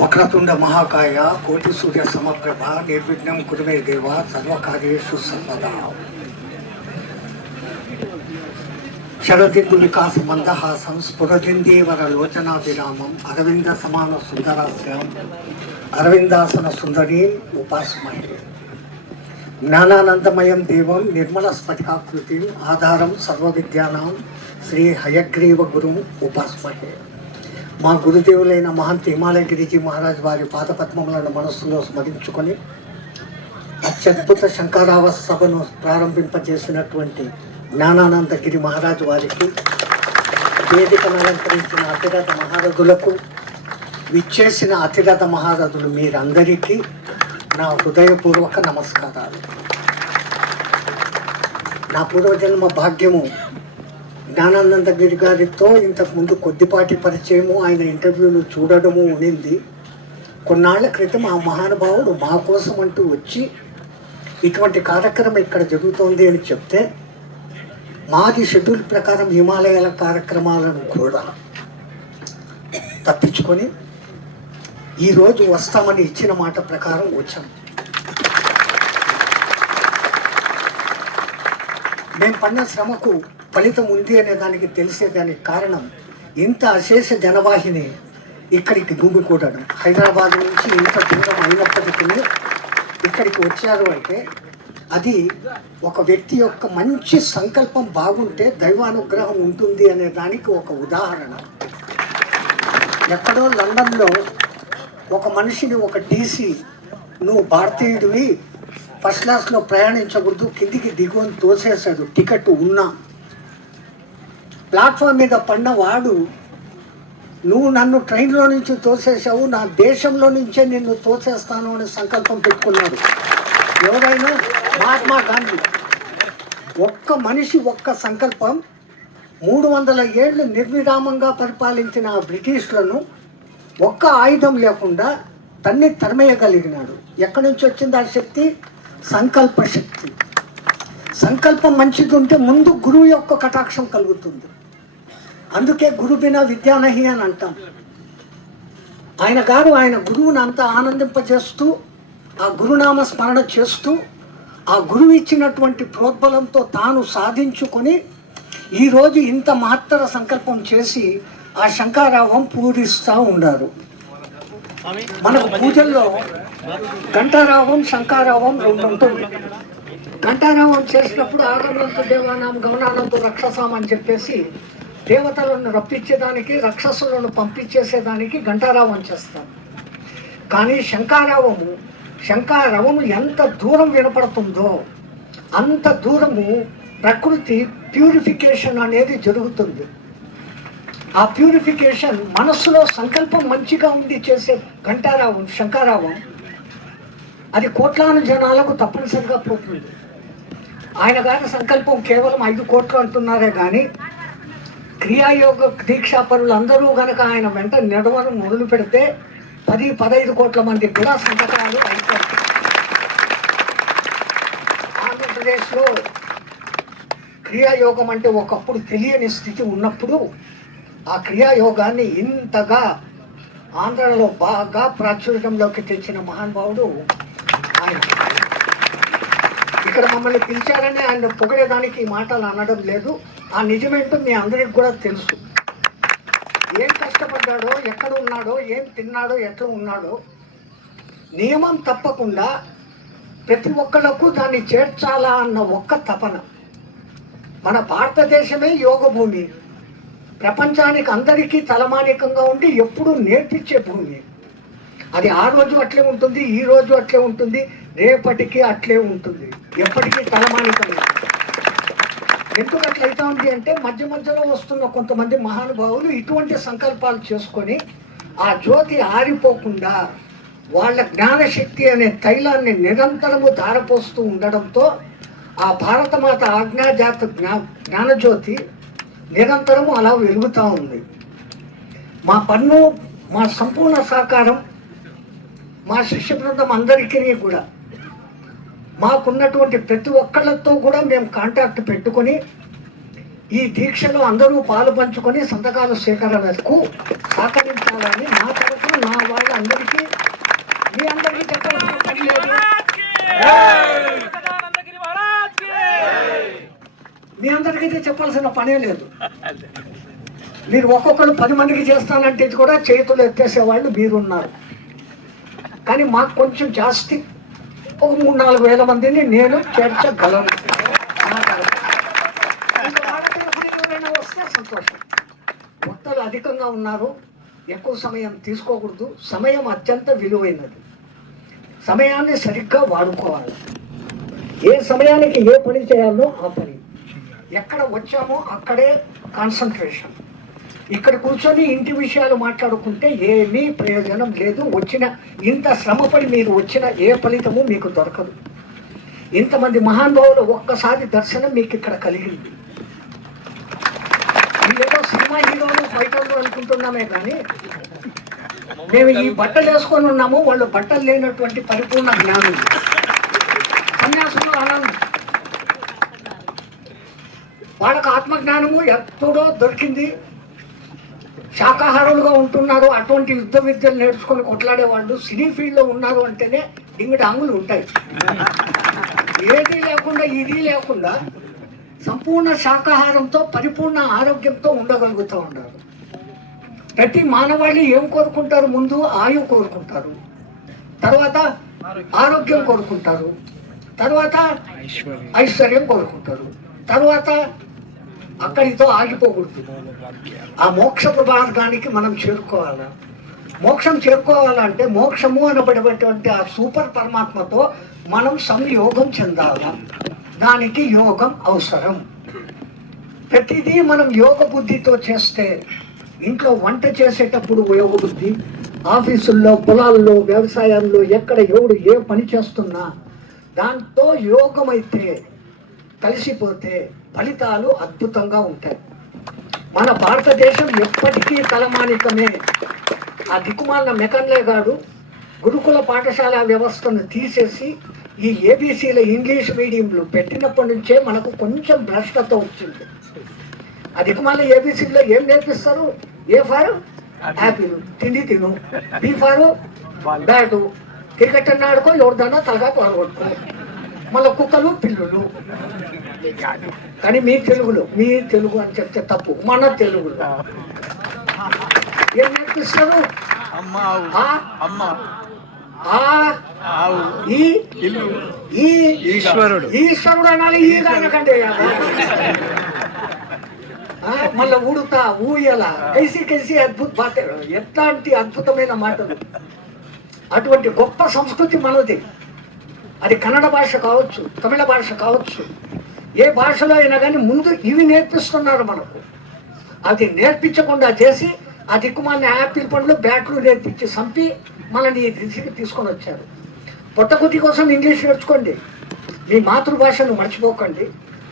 వక్రతుండ మహాకాయ కోటి సూర్య సమప్రభ నిర్విఘ్నం కురుమే దేవ సర్వకార్యేషు సర్వదా. శరదిందు వికాస మందహాసం స్ఫురదిందీవర లోచనా విరామం అరవింద సమాన సుందరాస్యం అరవిందాసన సుందరీం ఉపాస్మహే. జ్ఞానానందమయం దేవం నిర్మల స్ఫటికాకృతిం ఆధారం సర్వవిద్యానాం శ్రీ హయగ్రీవ గురుం ఉపాస్మహే. మా గురుదేవులైన మహంత్ హిమాలయగిరిజీ మహారాజ్ వారి పాదపద్మములను మనస్సులో స్మరించుకొని అత్యద్భుత శంకరావ సభను ప్రారంభింపజేసినటువంటి జ్ఞానానందగిరి మహారాజు వారికి, వేదికను అలంకరించిన అతిరథ మహారథులకు, విచ్చేసిన అతిరథ మహారథులు మీరందరికీ నా హృదయపూర్వక నమస్కారాలు. నా పూర్వజన్మ భాగ్యము జ్ఞానానందగిరి గారితో ఇంతకుముందు కొద్దిపాటి పరిచయము, ఆయన ఇంటర్వ్యూలు చూడడము ఉండింది. కొన్నాళ్ల క్రితం ఆ మహానుభావుడు మా కోసం అంటూ వచ్చి ఇటువంటి కార్యక్రమం ఇక్కడ జరుగుతోంది అని చెప్తే మాది షెడ్యూల్ ప్రకారం హిమాలయాల కార్యక్రమాలను కూడా తప్పించుకొని ఈరోజు వస్తామని ఇచ్చిన మాట ప్రకారం వచ్చాం. మేము పడిన శ్రమకు ఫలితం ఉంది అనే దానికి తెలిసేదానికి కారణం ఇంత అశేష జనవాహిని ఇక్కడికి గుమికూడడం. హైదరాబాద్ నుంచి ఇంత దూరం అయినప్పటికీ ఇక్కడికి వచ్చారు అంటే అది ఒక వ్యక్తి యొక్క మంచి సంకల్పం బాగుంటే దైవానుగ్రహం ఉంటుంది అనే దానికి ఒక ఉదాహరణ. ఎక్కడో లండన్లో ఒక మనిషిని ఒక టీసీ, నువ్వు భారతీయుడివి, ఫస్ట్ క్లాస్లో ప్రయాణించకూడదు, కిందికి దిగువని తోసేశాడు. టికెట్ ఉన్నా ప్లాట్ఫామ్ మీద పడినవాడు, నువ్వు నన్ను ట్రైన్లో నుంచి తోసేసావు, నా దేశంలో నుంచే నిన్ను తోసేస్తాను అని సంకల్పం పెట్టుకున్నాడు. ఎవరైనా మహాత్మా గాంధీ. ఒక్క మనిషి ఒక్క సంకల్పం 300 ఏళ్ళు నిర్విరామంగా పరిపాలించిన ఆ బ్రిటిష్లను ఒక్క ఆయుధం లేకుండా తన్ని తరిమేయగలిగినాడు. ఎక్కడి నుంచి వచ్చింది ఆ శక్తి? సంకల్ప శక్తి. సంకల్పం మంచిది ఉంటే ముందు గురువు యొక్క కటాక్షం కలుగుతుంది. అందుకే గురువిన విద్యానహి అని అంటాం. ఆయన గురువుని అంతా ఆనందింపజేస్తూ, ఆ గురునామ స్మరణ చేస్తూ, ఆ గురువు ఇచ్చినటువంటి ప్రోద్బలంతో తాను సాధించుకొని ఈరోజు ఇంత మహత్తర సంకల్పం చేసి ఆ శంకారావం పూరిస్తూ ఉన్నారు. మనకు పూజల్లో ఘంటారావం, శంకారావం రెండు ఉంటుంది. ఘంటారావం చేసినప్పుడు ఆగమంతు దేవానాం గమనానంతు రక్షసాం అని చెప్పేసి దేవతలను రప్పించేదానికి, రాక్షసులను పంపించేసేదానికి ఘంటారావం చేస్తాం. కానీ శంకారావము ఎంత దూరం వినపడుతుందో అంత దూరము ప్రకృతి ప్యూరిఫికేషన్ అనేది జరుగుతుంది. ఆ ప్యూరిఫికేషన్ మనస్సులో సంకల్పం మంచిగా ఉండి చేసే శంకారావం అది కోట్లాను జనాలకు తప్పనిసరిగా పోతుంది. ఆయన గారి సంకల్పం కేవలం 5 కోట్లు అంటున్నారే కానీ క్రియాయోగ దీక్షాపరులు అందరూ కనుక ఆయన వెంట నడవడం మొదలు పెడితే 10-15 కోట్ల మంది కూడా సంకల్పాలు అయిపోతాయి. ఆంధ్రప్రదేశ్లో క్రియాయోగం అంటే ఒకప్పుడు తెలియని స్థితి ఉన్నప్పుడు ఆ క్రియాయోగాన్ని ఇంతగా ఆంధ్రలో బాగా ప్రాచుర్యంలోకి తెచ్చిన మహానుభావుడు ఆయన. ఇక్కడ మమ్మల్ని పిలిచారని ఆయన పొగిడేదానికి ఈ మాటలు అనడం లేదు. ఆ నిజమేంటో మీ అందరికి కూడా తెలుసు. ఏం కష్టపడ్డాడో, ఎక్కడ ఉన్నాడో, ఏం తిన్నాడో, ఎట్లా ఉన్నాడో నియమం తప్పకుండా ప్రతి ఒక్కళ్ళకు దాన్ని చేర్చాలా అన్న ఒక్క తపన. మన భారతదేశమే యోగ భూమి, ప్రపంచానికి అందరికీ తలమానికంగా ఉండి ఎప్పుడూ నేర్పించే భూమి. అది ఆ రోజు అట్లే ఉంటుంది, ఈ రోజు అట్లే ఉంటుంది, రేపటికి అట్లే ఉంటుంది, ఎప్పటికీ తలమానికంగా. ఎందుకు అట్లయితా ఉంది అంటే మధ్య మధ్యలో వస్తున్న కొంతమంది మహానుభావులు ఇటువంటి సంకల్పాలు చేసుకొని ఆ జ్యోతి ఆరిపోకుండా వాళ్ళ జ్ఞానశక్తి అనే తైలాన్ని నిరంతరము ధారపోస్తూ ఉండడంతో ఆ భారతమాత ఆజ్ఞాజాత జ్ఞానజ్యోతి నిరంతరము అలా వెలుగుతూ ఉంది. మా సంపూర్ణ సహకారం మా శిష్య బృందం అందరికీ కూడా, మాకున్నటువంటి ప్రతి ఒక్కళ్ళతో కూడా మేము కాంటాక్ట్ పెట్టుకొని ఈ దీక్షలో అందరూ పాలు పంచుకొని సంతకాల సేకరణకు సహకరించాలని నా తరఫున నా వాళ్ళందరికీ అందరికీ చెప్పాల్సిన పని లేదు, మీ అందరికైతే చెప్పాల్సిన పనే లేదు. మీరు ఒక్కొక్కరు 10 మందికి చేస్తానంటే కూడా చేతులు ఎత్తేసేవాళ్ళు మీరున్నారు. కానీ మాకు కొంచెం జాస్తి, ఒక 3-4 వేల మందిని నేను చేర్చగలను. ఎవరైనా వస్తే సంతోషం. భక్తులు అధికంగా ఉన్నారు, ఎక్కువ సమయం తీసుకోకూడదు. సమయం అత్యంత విలువైనది. సమయాన్ని సరిగ్గా వాడుకోవాలి. ఏ సమయానికి ఏ పని చేయాలో ఆ పని. ఎక్కడ వచ్చామో అక్కడే కాన్సన్ట్రేషన్. ఇక్కడ కూర్చొని ఇంటి విషయాలు మాట్లాడుకుంటే ఏమీ ప్రయోజనం లేదు. వచ్చిన ఇంత శ్రమపడి మీరు వచ్చిన ఏ ఫలితము మీకు దొరకదు. ఇంతమంది మహానుభావులు ఒక్కసారి దర్శనం మీకు ఇక్కడ కలిగింది. వీళ్ళేదో సినిమా హీరోలు ఫైటర్లు అనుకుంటున్నామే కానీ మేము ఈ బట్టలు వేసుకొని ఉన్నాము, వాళ్ళు బట్టలు లేనటువంటి పరిపూర్ణ జ్ఞానం. సన్యాసులు ఆనందం, వాళ్ళకు ఆత్మజ్ఞానము ఎప్పుడో దొరికింది. శాకాహారులుగా ఉంటున్నారు, అటువంటి యుద్ధ విద్యలు నేర్చుకొని కొట్లాడేవాళ్ళు సినీ ఫీల్డ్లో ఉన్నారు అంటేనే ఇంకటి అంగులు ఉంటాయి. ఏది లేకుండా ఇది లేకుండా సంపూర్ణ శాకాహారంతో పరిపూర్ణ ఆరోగ్యంతో ఉండగలుగుతూ ఉంటారు. ప్రతి మానవాళి ఏం కోరుకుంటారు? ముందు ఆయువు కోరుకుంటారు, తర్వాత ఆరోగ్యం కోరుకుంటారు, తర్వాత ఐశ్వర్యం కోరుకుంటారు, తర్వాత అక్కడితో ఆగిపోకూడదు. ఆ మోక్ష మార్గానికి మనం చేరుకోవాలా. మోక్షం చేరుకోవాలంటే మోక్షము అనబడేటువంటి ఆ సూపర్ పరమాత్మతో మనం సంయోగం చెందాలా. దానికి యోగం అవసరం. ప్రతిదీ మనం యోగ బుద్ధితో చేస్తే, ఇంట్లో వంట చేసేటప్పుడు యోగ బుద్ధి, ఆఫీసుల్లో, పొలాల్లో, వ్యవసాయాల్లో ఎక్కడ ఎవడు ఏ పని చేస్తున్నా దాంతో యోగం అయితే కలిసిపోతే ఫలితాలు అద్భుతంగా ఉంటాయి. మన భారతదేశం ఎప్పటికీ తలమానికమే. ఆ దిక్కుమాలిన మెకన్లే గాడు గురుకుల పాఠశాల వ్యవస్థను తీసేసి ఈ ఏబీసీల ఇంగ్లీష్ మీడియంలు పెట్టినప్పటి నుంచే మనకు కొంచెం భ్రష్టత వచ్చింది. ఆ దిక్కుమాలిన ఏబీసీలో ఏం నేర్పిస్తారు? ఏ ఫారు యాపిల్, తిండి తిను. బి ఫారు బ్యాటు, క్రికెట్ అన్న ఆడుకో, ఎవరిదన్నా తలగా పాల్గొట్టుకో. మళ్ళీ కుక్కలు, పిల్లులు. కానీ మీ తెలుగు అని చెప్తే తప్పు. మన తెలుగులో ఏం నేర్పిస్తారు? ఈశ్వరుడు అనాలి. ఈ దానికంటే మళ్ళీ ఊడుతా, ఊయల, కైసి అద్భుత బాత. ఎట్లాంటి అద్భుతమైన మాటలు! అటువంటి గొప్ప సంస్కృతి మనది. అది కన్నడ భాష కావచ్చు, తమిళ భాష కావచ్చు, ఏ భాషలో అయినా కానీ ముందు ఇవి నేర్పిస్తున్నారు మనకు. అది నేర్పించకుండా చేసి ఆ దిక్కుమాలిన యాపిల్ పండ్లు, బ్యాట్లు నేర్పించి చంపి మనల్ని ఈ దిశకి తీసుకొని వచ్చారు. పొట్టకుటి కోసం ఇంగ్లీష్ నేర్చుకోండి, మీ మాతృభాషను మర్చిపోకండి.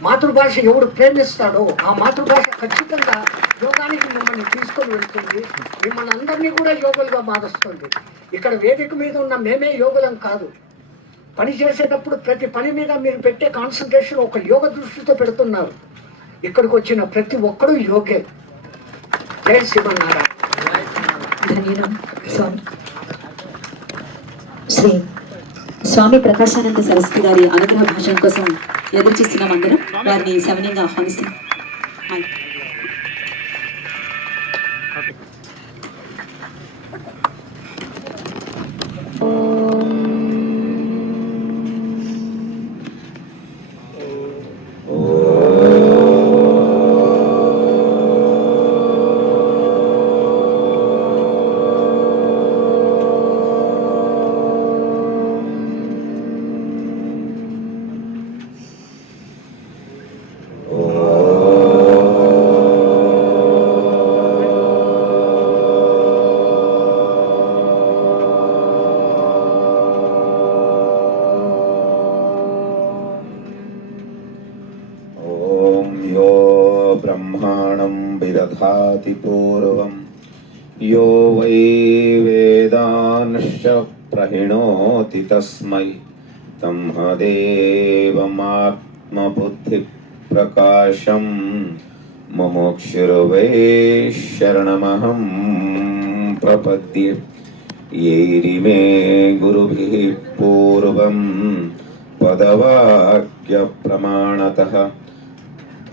మాతృభాష ఎవడు ప్రేమిస్తాడో ఆ మాతృభాష ఖచ్చితంగా యోగానికి మిమ్మల్ని తీసుకొని వెళ్తుంది. మిమ్మల్ని అందరినీ కూడా యోగులుగా మారుస్తుంది. ఇక్కడ వేదిక మీద ఉన్న మేమే యోగులం కాదు. పని చేసేటప్పుడు ప్రతి పని మీద మీరు పెట్టే కాన్సన్ట్రేషన్ ఒక యోగ దృష్టితో పెడుతున్నారు. ఇక్కడికి వచ్చిన ప్రతి ఒక్కరూ యోగే. జై శివనారాయణ. శ్రీ స్వామి ప్రకాశానంద సరస్వతి గారి అనుగ్రహ భాషణ కోసం ఎదురు చూస్తున్నాం. అందరం వారిని సవినయంగా ఆహ్వానిస్తున్నాం. विदधाति पूर्वं यो वै वेदांश्च प्रहिणोति तस्मै तमहदेवमात्मबुद्धिप्रकाशं मुमुक्षुर्वै शरणमहं प्रपद्ये। యైరిమే గురుభిః పూర్వం పదవాక్య ప్రమాణతః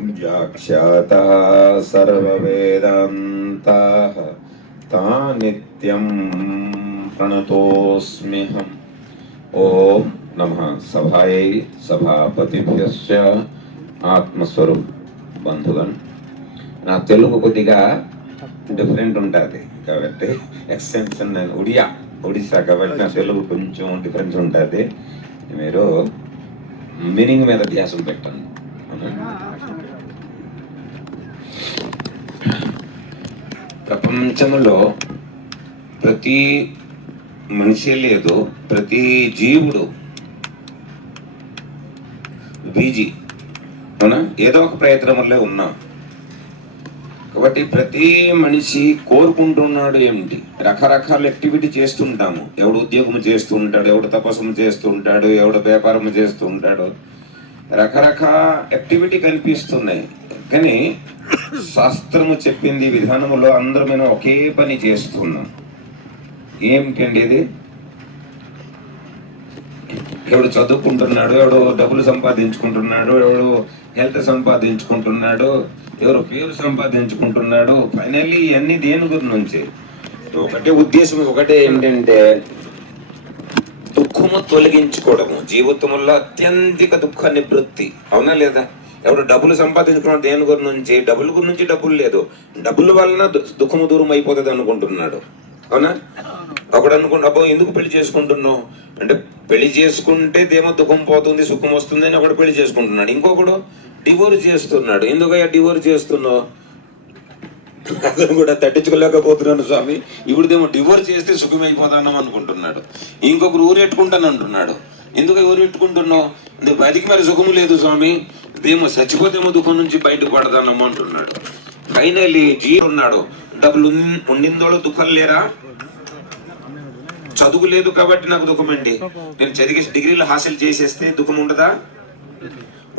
వ్యాఖ్యాతః సర్వవేదాంతాః తాన్ నిత్యం ప్రణతోస్మ్యహం. ఓం నమః సభాయై సభాపతిభ్యశ్చ. ఆత్మస్వరూప్ బంధుగన్, నా తెలుగు కొద్దిగా డిఫరెంట్ ఉంటుంది కాబట్టి ఎక్స్టెన్షన్, నేను ఒడిశా కాబట్టి నా తెలుగు కొంచెం డిఫరెన్స్ ఉంటుంది. మీరు మీనింగ్ మీద ధ్యాసం పెట్టండి. ప్రపంచంలో ప్రతి మనిషి లేదు, ప్రతి జీవుడు బీజీ, అవునా? ఏదో ఒక ప్రయత్నంలో ఉన్నాం కాబట్టి ప్రతి మనిషి కోరుకుంటున్నాడు ఏమిటి? రకరకాల యాక్టివిటీ చేస్తుంటాము. ఎవడు ఉద్యోగం చేస్తూ ఉంటాడు, ఎవడు తపస్సు చేస్తూ ఉంటాడు, ఎవడు వ్యాపారం చేస్తూ ఉంటాడు, రకరకాల యాక్టివిటీ కనిపిస్తున్నాయి. కానీ శాస్త్రము చెప్పింది విధానములో అందరూ మనం ఒకే పని చేస్తున్నాం. ఏమిటండి ఇది? ఎవడు చదువుకుంటున్నాడు, ఎవడు డబ్బులు సంపాదించుకుంటున్నాడు, ఎవడు హెల్త్ సంపాదించుకుంటున్నాడు, ఎవరు పేరు సంపాదించుకుంటున్నాడు. ఫైనల్లీ ఇవన్నీ దేని గురించి? ఒకటే ఉద్దేశం, ఒకటే ఏంటంటే దుఃఖము తొలగించుకోవడము. జీవితంలో అత్యంతిక దుఃఖ నివృత్తి, అవునా లేదా? ఎవడు డబ్బులు సంపాదించుకున్నాడు దేని గురించి? డబ్బుల గురించి. డబ్బులు లేదు, డబ్బుల వలన దుఃఖము దూరం అయిపోతుంది అనుకుంటున్నాడు, అవునా? ఒకడు అనుకుంటా, అబ్బో ఎందుకు పెళ్లి చేసుకుంటున్నావు అంటే, పెళ్లి చేసుకుంటే దేమో దుఃఖం పోతుంది, సుఖం వస్తుంది అని ఒకడు పెళ్లి చేసుకుంటున్నాడు. ఇంకొకడు డివోర్స్ చేస్తున్నాడు. ఎందుకయ్యా డివోర్స్ చేస్తున్నావు? అతను కూడా తట్టించుకోలేకపోతున్నాను స్వామి, ఇప్పుడుదేమో డివోర్స్ చేస్తే సుఖమైపోతాను అనుకుంటున్నాడు. ఇంకొకరు ఊరెట్టుకుంటాను అంటున్నాడు. ఎందుకు ఊరెట్టుకుంటున్నావు అంటే, బతికి మరి సుఖము లేదు స్వామి, ఇదేమో చచ్చిపోతేమో దుఃఖం నుంచి బయటపడదానమ్మో అంటున్నాడు. ఫైనల్లీ జీవి ఉన్నాడు, డబ్బులు ఉండిందోళ్ళు దుఃఖం లేరా? చదువు లేదు కాబట్టి నాకు దుఃఖం అండి, నేను చదివి డిగ్రీలు హాసిల్ చేసేస్తే దుఃఖం ఉండదా?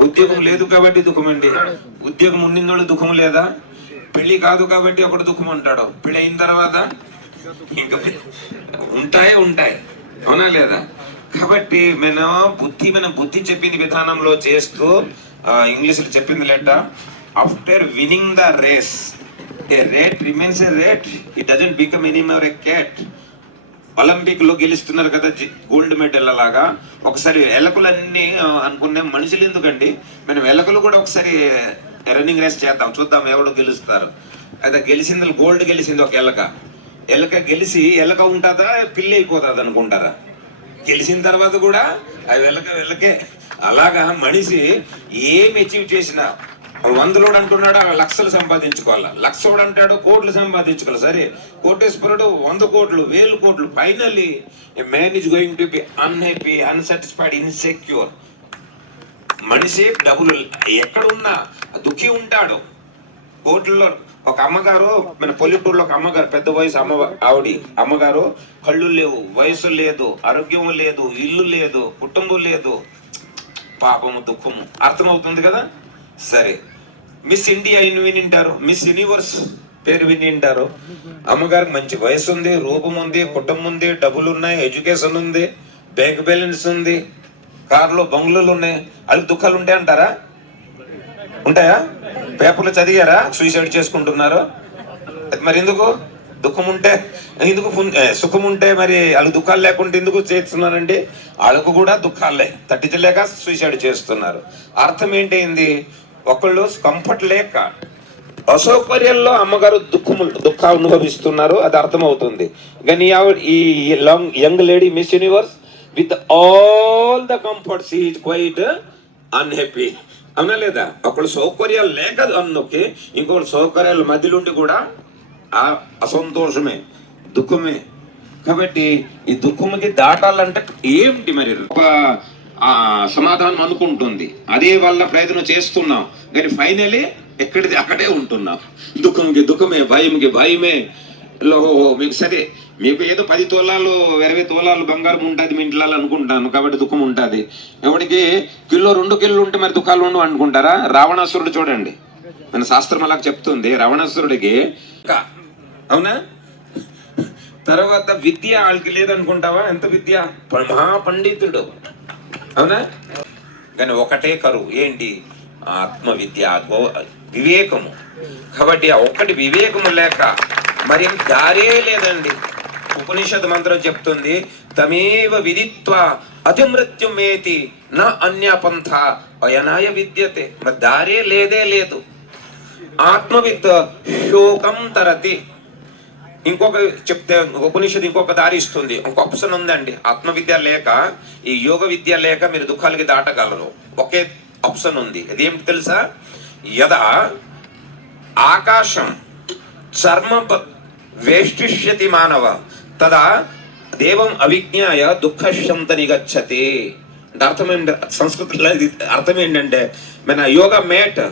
ఉద్యోగం లేదు కాబట్టి దుఃఖం అండి, ఉద్యోగం ఉండిందోళ్ళు దుఃఖం లేదా? పెళ్లి కాదు కాబట్టి ఒకటి దుఃఖం అంటాడు, పెళ్లి అయిన తర్వాత ఇంకా ఉంటాయి, అవునా లేదా? కాబట్టి మన బుద్ధి చెప్పింది విధానంలో చేస్తూ, ఇంగ్లీష్లో చెప్పింది లెట్ట, after winning the race a rat remains a rat, it doesn't become any more a cat. Olympic లో గెలుస్తున్నారు కదా గోల్డ్ మెడల్ లాగా, ఒకసారి ఎలకలన్నీ అనుకునే మనుషులు ఎందుకండి, మనం ఎలకలు కూడా ఒకసారి రన్నింగ్ రేస్ చేద్దాం, చూద్దాం ఎవడు గెలుస్తారు. అయితే గెలిచింది గోల్డ్ గెలిచింది ఒక ఎలక గెలిచి ఎలక ఉంటుందా పిల్లి అయిపోతుంది అనుకుంటారా? గెలిచిన తర్వాత కూడా అవి వెళ్ళకే. అలాగా మనిషి ఏం అచీవ్ చేసినా, 100లోడు అంటున్నాడు లక్షలు సంపాదించుకోవాలా, లక్షోడు అంటాడు కోట్లు సంపాదించుకోవాలి. సరే, కోటేశ్వరుడు 100 కోట్లు 1000 కోట్లు. Finally A man is going to be unhappy, unsatisfied, insecure. మనిషి డబ్బులు ఎక్కడున్నా దుఃఖి ఉంటాడు. కోట్లలో ఒక అమ్మగారు, మన పల్లెటూరులో ఒక అమ్మగారు, పెద్ద వయసు అమ్మగారు, కళ్ళు లేవు, వయసు లేదు, ఆరోగ్యం లేదు, ఇల్లు లేదు, కుటుంబం లేదు, పాపము, దుఃఖము. అర్థమవుతుంది కదా? సరే, మిస్ ఇండియా వినింటారు, మిస్ యూనివర్స్ పేరు వినింటారు. అమ్మగారికి మంచి వయసు ఉంది, రూపం ఉంది, కుటుంబం ఉంది, డబ్బులు ఉన్నాయి, ఎడ్యుకేషన్ ఉంది, బ్యాంక్ బ్యాలెన్స్ ఉంది, కార్లు బంగ్లాలు ఉన్నాయి. వాళ్ళకి దుఃఖాలు ఉంటాయి అంటారా? ఉంటాయా? పేపర్లు చదివారా సూసైడ్ చేసుకుంటున్నారు? మరి ఎందుకు దుఃఖం ఉంటే, ఎందుకు సుఖం ఉంటే మరి వాళ్ళకి దుఃఖాలు లేకుండా ఎందుకు చేస్తున్నారండి? వాళ్ళకు కూడా దుఃఖాలే, తట్టించలేక సూసైడ్ చేస్తున్నారు. అర్థం ఏంటైంది? ఒకళ్ళు కంఫర్ట్ లేక అసౌకర్యాల్లో అమ్మగారు దుఃఖాలు అనుభవిస్తున్నారు, అది అర్థమవుతుంది. కానీ ఈ young lady miss universe with all the comforts is quiet unhappy, అవునా లేదా? ఒకళ్ళు సౌకర్యాలు లేక అన్నొక్కి, ఇంకొకళ్ళు సౌకర్యాల మధ్యలోండి కూడా అసంతోషమే, దుఃఖమే. కాబట్టి ఈ దుఃఖంకి దాటాలంటే ఏమిటి? మరి ఒక సమాధానం అనుకుంటుంది, అదే వల్ల ప్రయత్నం చేస్తున్నాం, కానీ ఫైనలీ ఎక్కడిది అక్కడే ఉంటున్నాం. దుఃఖంకి దుఃఖమే, భయంకి భయమే. మీకు సరే, మీకు ఏదో 10 తోలాలు 20 తోలాలు బంగారం ఉంటుంది మీ ఇంట్లో అనుకుంటాను, కాబట్టి దుఃఖం ఉంటుంది. ఎవరికి కిలో 2 కిలోలు ఉంటే మరి దుఃఖాలు ఉండవు అనుకుంటారా? రావణాసురుడు చూడండి, మన శాస్త్రం అలా చెప్తుంది. రావణాసురుడికి, అవునా, తర్వాత విద్య వాళ్ళకి లేదనుకుంటావా? ఎంత విద్య, మహాపండితుడు, అవునా? కానీ ఒకటే కరువు ఏంటి? ఆత్మ విద్య, వివేకము. కాబట్టి ఆ ఒక్కటి వివేకము లేక మరి దారే లేదండి. ఉపనిషత్ మంత్రం చెప్తుంది, తమేవ విదిత్వ అతిమృత్యుమేతి నా అన్యపంథ అయనాయ విద్యతే. మరి దారే లేదే లేదు. ఆత్మవిత్ శోకం తరతి. ఇంకొక చెప్తే ఉపనిషత్తు ఇంకొక దారి ఇస్తుంది, ఇంకొక ఆప్షన్ ఉందండి. ఆత్మవిద్య లేక, ఈ యోగ విద్య లేక మీరు దుఃఖాలకి దాటగలరు. ఒకే ఆప్షన్ ఉంది. అదేమిటి తెలుసా? యదా ఆకాశం చర్మ వేష్టిష్యతి మానవ తదా దేవం అవిజ్ఞాయ దుఃఖశంతని గచ్చతి. అంటే అర్థం ఏంటి? సంస్కృతిలో అర్థం ఏంటంటే, మన యోగా మేట్,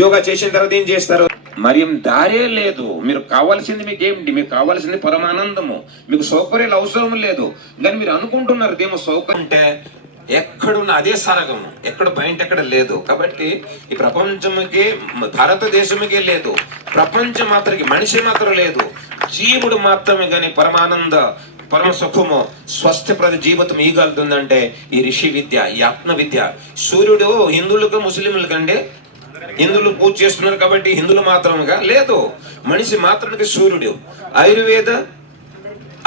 యోగా చేసిన తర్వాత ఏం చేస్తారు? మరి దారే లేదు. మీరు కావాల్సింది మీకు ఏమిటి? మీకు కావాల్సింది పరమానందము. మీకు సౌకర్యాలు అవసరం లేదు, కానీ మీరు అనుకుంటున్నారు దేమో సౌకర్యం అంటే ఎక్కడున్న అదే సరగము, ఎక్కడ పాయింట్ ఎక్కడ లేదు. కాబట్టి ఈ ప్రపంచముకే, భారతదేశముకే లేదు, ప్రపంచం మాత్రకి, మనిషి మాత్రం లేదు, జీవుడు మాత్రమే కానీ పరమానంద పరమ సుఖము స్వస్థప్రద జీవితం ఈగలుతుందంటే ఈ ఋషి విద్య, ఈ ఆత్మ విద్య. సూర్యుడు హిందువులకు ముస్లింలకండి, హిందువులు పూజ చేస్తున్నారు కాబట్టి హిందువులు మాత్రముగా లేదు, మనిషి మాత్రానికి సూర్యుడు. ఆయుర్వేద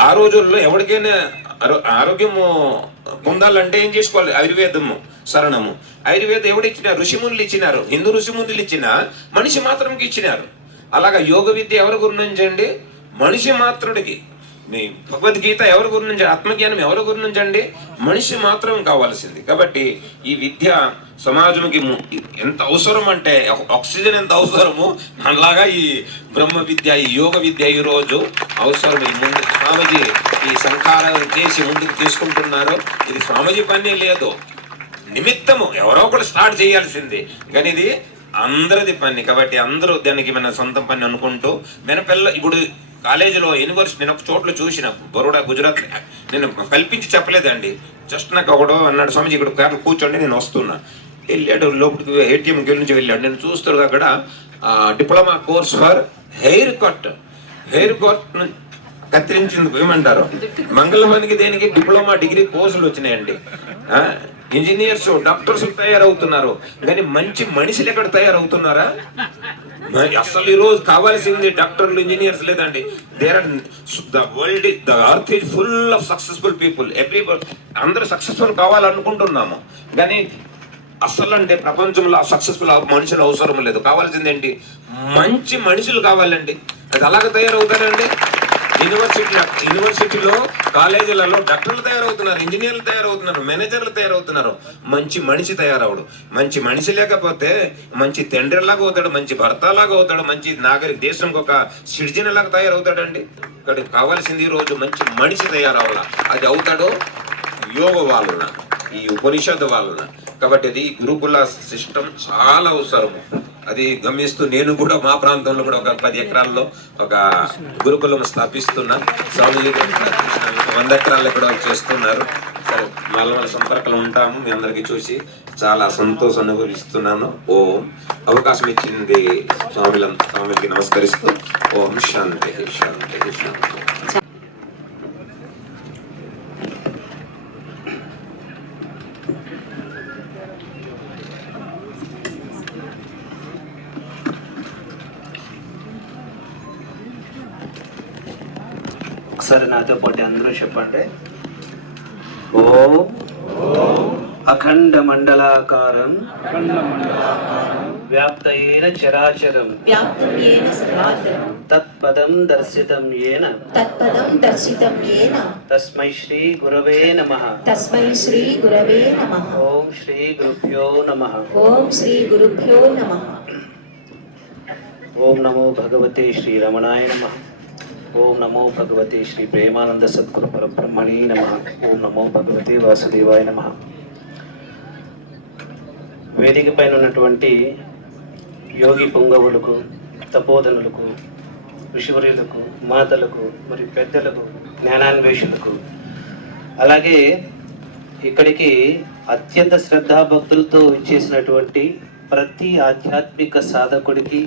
ఆ రోజుల్లో ఎవరికైనా ఆరోగ్యము పొందాలంటే ఏం చేసుకోవాలి? ఆయుర్వేదము శరణము. ఆయుర్వేదం ఎవడిచ్చినారు? ఋషిమునులు ఇచ్చినారు. హిందూ ఋషిమునులు ఇచ్చిన, మనిషి మాత్రంకి ఇచ్చినారు. అలాగా యోగ విద్య ఎవరి గురి నుంచి అండి? మనిషి మాత్రుడికి. మీ భగవద్గీత ఎవరి గురి నుంచి? ఆత్మజ్ఞానం ఎవరి గురి నుంచి అండి? మనిషి మాత్రం కావాల్సింది. కాబట్టి ఈ విద్య సమాజంకి ఎంత అవసరం అంటే, ఆక్సిజన్ ఎంత అవసరమో అలాగా ఈ బ్రహ్మ విద్య, ఈ యోగ విద్య ఈ రోజు అవసరం. ముందు స్వామిజీ ఈ సంహారం చేసి ముందుకు తీసుకుంటున్నారు. ఇది స్వామిజీ పని లేదు, నిమిత్తము ఎవరో ఒకటి స్టార్ట్ చేయాల్సింది, కానీ ఇది అందరిది పని. కాబట్టి అందరూ దానికి మన సొంతం పని అనుకుంటూ మన పిల్ల ఇప్పుడు కాలేజీలో యూనివర్సిటీ నేను ఒక చోట్ల చూసిన, బరోడా గుజరాత్, నేను కల్పించి చెప్పలేదండి. జస్ట్ నాకు ఒకడు అన్నాడు, స్వామిజీ ఇక్కడ కార్లు కూర్చోండి నేను వస్తున్నా. వెళ్ళాడు లోపలికి, ఏటీఎం నుంచి వెళ్ళాడు. నేను చూస్తాడు అక్కడ diploma course for hair cut. Hair cut కత్తిరించేందుకు ఏమంటారు, మంగళ పనికి దేనికి డిప్లొమా డిగ్రీ కోర్సులు వచ్చినాయండి. ఇంజనీర్స్, డాక్టర్స్ తయారవుతున్నారు, కానీ మంచి మనుషులు ఎక్కడ తయారవుతున్నారా? అసలు ఈ రోజు కావాల్సింది డాక్టర్లు, ఇంజనీర్స్ లేదండి. There are the earth is full of successful people. అందరూ సక్సెస్ఫుల్ కావాలనుకుంటున్నాము, కానీ అసలు అంటే ప్రపంచంలో సక్సెస్ఫుల్ మనుషులు అవసరం లేదు. కావాల్సింది ఏంటి? మంచి మనుషులు కావాలండి. అది అలాగ తయారవుతారండి. యూనివర్సిటీలో, కాలేజీలలో డాక్టర్లు తయారవుతున్నారు, ఇంజనీర్లు తయారవుతున్నారు, మేనేజర్లు తయారవుతున్నారు. మంచి మనిషి తయారవడు. మంచి మనిషి లేకపోతే మంచి తండ్రిలాగా అవుతాడు, మంచి భర్తలాగా అవుతాడు, మంచి నాగరిక దేశంకి ఒక సిటిజన్ లాగా తయారవుతాడండి. ఇక్కడ కావాల్సింది ఈ రోజు మంచి మనిషి తయారవాల. అది అవుతాడు యోగ వలన, ఈ ఉపనిషత్తు వలన. కాబట్టి అది గురుకుల సిస్టమ్ చాలా అవసరము. అది గమనిస్తూ నేను కూడా మా ప్రాంతంలో కూడా ఒక 10 ఎకరాల్లో ఒక గురుకులం స్థాపిస్తున్నా. స్వామి 100 ఎకరాల్లో కూడా చేస్తున్నారు. సరే, మళ్ళీ సంపర్కంలో ఉంటాము. మీ అందరికీ చూసి చాలా సంతోషం అనుభవిస్తున్నాను. ఓం. అవకాశం ఇచ్చింది స్వామికి నమస్కరిస్తూ ఓం శాంతి శాంతి శాంతి. ఒకసారి నాతో పాటు అందరూ చెప్పండి. ఓం అఖండ మండలాకారం వ్యాప్తయేన చరాచరం తత్పదం దర్శితం యేన తస్మై శ్రీ గురవే నమః. ఓం శ్రీ గురుభ్యో నమః. ఓం నమో భగవతే శ్రీ రమణాయ నమః. ఓం నమో భగవతే శ్రీ ప్రేమానంద సద్గురు పరబ్రహ్మణే నమః. ఓం నమో భగవతే వాసుదేవాయ నమః. వేదిక పైన ఉన్నటువంటి యోగి పొంగవులకు, తపోధనులకు, ఋషివర్యులకు, మాతలకు, మరియు పెద్దలకు, జ్ఞానాన్వేషులకు, అలాగే ఇక్కడికి అత్యంత శ్రద్ధాభక్తులతో ఇచ్చేసినటువంటి ప్రతి ఆధ్యాత్మిక సాధకుడికి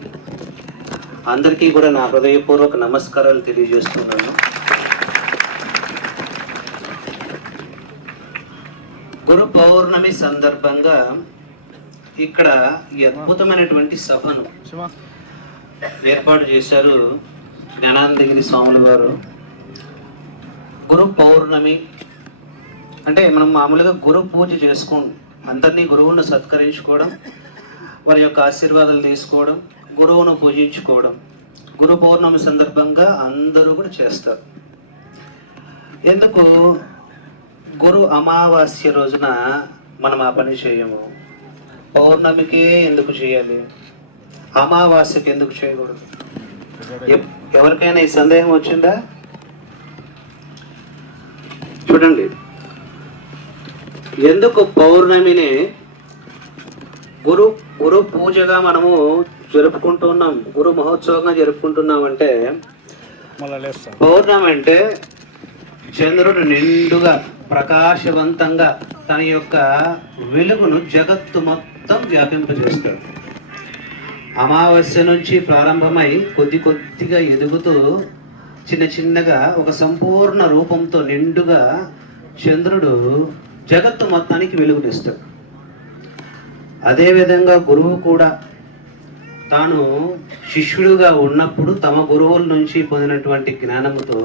అందరికీ కూడా నా హృదయపూర్వక నమస్కారాలు తెలియజేస్తున్నాను. గురు పౌర్ణమి సందర్భంగా ఇక్కడ ఈ అద్భుతమైనటువంటి సభను ఏర్పాటు చేశారు జ్ఞానానందగిరి స్వాముల వారు. గురు పౌర్ణమి అంటే మనం మామూలుగా గురు పూజ చేసుకోండి, అందరినీ గురువును సత్కరించుకోవడం, వారి యొక్క ఆశీర్వాదాలు తీసుకోవడం, గురువును పూజించుకోవడం గురు పౌర్ణమి సందర్భంగా అందరూ కూడా చేస్తారు. ఎందుకు గురు అమావాస్య రోజున మనం ఆ పని చేయము? పౌర్ణమికే ఎందుకు చేయాలి, అమావాస్యకి ఎందుకు చేయకూడదు? ఎవరికైనా ఈ సందేహం వచ్చిందా? చూడండి, ఎందుకు పౌర్ణమిని గురు పూజగా మనము జరుపుకుంటున్నాం, గురు మహోత్సవంగా జరుపుకుంటున్నాం అంటే, పౌర్ణమి అంటే చంద్రుడు నిండుగా ప్రకాశవంతంగా తన యొక్క వెలుగును జగత్తు మొత్తం వ్యాపింపజేస్తాడు. అమావాస్య నుంచి ప్రారంభమై కొద్ది కొద్దిగా ఎదుగుతూ చిన్న చిన్నగా ఒక సంపూర్ణ రూపంతో నిండుగా చంద్రుడు జగత్తు మొత్తానికి వెలుగునిస్తాడు. అదేవిధంగా గురువు కూడా తాను శిష్యుడుగా ఉన్నప్పుడు తమ గురువుల నుంచి పొందినటువంటి జ్ఞానముతో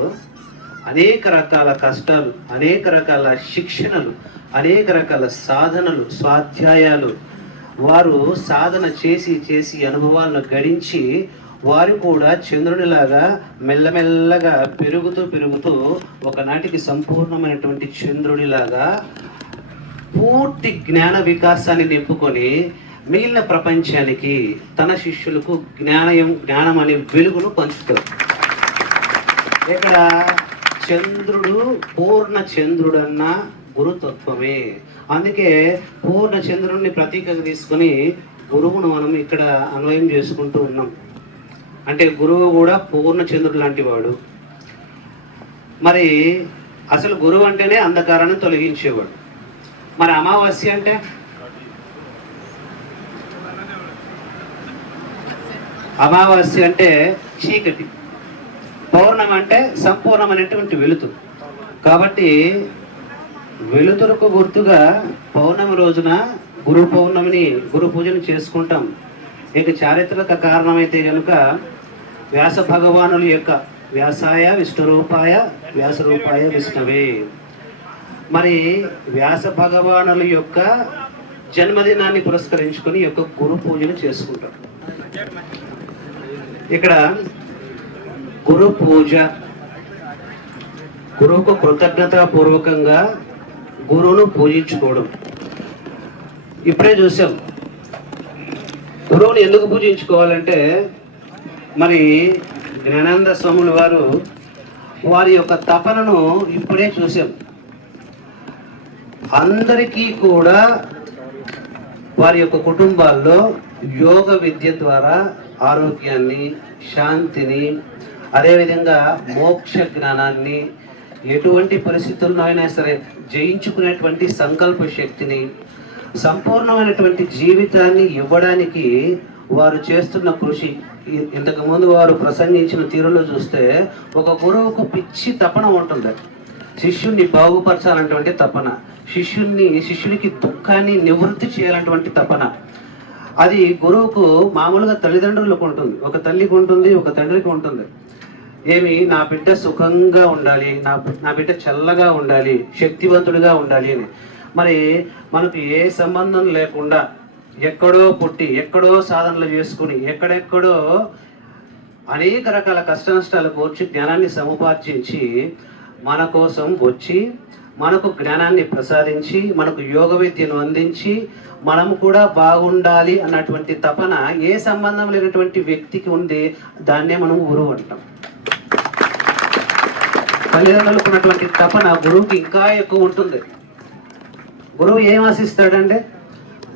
అనేక రకాల కష్టాలు, అనేక రకాల శిక్షణలు, అనేక రకాల సాధనలు, స్వాధ్యాయాలు వారు సాధన చేసి చేసి అనుభవాలను గడించి వారు కూడా చంద్రునిలాగా మెల్లమెల్లగా పెరుగుతూ పెరుగుతూ ఒకనాటికి సంపూర్ణమైనటువంటి చంద్రుడిలాగా పూర్తి జ్ఞాన వికాసాన్ని నింపుకొని మిగిలిన ప్రపంచానికి తన శిష్యులకు జ్ఞానం అనే వెలుగును పంచుతారు. ఇక్కడ చంద్రుడు పూర్ణ చంద్రుడన్న గురుతత్వమే. అందుకే పూర్ణ చంద్రుడిని ప్రతీకగా తీసుకొని గురువును మనం ఇక్కడ అన్వయం చేసుకుంటూ ఉన్నాం. అంటే గురువు కూడా పూర్ణ చంద్రుడు లాంటి వాడు. మరి అసలు గురువు అంటేనే అంధకారాన్ని తొలగించేవాడు. మరి అమావాస్య అంటే అమావాస్య అంటే చీకటి, పౌర్ణమి అంటే సంపూర్ణమైనటువంటి వెలుతురు. కాబట్టి వెలుతురుకు గుర్తుగా పౌర్ణమి రోజున గురు పౌర్ణమిని గురు పూజను చేసుకుంటాం. ఇక చారిత్రక కారణమైతే కనుక వ్యాస భగవానుల యొక్క వ్యాసాయ విష్ణురూపాయ వ్యాసరూపాయ విష్ణవే, మరి వ్యాస భగవానుల యొక్క జన్మదినాన్ని పురస్కరించుకొని ఈ యొక్క గురు పూజను చేసుకుంటాం. ఇక్కడ గురు పూజ, గురువుకు కృతజ్ఞతాపూర్వకంగా గురువును పూజించుకోవడం. ఇప్పుడే చూసాం, గురువుని ఎందుకు పూజించుకోవాలంటే మరి జ్ఞానానంద స్వాముల వారు వారి యొక్క తపనను ఇప్పుడే చూసాం. అందరికీ కూడా వారి యొక్క కుటుంబాల్లో యోగ విద్య ద్వారా ఆరోగ్యాన్ని, శాంతిని, అదేవిధంగా మోక్ష జ్ఞానాన్ని, ఎటువంటి పరిస్థితుల్లో అయినా సరే జయించుకునేటువంటి సంకల్ప శక్తిని, సంపూర్ణమైనటువంటి జీవితాన్ని ఇవ్వడానికి వారు చేస్తున్న కృషి. ఇంతకుముందు వారు ప్రసంగించిన తీరులో చూస్తే ఒక గురువుకు పిచ్చి తపన ఉంటుంది. శిష్యుణ్ణి బాగుపరచాలన్నటువంటి తపన, శిష్యునికి దుఃఖాన్ని నివృత్తి చేయాలన్నటువంటి తపన. అది గురువుకు మామూలుగా తల్లిదండ్రులకు ఉంటుంది, ఒక తల్లికి ఉంటుంది, ఒక తండ్రికి ఉంటుంది. ఏమి, నా బిడ్డ సుఖంగా ఉండాలి, నా బిడ్డ చల్లగా ఉండాలి, శక్తివంతుడిగా ఉండాలి అని. మరి మనకు ఏ సంబంధం లేకుండా ఎక్కడో పుట్టి, ఎక్కడో సాధనలు చేసుకుని, ఎక్కడెక్కడో అనేక రకాల కష్ట నష్టాలు కోర్చి జ్ఞానాన్ని సముపార్జించి మన కోసం వచ్చి మనకు జ్ఞానాన్ని ప్రసాదించి మనకు యోగ విద్యను అందించి మనము కూడా బాగుండాలి అన్నటువంటి తపన ఏ సంబంధం లేనటువంటి వ్యక్తికి ఉంది. దాన్నే మనం గురువు అంటాం. తల్లిదండ్రులకు ఉన్నటువంటి తపన గురువుకి ఇంకా ఎక్కువ ఉంటుంది. గురువు ఏం ఆశిస్తాడంటే,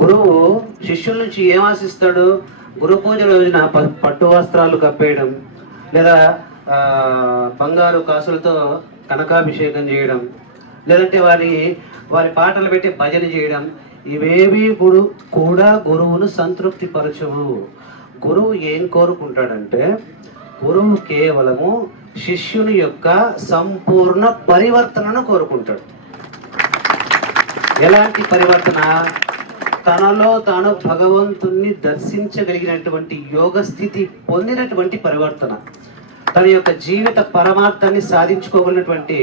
గురువు శిష్యుల నుంచి ఏం ఆశిస్తాడు? గురు పూజ రోజున పట్టు వస్త్రాలు కప్పేయడం, లేదా బంగారు కాసులతో కనకాభిషేకం చేయడం, లేదంటే వారి పాటలు పెట్టి భజన చేయడం, ఇవేవి కూడా గురువును సంతృప్తి పరచవు. గురువు ఏం కోరుకుంటాడంటే, గురువు కేవలము శిష్యుని యొక్క సంపూర్ణ పరివర్తనను కోరుకుంటాడు. ఎలాంటి పరివర్తన? తనలో తాను భగవంతుణ్ణి దర్శించగలిగినటువంటి యోగ స్థితి పొందినటువంటి పరివర్తన, తన యొక్క జీవిత పరమార్థాన్ని సాధించుకోగలిగినటువంటి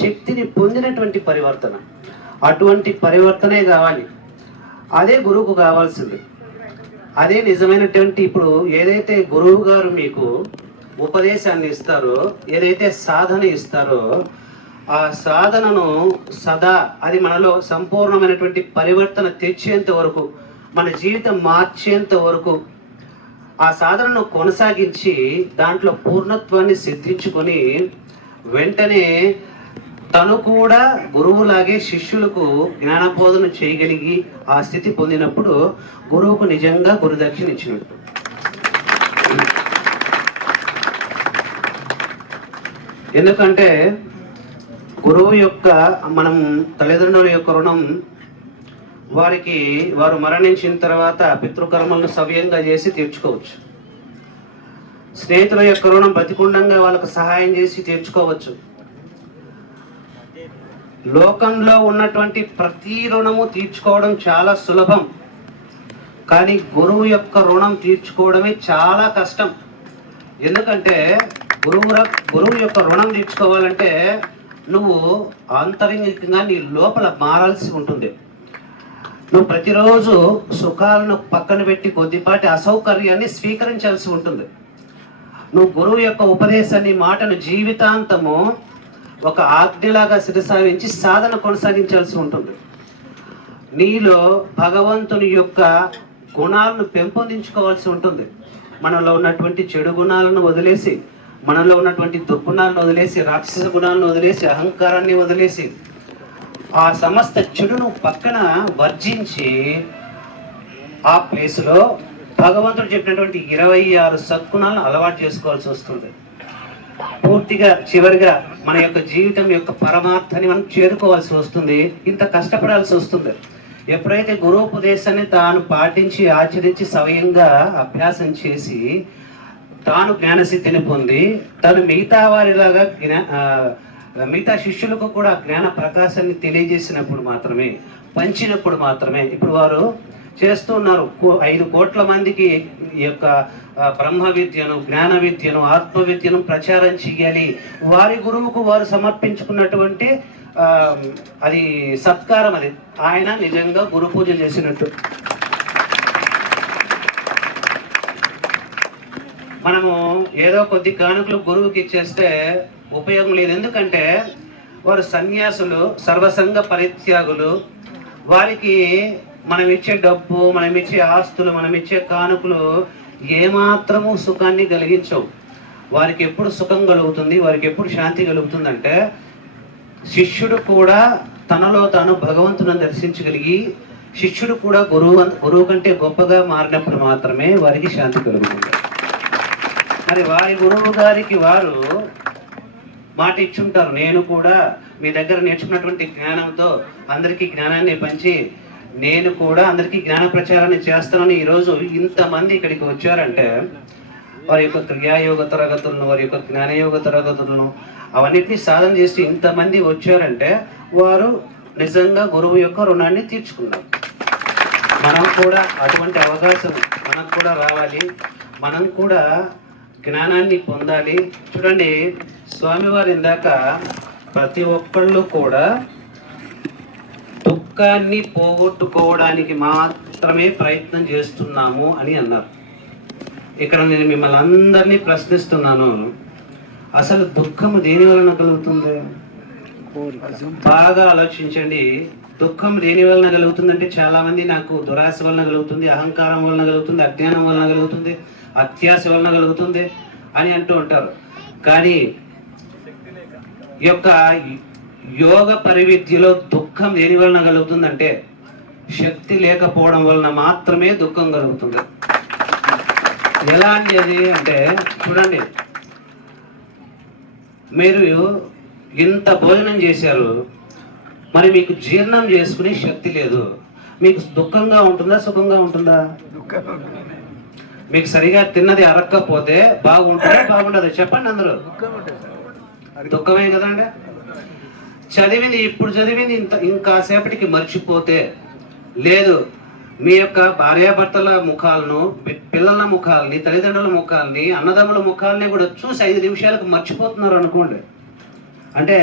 శక్తిని పొందినటువంటి పరివర్తన. అటువంటి పరివర్తనే కావాలి. అదే గురువుకు కావాల్సింది. అదే నిజమైనటువంటి, ఇప్పుడు ఏదైతే గురువు గారు మీకు ఉపదేశాన్ని ఇస్తారో, ఏదైతే సాధన ఇస్తారో, ఆ సాధనను సదా అది మనలో సంపూర్ణమైనటువంటి పరివర్తన తెచ్చేంత వరకు, మన జీవితం మార్చేంత వరకు ఆ సాధనను కొనసాగించి దాంట్లో పూర్ణత్వాన్ని సిద్ధించుకొని వెంటనే తను కూడా గురువులాగే శిష్యులకు జ్ఞానబోధన చేయగలిగి ఆ స్థితి పొందినప్పుడు గురువుకు నిజంగా గురుదక్షిణ ఇచ్చినట్టు. ఎందుకంటే గురువు యొక్క, మనం తల్లిదండ్రుల యొక్క రుణం వారు మరణించిన తర్వాత పితృకర్మలను సవ్యంగా చేసి తీర్చుకోవచ్చు. స్నేహితుల యొక్క రుణం ప్రతికుండంగా వాళ్ళకు సహాయం చేసి తీర్చుకోవచ్చు. లోకంలో ఉన్నటువంటి ప్రతి రుణము తీర్చుకోవడం చాలా సులభం, కానీ గురువు యొక్క రుణం తీర్చుకోవడమే చాలా కష్టం. ఎందుకంటే గురువు యొక్క రుణం తీర్చుకోవాలంటే నువ్వు ఆంతరంగికంగా నీ లోపల మారాల్సి ఉంటుంది. నువ్వు ప్రతిరోజు సుఖాలను పక్కన పెట్టి కొద్దిపాటి అసౌకర్యాన్ని స్వీకరించాల్సి ఉంటుంది. నువ్వు గురువు యొక్క ఉపదేశాన్ని, మాటను జీవితాంతము ఒక ఆజ్ఞలాగా శిరసావించి సాధన కొనసాగించాల్సి ఉంటుంది. నీలో భగవంతుని యొక్క గుణాలను పెంపొందించుకోవాల్సి ఉంటుంది. మనలో ఉన్నటువంటి చెడు గుణాలను వదిలేసి, మనలో ఉన్నటువంటి దుర్గుణాలను వదిలేసి, రాక్షస గుణాలను వదిలేసి, అహంకారాన్ని వదిలేసి, ఆ సమస్త చెడును పక్కన వర్జించి ఆ ప్లేస్లో భగవంతుడు చెప్పినటువంటి 26 సద్గుణాలను అలవాటు చేసుకోవాల్సి వస్తుంది. పూర్తిగా చివరిగా మన యొక్క జీవితం యొక్క పరమార్థాన్ని మనం చేరుకోవాల్సి వస్తుంది. ఇంత కష్టపడాల్సి వస్తుంది. ఎప్పుడైతే గురువుపదేశాన్ని తాను పాటించి ఆచరించి స్వయంగా అభ్యాసం చేసి తాను జ్ఞానసిద్ధిని పొంది తను మిగతా వారిలాగా మిగతా శిష్యులకు కూడా జ్ఞాన ప్రకాశాన్ని తెలియజేసినప్పుడు మాత్రమే, పంచినప్పుడు మాత్రమే, ఇప్పుడు వారు చేస్తున్నారు 5 కోట్ల మందికి ఈ యొక్క బ్రహ్మ విద్యను, జ్ఞాన విద్యను, ఆత్మ విద్యను ప్రచారం చేయాలి. వారి గురువుకు వారు సమర్పించుకున్నటువంటి అది సత్కారం. అది ఆయన నిజంగా గురు పూజ చేసినట్టు. మనము ఏదో కొద్ది కానుకలు గురువుకి ఇచ్చేస్తే ఉపయోగం లేదు. ఎందుకంటే వారు సన్యాసులు, సర్వసంగ పరిత్యాగులు. వారికి మనం ఇచ్చే డబ్బు, మనం ఇచ్చే ఆస్తులు, మనం ఇచ్చే కానుకలు ఏమాత్రము సుఖాన్ని కలిగించవు. వారికి ఎప్పుడు సుఖం కలుగుతుంది, వారికి ఎప్పుడు శాంతి కలుగుతుందంటే శిష్యుడు కూడా తనలో తాను భగవంతుని దర్శించగలిగి, శిష్యుడు కూడా గురువు కంటే గొప్పగా మారినప్పుడు మాత్రమే వారికి శాంతి కలుగుతుంది. మరి వారి గురువు గారికి వారు మాట ఇచ్చుంటారు, నేను కూడా మీ దగ్గర నేర్చుకున్నటువంటి జ్ఞానంతో అందరికీ జ్ఞానాన్ని పంచి నేను కూడా అందరికీ జ్ఞాన ప్రచారాన్ని చేస్తానని ఈరోజు ఇంతమంది ఇక్కడికి వచ్చారంటే వారి యొక్క క్రియాయోగ తరగతులను, వారి యొక్క జ్ఞానయోగ తరగతులను అవన్నిటినీ సాధన చేసి ఇంతమంది వచ్చారంటే వారు నిజంగా గురువు యొక్క రుణాన్ని తీర్చుకున్నారు. మనం కూడా అటువంటి అవకాశం మనకు కూడా రావాలి. మనం కూడా జ్ఞానాన్ని పొందాలి. చూడండి, స్వామివారి ఇందాక ప్రతి ఒక్కళ్ళు కూడా దుఃఖాన్ని పోగొట్టుకోవడానికి మాత్రమే ప్రయత్నం చేస్తున్నాము అని అన్నారు. ఇక్కడ నేను మిమ్మల్ని అందరినీ ప్రశ్నిస్తున్నాను, అసలు దుఃఖము దేని వలన కలుగుతుంది? బాగా ఆలోచించండి. దుఃఖం దేని వలన కలుగుతుందంటే చాలా మంది నాకు దురాశ వలన కలుగుతుంది, అహంకారం వలన కలుగుతుంది, అజ్ఞానం వలన కలుగుతుంది, అత్యాశ వలన కలుగుతుంది అని అంటూ ఉంటారు. కానీ ఈ యొక్క యోగ పరివిద్యలో దుఃఖం దేని వలన కలుగుతుందంటే శక్తి లేకపోవడం వలన మాత్రమే దుఃఖం కలుగుతుంది. ఎలా అండి అది అంటే, చూడండి, మీరు ఇంత భోజనం చేశారు, మరి మీకు జీర్ణం చేసుకునే శక్తి లేదు, మీకు దుఃఖంగా ఉంటుందా, సుఖంగా ఉంటుందా? మీకు సరిగా తిన్నది అరక్కపోతే బాగుంటుందా, బాగుంటుందా? చెప్పండి అందరూ. దుఃఖమే కదండి. ఇప్పుడు చదివింది ఇంకాసేపటికి మర్చిపోతే, లేదు మీ యొక్క భార్యాభర్తల ముఖాలను, పిల్లల ముఖాలని, తల్లిదండ్రుల ముఖాలని, అన్నదమ్ముల ముఖాలని కూడా చూసి 5 నిమిషాలకు మర్చిపోతున్నారు అనుకోండి, అంటే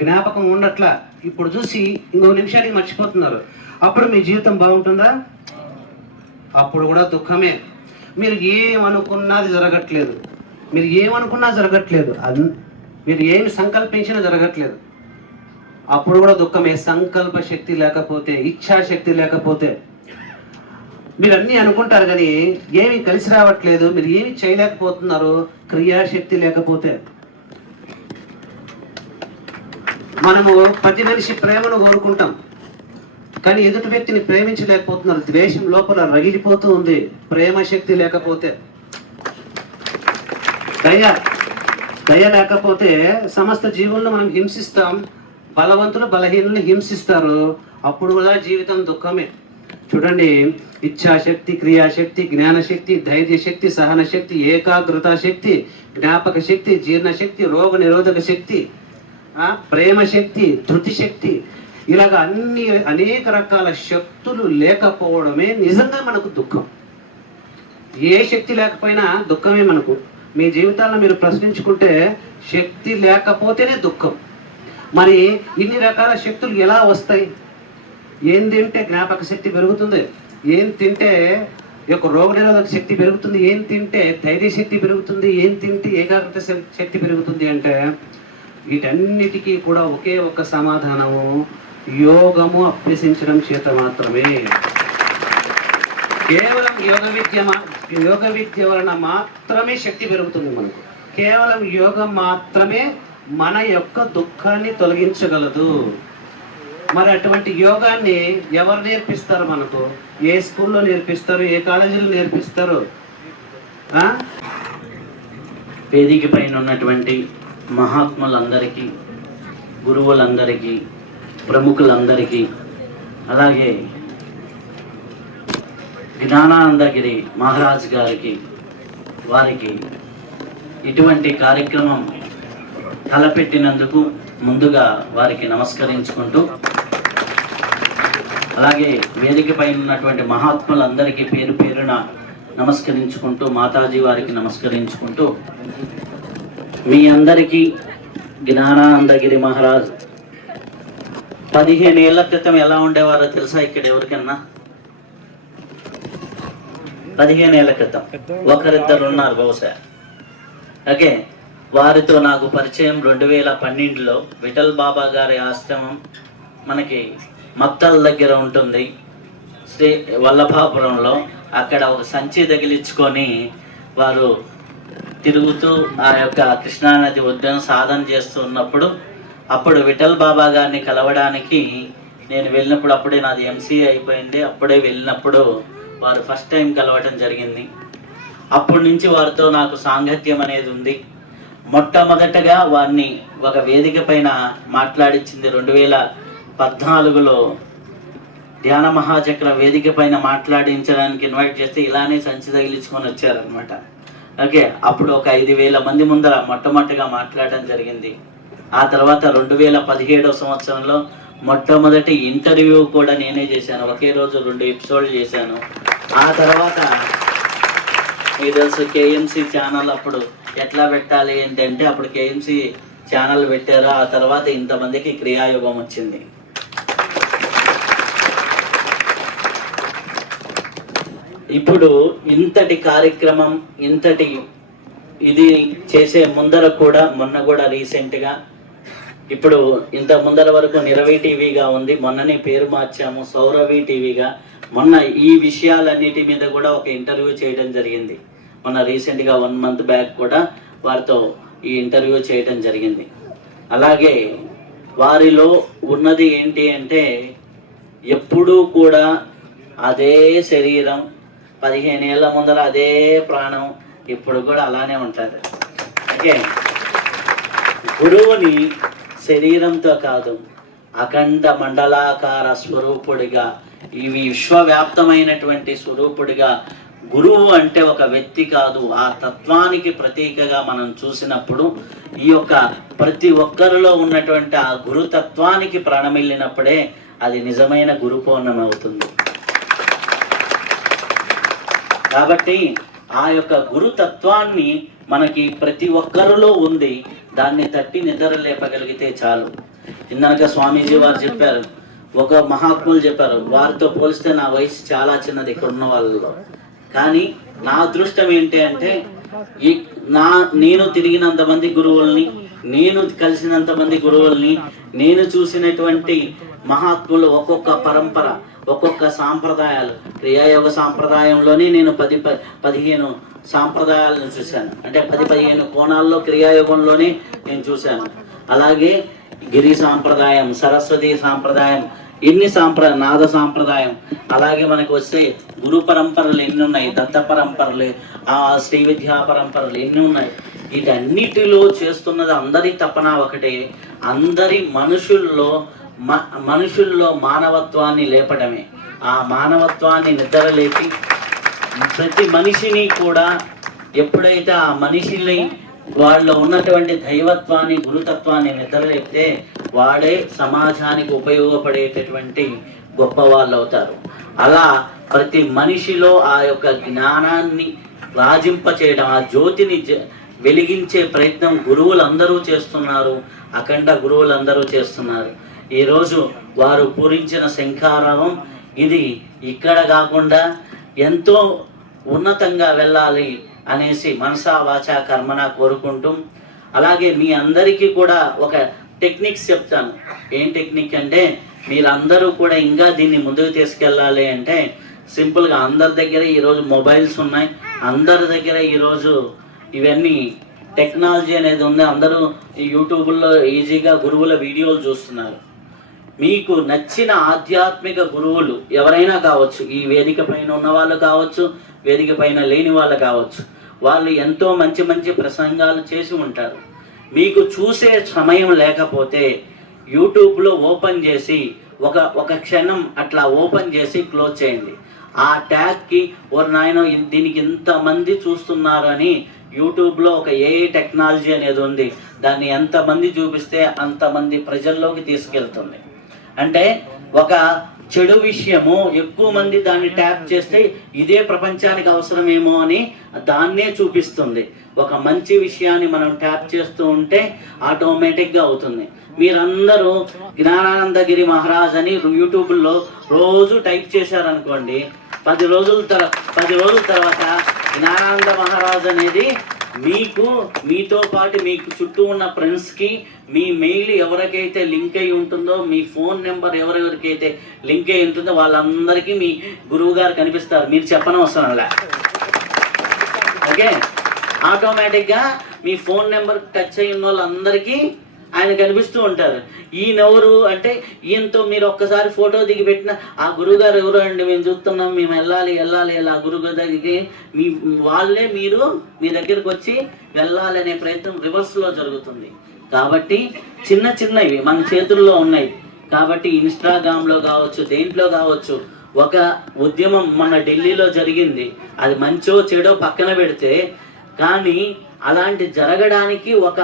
జ్ఞాపకం ఉండట్లా. ఇప్పుడు చూసి ఇంకో నిమిషానికి మర్చిపోతున్నారు. అప్పుడు మీ జీవితం బాగుంటుందా? అప్పుడు కూడా దుఃఖమే. మీరు ఏమనుకున్నది జరగట్లేదు, మీరు ఏమనుకున్నా జరగట్లేదు, మీరు ఏమి సంకల్పించినా జరగట్లేదు, అప్పుడు కూడా దుఃఖమే. సంకల్ప శక్తి లేకపోతే, ఇచ్ఛాశక్తి లేకపోతే, మీరు అన్నీ అనుకుంటారు కానీ ఏమీ కలిసి రావట్లేదు, మీరు ఏమి చేయలేకపోతున్నారు, క్రియాశక్తి లేకపోతే. మనము ప్రతి మనిషి ప్రేమను కోరుకుంటాం కానీ ఎదుటి వ్యక్తిని ప్రేమించలేకపోతున్నారు. ద్వేషం లోపల రగిలిపోతూ ఉంది, ప్రేమ శక్తి లేకపోతే. దయ లేకపోతే సమస్త జీవులను మనం హింసిస్తాం. బలవంతులు బలహీనులను హింసిస్తారు. అప్పుడు కూడా జీవితం దుఃఖమే. చూడండి, ఇచ్ఛాశక్తి, క్రియాశక్తి, జ్ఞానశక్తి, ధైర్యశక్తి, సహన శక్తి, ఏకాగ్రత శక్తి, జ్ఞాపక శక్తి, జీర్ణశక్తి, రోగ నిరోధక శక్తి, ప్రేమ శక్తి, ధృతి శక్తి, ఇలాగ అనేక రకాల శక్తులు లేకపోవడమే నిజంగా మనకు దుఃఖం. ఏ శక్తి లేకపోయినా దుఃఖమే మనకు. మీ జీవితాల్లో మీరు ప్రశ్నించుకుంటే శక్తి లేకపోతేనే దుఃఖం. మరి ఇన్ని రకాల శక్తులు ఎలా వస్తాయి? ఏం తింటే జ్ఞాపక శక్తి పెరుగుతుంది, ఏం తింటే యొక్క రోగ నిరోధక శక్తి పెరుగుతుంది, ఏం తింటే ధైర్య శక్తి పెరుగుతుంది, ఏం తింటే ఏకాగ్రత శక్తి పెరుగుతుంది అంటే వీటన్నిటికీ కూడా ఒకే ఒక్క సమాధానము, యోగము అభ్యసించడం చేత మాత్రమే. కేవలం యోగ విద్య వలన మాత్రమే శక్తి పెరుగుతుంది మనకు. కేవలం యోగం మాత్రమే మన యొక్క దుఃఖాన్ని తొలగించగలదు. మరి అటువంటి యోగాన్ని ఎవరు నేర్పిస్తారు మనకు? ఏ స్కూల్లో నేర్పిస్తారు? ఏ కాలేజీలో నేర్పిస్తారు? వేదిక పైన ఉన్నటువంటి మహాత్ములందరికీ, గురువులందరికీ, ప్రముఖులందరికీ, అలాగే జ్ఞానానందగిరి మహారాజ్ గారికి, వారికి ఇటువంటి కార్యక్రమం తలపెట్టినందుకు ముందుగా వారికి నమస్కరించుకుంటూ, అలాగే వేదిక పైన ఉన్నటువంటి మహాత్ములందరికీ పేరు పేరున నమస్కరించుకుంటూ, మాతాజీ వారికి నమస్కరించుకుంటూ, మీ అందరికీ జ్ఞానానందగిరి మహారాజ్ 15 ఏళ్ల క్రితం ఎలా ఉండేవారో తెలుసా? ఇక్కడ ఎవరికన్నా 15 ఏళ్ల క్రితం ఒకరిద్దరు ఉన్నారు బహుశా. ఓకే, వారితో నాకు పరిచయం 2012లో విఠల్ బాబా గారి ఆశ్రమం మనకి మక్తల్ దగ్గర ఉంటుంది, శ్రీ వల్లభాపురంలో. అక్కడ ఒక సంచి తగిలించుకొని వారు తిరుగుతూ ఆ యొక్క కృష్ణానది ఒడ్డున సాధన చేస్తున్నప్పుడు, అప్పుడు విఠల్ బాబా గారిని కలవడానికి నేను వెళ్ళినప్పుడు, అప్పుడే నాది ఎంసీఏ అయిపోయింది, అప్పుడే వెళ్ళినప్పుడు వారు ఫస్ట్ టైం కలవటం జరిగింది. అప్పటి నుంచి వారితో నాకు సాంగత్యం అనేది ఉంది. మొట్టమొదటగా వారిని ఒక వేదిక పైన మాట్లాడించింది 2014లో ధ్యాన మహాచక్ర వేదిక పైన మాట్లాడించడానికి ఇన్వైట్ చేస్తే ఇలానే సంచి తగిలించుకొని వచ్చారనమాట. ఓకే, అప్పుడు ఒక 5,000 మంది ముందర మొట్టమొదటిగా మాట్లాడడం జరిగింది. ఆ తర్వాత 2017వ సంవత్సరంలో మొట్టమొదటి ఇంటర్వ్యూ కూడా నేనే చేశాను. ఒకే రోజు 2 ఎపిసోడ్లు చేశాను. ఆ తర్వాత మీకు తెలుసు కేఎంసి ఛానల్ అప్పుడు ఎట్లా పెట్టాలి ఏంటంటే అప్పుడు కేఎంసి ఛానల్ పెట్టారు. ఆ తర్వాత ఇంతమందికి క్రియాయోగం వచ్చింది. ఇప్పుడు ఇంతటి కార్యక్రమం, ఇంతటి ఇది చేసే ముందర కూడా, మొన్న కూడా రీసెంట్గా, ఇప్పుడు ఇంత ముందర వరకు నిరవి టీవీగా ఉంది, మొన్ననే పేరు మార్చాము సౌరవి టీవీగా. మొన్న ఈ విషయాలన్నిటి మీద కూడా ఒక ఇంటర్వ్యూ చేయడం జరిగింది. మొన్న రీసెంట్గా 1 మంత్ బ్యాక్ కూడా వారితో ఈ ఇంటర్వ్యూ చేయడం జరిగింది. అలాగే వారిలో ఉన్నది ఏంటి అంటే ఎప్పుడూ కూడా అదే శరీరం, 15 ఏళ్ల ముందర అదే ప్రాణం, ఇప్పుడు కూడా అలానే ఉంటుంది. ఓకే, గురువుని శరీరంతో కాదు, అఖండ మండలాకార స్వరూపుడిగా, ఈ విశ్వవ్యాప్తమైనటువంటి స్వరూపుడిగా గురువు అంటే ఒక వ్యక్తి కాదు, ఆ తత్వానికి ప్రతీకగా మనం చూసినప్పుడు ఈ యొక్క ప్రతి ఒక్కరిలో ఉన్నటువంటి ఆ గురుతత్వానికి ప్రాణమిల్లినప్పుడే అది నిజమైన గురు పౌర్ణమి అవుతుంది. కాబట్టి ఆ యొక్క గురుతత్వాన్ని మనకి ప్రతి ఒక్కరిలో ఉంది, దాన్ని తట్టి నిద్ర లేపగలిగితే చాలు. ఇందాక స్వామీజీ వారు చెప్పారు, ఒక మహాత్ములు చెప్పారు, వారితో పోలిస్తే నా వయసు చాలా చిన్నది ఇక్కడ ఉన్న వాళ్ళలో. కానీ నా అదృష్టం ఏంటి అంటే నేను తిరిగినంత మంది గురువుల్ని, నేను కలిసినంత మంది గురువుల్ని, నేను చూసినటువంటి మహాత్ములు ఒక్కొక్క పరంపర, ఒక్కొక్క సాంప్రదాయాలు, క్రియాయోగ సాంప్రదాయంలోనే నేను 10-15 సాంప్రదాయాలను చూశాను. అంటే 10-15 కోణాల్లో క్రియాయోగంలోనే నేను చూశాను. అలాగే గిరి సాంప్రదాయం, సరస్వతి సాంప్రదాయం, ఎన్ని నాద సాంప్రదాయం, అలాగే మనకు వస్తే గురు పరంపరలు ఎన్ని ఉన్నాయి, దత్త పరంపరలు, శ్రీ విద్యా పరంపరలు ఎన్ని ఉన్నాయి. వీటన్నిటిలో చేస్తున్నది అందరి తపన ఒకటే, అందరి మనుషుల్లో మానవత్వాన్ని లేపడమే. ఆ మానవత్వాన్ని నిద్రలేపి ప్రతి మనిషిని కూడా ఎప్పుడైతే ఆ మనిషిని వాళ్ళలో ఉన్నటువంటి దైవత్వాన్ని, గురుతత్వాన్ని నిద్రలేపితే వాడే సమాజానికి ఉపయోగపడేటటువంటి గొప్ప వాళ్ళు అవుతారు. అలా ప్రతి మనిషిలో ఆ యొక్క జ్ఞానాన్ని రాజింప చేయడం, ఆ జ్యోతిని వెలిగించే ప్రయత్నం గురువులందరూ చేస్తున్నారు, అఖండ గురువులందరూ చేస్తున్నారు. ఈరోజు వారు పూరించిన శంఖారావం ఇది ఇక్కడ కాకుండా ఎంతో ఉన్నతంగా వెళ్ళాలి అనేసి మనసా వాచా కర్మన కోరుకుంటూ, అలాగే మీ అందరికీ కూడా ఒక టెక్నిక్స్ చెప్తాను. ఏం టెక్నిక్ అంటే, మీరందరూ కూడా ఇంకా దీన్ని ముందుకు తీసుకెళ్ళాలి అంటే సింపుల్గా అందరి దగ్గర ఈరోజు మొబైల్స్ ఉన్నాయి, అందరి దగ్గర ఈరోజు ఇవన్నీ టెక్నాలజీ అనేది ఉంది. అందరూ యూట్యూబ్లో ఈజీగా గురువుల వీడియోలు చూస్తున్నారు. మీకు నచ్చిన ఆధ్యాత్మిక గురువులు ఎవరైనా కావచ్చు, ఈ వేదిక పైన ఉన్న వాళ్ళు కావచ్చు, వేదిక పైన లేని వాళ్ళు కావచ్చు, వాళ్ళు ఎంతో మంచి మంచి ప్రసంగాలు చేసి ఉంటారు. మీకు చూసే సమయం లేకపోతే యూట్యూబ్లో ఓపెన్ చేసి ఒక క్షణం అట్లా ఓపెన్ చేసి క్లోజ్ చేయండి. ఆ ట్యాగ్కి ఓ నాయన దీనికి ఇంతమంది చూస్తున్నారు అని యూట్యూబ్లో ఒక ఏఐ టెక్నాలజీ అనేది ఉంది, దాన్ని ఎంతమంది చూపిస్తే అంతమంది ప్రజల్లోకి తీసుకెళ్తుంది. అంటే ఒక చెడు విషయము ఎక్కువ మంది దాన్ని ట్యాప్ చేస్తే ఇదే ప్రపంచానికి అవసరమేమో అని దాన్నే చూపిస్తుంది. ఒక మంచి విషయాన్ని మనం ట్యాప్ చేస్తూ ఉంటే ఆటోమేటిక్గా అవుతుంది. మీరందరూ జ్ఞానానందగిరి మహారాజ్ అని యూట్యూబ్లో రోజు టైప్ చేశారనుకోండి, 10 రోజుల తర్వాత జ్ఞానానంద మహారాజ్ అనేది మీతో పాటు మీకు చుట్టూ ఉన్న ఫ్రెండ్స్కి, మీ మెయిల్ ఎవరికైతే లింక్ అయి ఉంటుందో, మీ ఫోన్ నెంబర్ ఎవరెవరికైతే లింక్ అయి ఉంటుందో వాళ్ళందరికీ మీ గురువు గారు కనిపిస్తారు, మీరు చెప్పనవసరంలే. ఓకే, ఆటోమేటిక్గా మీ ఫోన్ నెంబర్ టచ్ అయి ఉన్న వాళ్ళందరికీ ఆయన కనిపిస్తూ ఉంటారు. ఈయనెవరు అంటే, ఈయనతో మీరు ఒక్కసారి ఫోటో దిగి పెట్టిన ఆ గురువుగారు ఎవరు అండి, మేము చూస్తున్నాం, మేము వెళ్ళాలి ఆ గురువుగారి దగ్గరికి, వాళ్ళే మీ దగ్గరికి వచ్చి వెళ్ళాలి అనే ప్రయత్నం రివర్స్లో జరుగుతుంది. కాబట్టి చిన్నవి మన చేతుల్లో ఉన్నాయి. కాబట్టి ఇన్స్టాగ్రామ్లో కావచ్చు, దేంట్లో కావచ్చు, ఒక ఉద్యమం మన ఢిల్లీలో జరిగింది, అది మంచో చెడో పక్కన పెడితే, కానీ అలాంటి జరగడానికి ఒక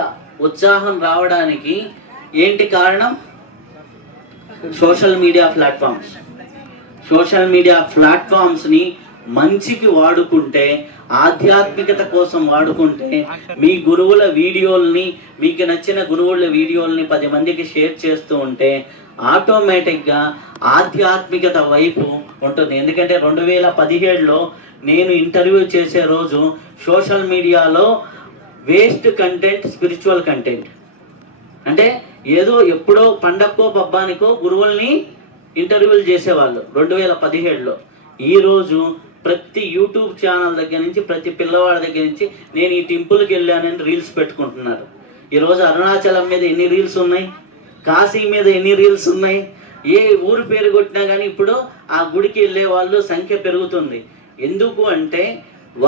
ఉత్సాహం రావడానికి ఏంటి కారణం? సోషల్ మీడియా ప్లాట్ఫామ్స్ని మంచికి వాడుకుంటే, ఆధ్యాత్మికత కోసం వాడుకుంటే, మీ గురువుల వీడియోల్ని, మీకు నచ్చిన గురువుల వీడియోల్ని 10 మందికి షేర్ చేస్తూ ఉంటే ఆటోమేటిక్గా ఆధ్యాత్మికత వైపు ఉంటుంది. ఎందుకంటే 2017లో నేను ఇంటర్వ్యూ చేసే రోజు సోషల్ మీడియాలో వేస్ట్ కంటెంట్, స్పిరిచువల్ కంటెంట్ అంటే ఏదో ఎప్పుడో పండక్కో పబ్బానికో గురువుల్ని ఇంటర్వ్యూలు చేసేవాళ్ళు 2017లో. ఈరోజు ప్రతి యూట్యూబ్ ఛానల్ దగ్గర నుంచి, ప్రతి పిల్లవాడి దగ్గర నుంచి నేను ఈ టెంపుల్కి వెళ్ళానని రీల్స్ పెట్టుకుంటున్నారు. ఈరోజు అరుణాచలం మీద ఎన్ని రీల్స్ ఉన్నాయి, కాశీ మీద ఎన్ని రీల్స్ ఉన్నాయి, ఏ ఊరు పేరు కొట్టినా కానీ ఇప్పుడు ఆ గుడికి వెళ్ళే వాళ్ళు సంఖ్య పెరుగుతుంది. ఎందుకు అంటే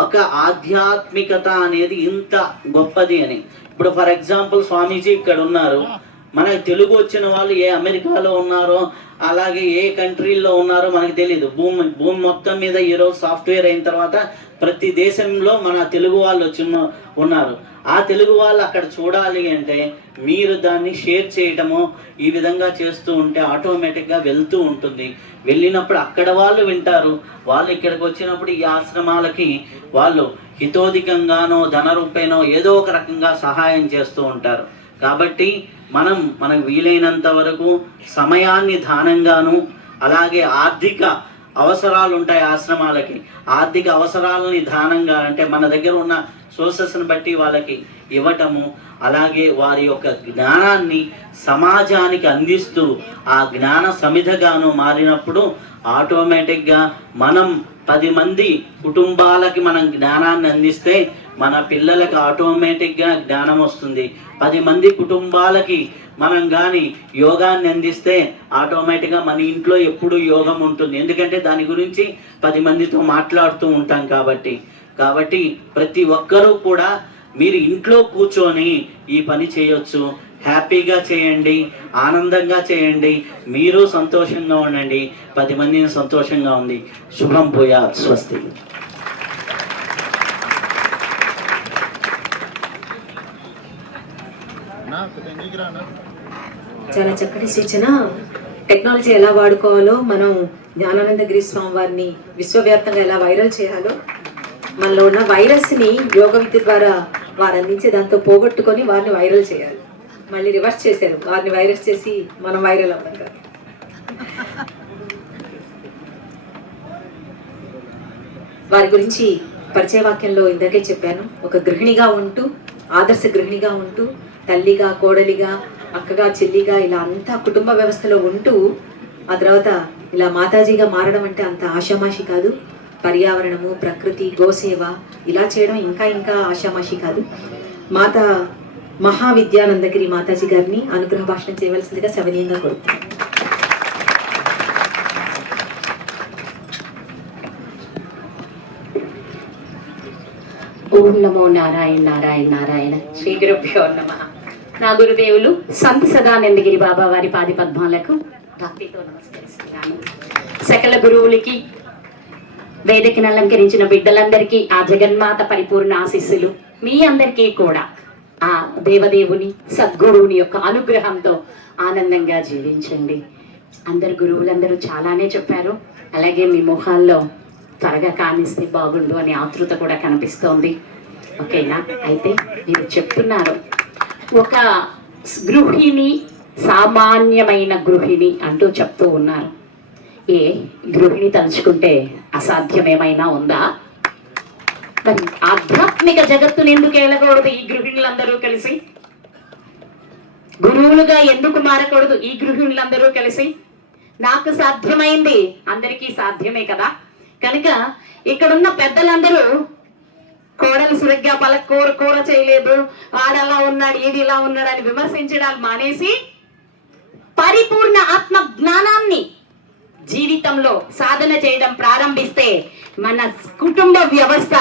ఒక ఆధ్యాత్మికత అనేది ఇంత గొప్పది అని. ఇప్పుడు ఫర్ ఎగ్జాంపుల్ స్వామీజీ ఇక్కడ ఉన్నారు, మనకి తెలుగు వచ్చిన వాళ్ళు ఏ అమెరికాలో ఉన్నారో అలాగే ఏ కంట్రీల్లో ఉన్నారో మనకు తెలియదు. భూమి మొత్తం మీద ఈరోజు సాఫ్ట్వేర్ అయిన తర్వాత ప్రతి దేశంలో మన తెలుగు వాళ్ళు ఉన్నారు. ఆ తెలుగు వాళ్ళు అక్కడ చూడాలి అంటే మీరు దాన్ని షేర్ చేయటము ఈ విధంగా చేస్తూ ఉంటే ఆటోమేటిక్గా వెళ్తూ ఉంటుంది. వెళ్ళినప్పుడు అక్కడ వాళ్ళు వింటారు. వాళ్ళు ఇక్కడికి వచ్చినప్పుడు ఈ ఆశ్రమాలకి వాళ్ళు హితోధికంగానో ధన రూపేనో ఏదో ఒక రకంగా సహాయం చేస్తూ ఉంటారు. కాబట్టి మనకు వీలైనంత వరకు సమయాన్ని దానంగాను, అలాగే ఆర్థిక అవసరాలు ఉంటాయి ఆశ్రమాలకి, ఆర్థిక అవసరాలని దానంగా అంటే మన దగ్గర ఉన్న సోర్సెస్ని బట్టి వాళ్ళకి ఇవ్వటము, అలాగే వారి యొక్క జ్ఞానాన్ని సమాజానికి అందిస్తూ ఆ జ్ఞాన సమిధగాను మారినప్పుడు ఆటోమేటిక్గా మనం 10 మంది కుటుంబాలకి మనం జ్ఞానాన్ని అందిస్తే మన పిల్లలకి ఆటోమేటిక్గా జ్ఞానం వస్తుంది. 10 మంది కుటుంబాలకి మనం కానీ యోగాన్ని అందిస్తే ఆటోమేటిక్గా మన ఇంట్లో ఎప్పుడు యోగం ఉంటుంది. ఎందుకంటే దాని గురించి 10 మందితో మాట్లాడుతూ ఉంటాం కాబట్టి ప్రతి ఒక్కరూ కూడా మీరు ఇంట్లో కూర్చొని ఈ పని చేయొచ్చు. హ్యాపీగా చేయండి, ఆనందంగా చేయండి, మీరు సంతోషంగా ఉండండి, 10 మందిని సంతోషంగా ఉంది. శుభం భూయా, స్వస్తి. చాలా చక్కటి సూచన. టెక్నాలజీ ఎలా వాడుకోవాలో, మనం జ్ఞానానందగిరి స్వామి వారిని విశ్వవ్యాప్తంగా ఎలా వైరల్ చేయాలో, మనలో ఉన్న వైరస్ని యోగ విద్య ద్వారా వారు అందించే దాంతో పోగొట్టుకొని వారిని వైరల్ చేయాలి. మళ్ళీ రివర్స్ చేశారు, వారిని వైరస్ చేసి మనం వైరల్ అవ్వడం కాదు. వారి గురించి పరిచయ వాక్యంలో ఇందాకే చెప్పాను. ఒక గృహిణిగా ఉంటూ, ఆదర్శ గృహిణిగా ఉంటూ, తల్లిగా, కోడలిగా, అక్కగా, చెల్లిగా ఇలా అంతా కుటుంబ వ్యవస్థలో ఉంటూ ఆ తర్వాత ఇలా మాతాజీగా మారడం అంటే అంత ఆషామాషి కాదు. పర్యావరణము, ప్రకృతి, గోసేవ ఇలా చేయడం ఇంకా ఇంకా ఆషామాషి కాదు. మాతా మహావిద్యానందగిరి మాతాజీ గారిని అనుగ్రహ భాషణ చేయవలసిందిగా సవినీయంగా కోరుతున్నాను. ఓం నమో నారాయణ నారాయణ నారాయణ. శ్రీ గురుభ్యో నమః. నా గురుదేవులు సంత్ సదానందగిరి బాబా వారి పాది పద్మాలకు భక్తితో నమస్కరిస్తున్నాను. సకల గురువులకి, వేదికను అలంకరించిన బిడ్డలందరికీ ఆ జగన్మాత పరిపూర్ణ ఆశీస్సులు మీ అందరికీ కూడా ఆ దేవదేవుని సద్గురువుని యొక్క అనుగ్రహంతో ఆనందంగా జీవించండి. అందరు గురువులందరూ చాలానే చెప్పారు. అలాగే మీ మొహాల్లో త్వరగా కానిస్తే బాగుండు అనే ఆతృత కూడా కనిపిస్తోంది. ఓకేనా? అయితే మీరు చెప్తున్నారు ఒక గృహిణి, సామాన్యమైన గృహిణి అంటూ చెప్తూ ఉన్నారు. ఏ గృహిణి తలుచుకుంటే అసాధ్యమేమైనా ఉందా? మరి ఆధ్యాత్మిక జగత్తును ఎందుకు ఏలకూడదు ఈ గృహిణులందరూ కలిసి? గురువులుగా ఎందుకు మారకూడదు ఈ గృహిణులందరూ కలిసి? నాకు సాధ్యమైంది, అందరికీ సాధ్యమే కదా. కనుక ఇక్కడున్న పెద్దలందరూ కోడలు సరిగ్గా కూర చేయలేదు, వాడలా ఉన్నాడు, ఏది ఇలా ఉన్నాడు అని విమర్శించడాలు మానేసి పరిపూర్ణ ఆత్మ జ్ఞానాన్ని జీవితంలో సాధన చేయడం ప్రారంభిస్తే మన కుటుంబ వ్యవస్థ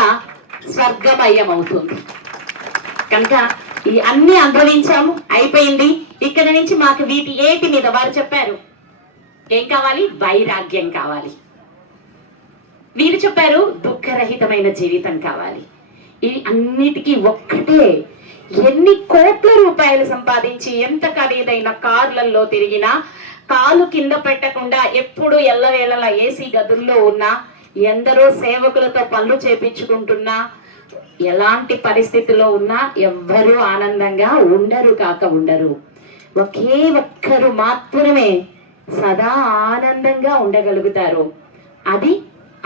స్వర్గమయం అవుతుంది. కనుక ఈ అన్ని అనుభవించాము, అయిపోయింది. ఇక్కడ నుంచి మాకు ఏటి మీద వారు చెప్పారు ఏం కావాలి? వైరాగ్యం కావాలి. వీరు చెప్పారు దుఃఖరహితమైన జీవితం కావాలి. ఇవి అన్నిటికీ ఒక్కటే. ఎన్ని కోట్ల రూపాయలు సంపాదించి ఎంత ఖరీదైన కార్లలో తిరిగినా, కాలు కింద పెట్టకుండా ఎప్పుడు ఎల్లవేళలా ఏసీ గదుల్లో ఉన్నా, ఎందరో సేవకులతో పనులు చేపించుకుంటున్నా, ఎలాంటి పరిస్థితిలో ఉన్నా ఎవ్వరూ ఆనందంగా ఉండరు. ఒకే ఒక్కరు మాత్రమే సదా ఆనందంగా ఉండగలుగుతారు. అది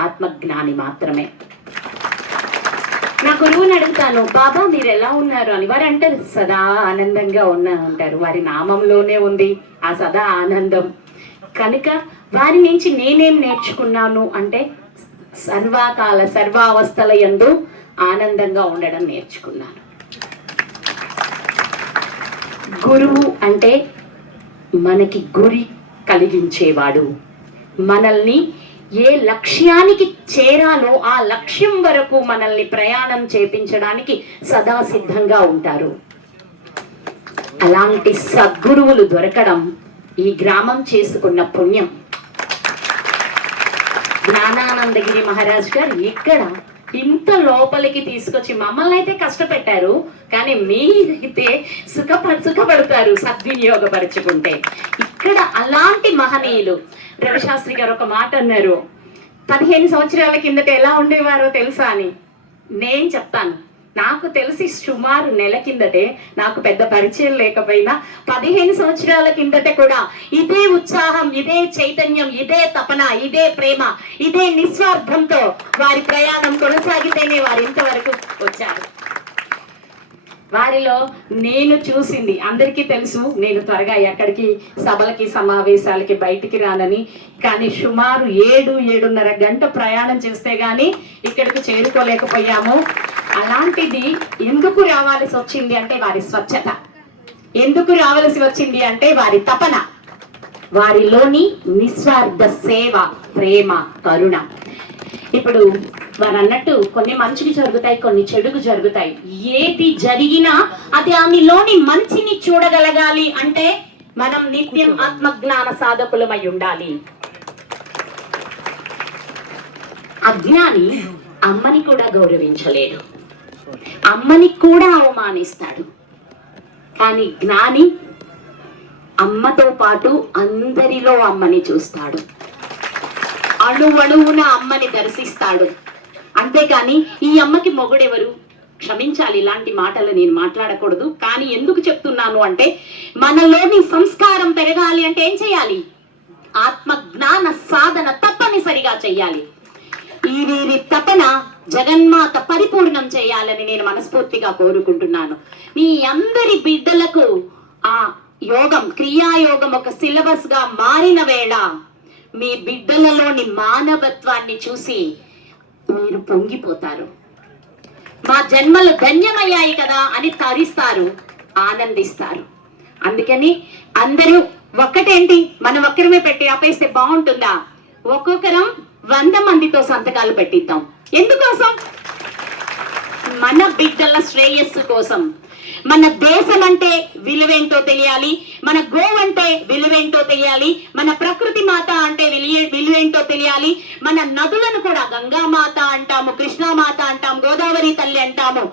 ఆత్మజ్ఞాని మాత్రమే. నా గురువుని అడుగుతాను, బాబా మీరు ఎలా ఉన్నారు అని. వారు అంటారు సదా ఆనందంగా అంటారు. వారి నామంలోనే ఉంది ఆ సదా ఆనందం. కనుక వారి నుంచి నేనేం నేర్చుకున్నాను అంటే సర్వకాల సర్వావస్థల యందు ఆనందంగా ఉండడం నేర్చుకున్నాను. గురువు అంటే మనకి గురి కలిగించేవాడు. మనల్ని ఏ లక్ష్యానికి చేరాలో ఆ లక్ష్యం వరకు మనల్ని ప్రయాణం చేపించడానికి సదా సిద్ధంగా ఉంటారు. అలాంటి సద్గురువులు దొరకడం ఈ గ్రామం చేసుకున్న పుణ్యం. జ్ఞానానందగిరి మహారాజ్ గారు ఇక్కడ ఇంత లోపలికి తీసుకొచ్చి మమ్మల్ని అయితే కష్టపెట్టారు, కానీ మీరైతే సుఖపడతారు సద్వినియోగపరుచుకుంటే. ఇక్కడ అలాంటి మహనీయులు. రవిశాస్త్రి గారు ఒక మాట అన్నారు, 15 సంవత్సరాల కిందట ఎలా ఉండేవారో తెలుసా అని. నేను చెప్తాను, నాకు తెలిసి సుమారు నెల కిందటే, నాకు పెద్ద పరిచయం లేకపోయినా 15 సంవత్సరాల కిందటే కూడా ఇదే ఉత్సాహం, ఇదే చైతన్యం, ఇదే తపన, ఇదే ప్రేమ, ఇదే నిస్వార్థంతో వారి ప్రయాణం కొనసాగితేనే వారు ఇంతవరకు వచ్చారు. వారిలో నేను చూసింది అందరికీ తెలుసు, నేను త్వరగా ఎక్కడికి సభలకి సమావేశాలకి బయటికి రానని, కానీ సుమారు 7-7:30 గంట ప్రయాణం చేస్తే గానీ ఇక్కడికి చేరుకోలేకపోయాము. అలాంటిది ఎందుకు రావాల్సి వచ్చింది అంటే వారి స్వచ్ఛత, ఎందుకు రావాల్సి వచ్చింది అంటే వారి తపన, వారిలోని నిస్వార్థ సేవ, ప్రేమ, కరుణ. ఇప్పుడు వారు అన్నట్టు కొన్ని మంచికి జరుగుతాయి, కొన్ని చెడుకు జరుగుతాయి. ఏది జరిగినా అది దానిలోని మంచిని చూడగలగాలి అంటే మనం నిత్యం ఆత్మజ్ఞాన సాధకులమై ఉండాలి. అజ్ఞాని అమ్మని కూడా గౌరవించలేడు, అమ్మని కూడా అవమానిస్తాడు. కానీ జ్ఞాని అమ్మతో పాటు అందరిలో అమ్మని చూస్తాడు, అణువణువున అమ్మని దర్శిస్తాడు. అంతేకాని ఈ అమ్మకి మొగుడెవరు, క్షమించాలి ఇలాంటి మాటలు నేను మాట్లాడకూడదు, కానీ ఎందుకు చెప్తున్నాను అంటే మనలోని సంస్కారం పెరగాలి అంటే ఏం చేయాలి? ఆత్మ జ్ఞాన సాధన తప్పనిసరిగా చెయ్యాలి. ఈ వీరి తపన జగన్మాత పరిపూర్ణం చేయాలని నేను మనస్ఫూర్తిగా కోరుకుంటున్నాను. మీ అందరి బిడ్డలకు ఆ యోగం, క్రియాయోగం ఒక సిలబస్ గా మారిన వేళ మీ బిడ్డలలోని మానవత్వాన్ని చూసి మీరు పొంగిపోతారు. మా జన్మలు ధన్యమయ్యాయి కదా అని తరిస్తారు, ఆనందిస్తారు. అందుకని అందరూ ఒక్కటేంటి, మనం ఒక్కరమే పెట్టి ఆపేస్తే బాగుంటుందా? ఒక్కొక్కరం 100 మందితో సంతకాలు పెట్టిద్దాం. ఎందుకోసం? మన బిడ్డల శ్రేయస్సు కోసం. మన దేశం అంటే విలువేంటో తెలియాలి, మన గోవు అంటే విలువేంటో తెలియాలి, మన ప్రకృతి మాత అంటే విలువేంటో తెలియాలి. మన నదులను కూడా గంగామాత అంటాము, కృష్ణామాత అంటాము, గోదావరి తల్లి అంటాము.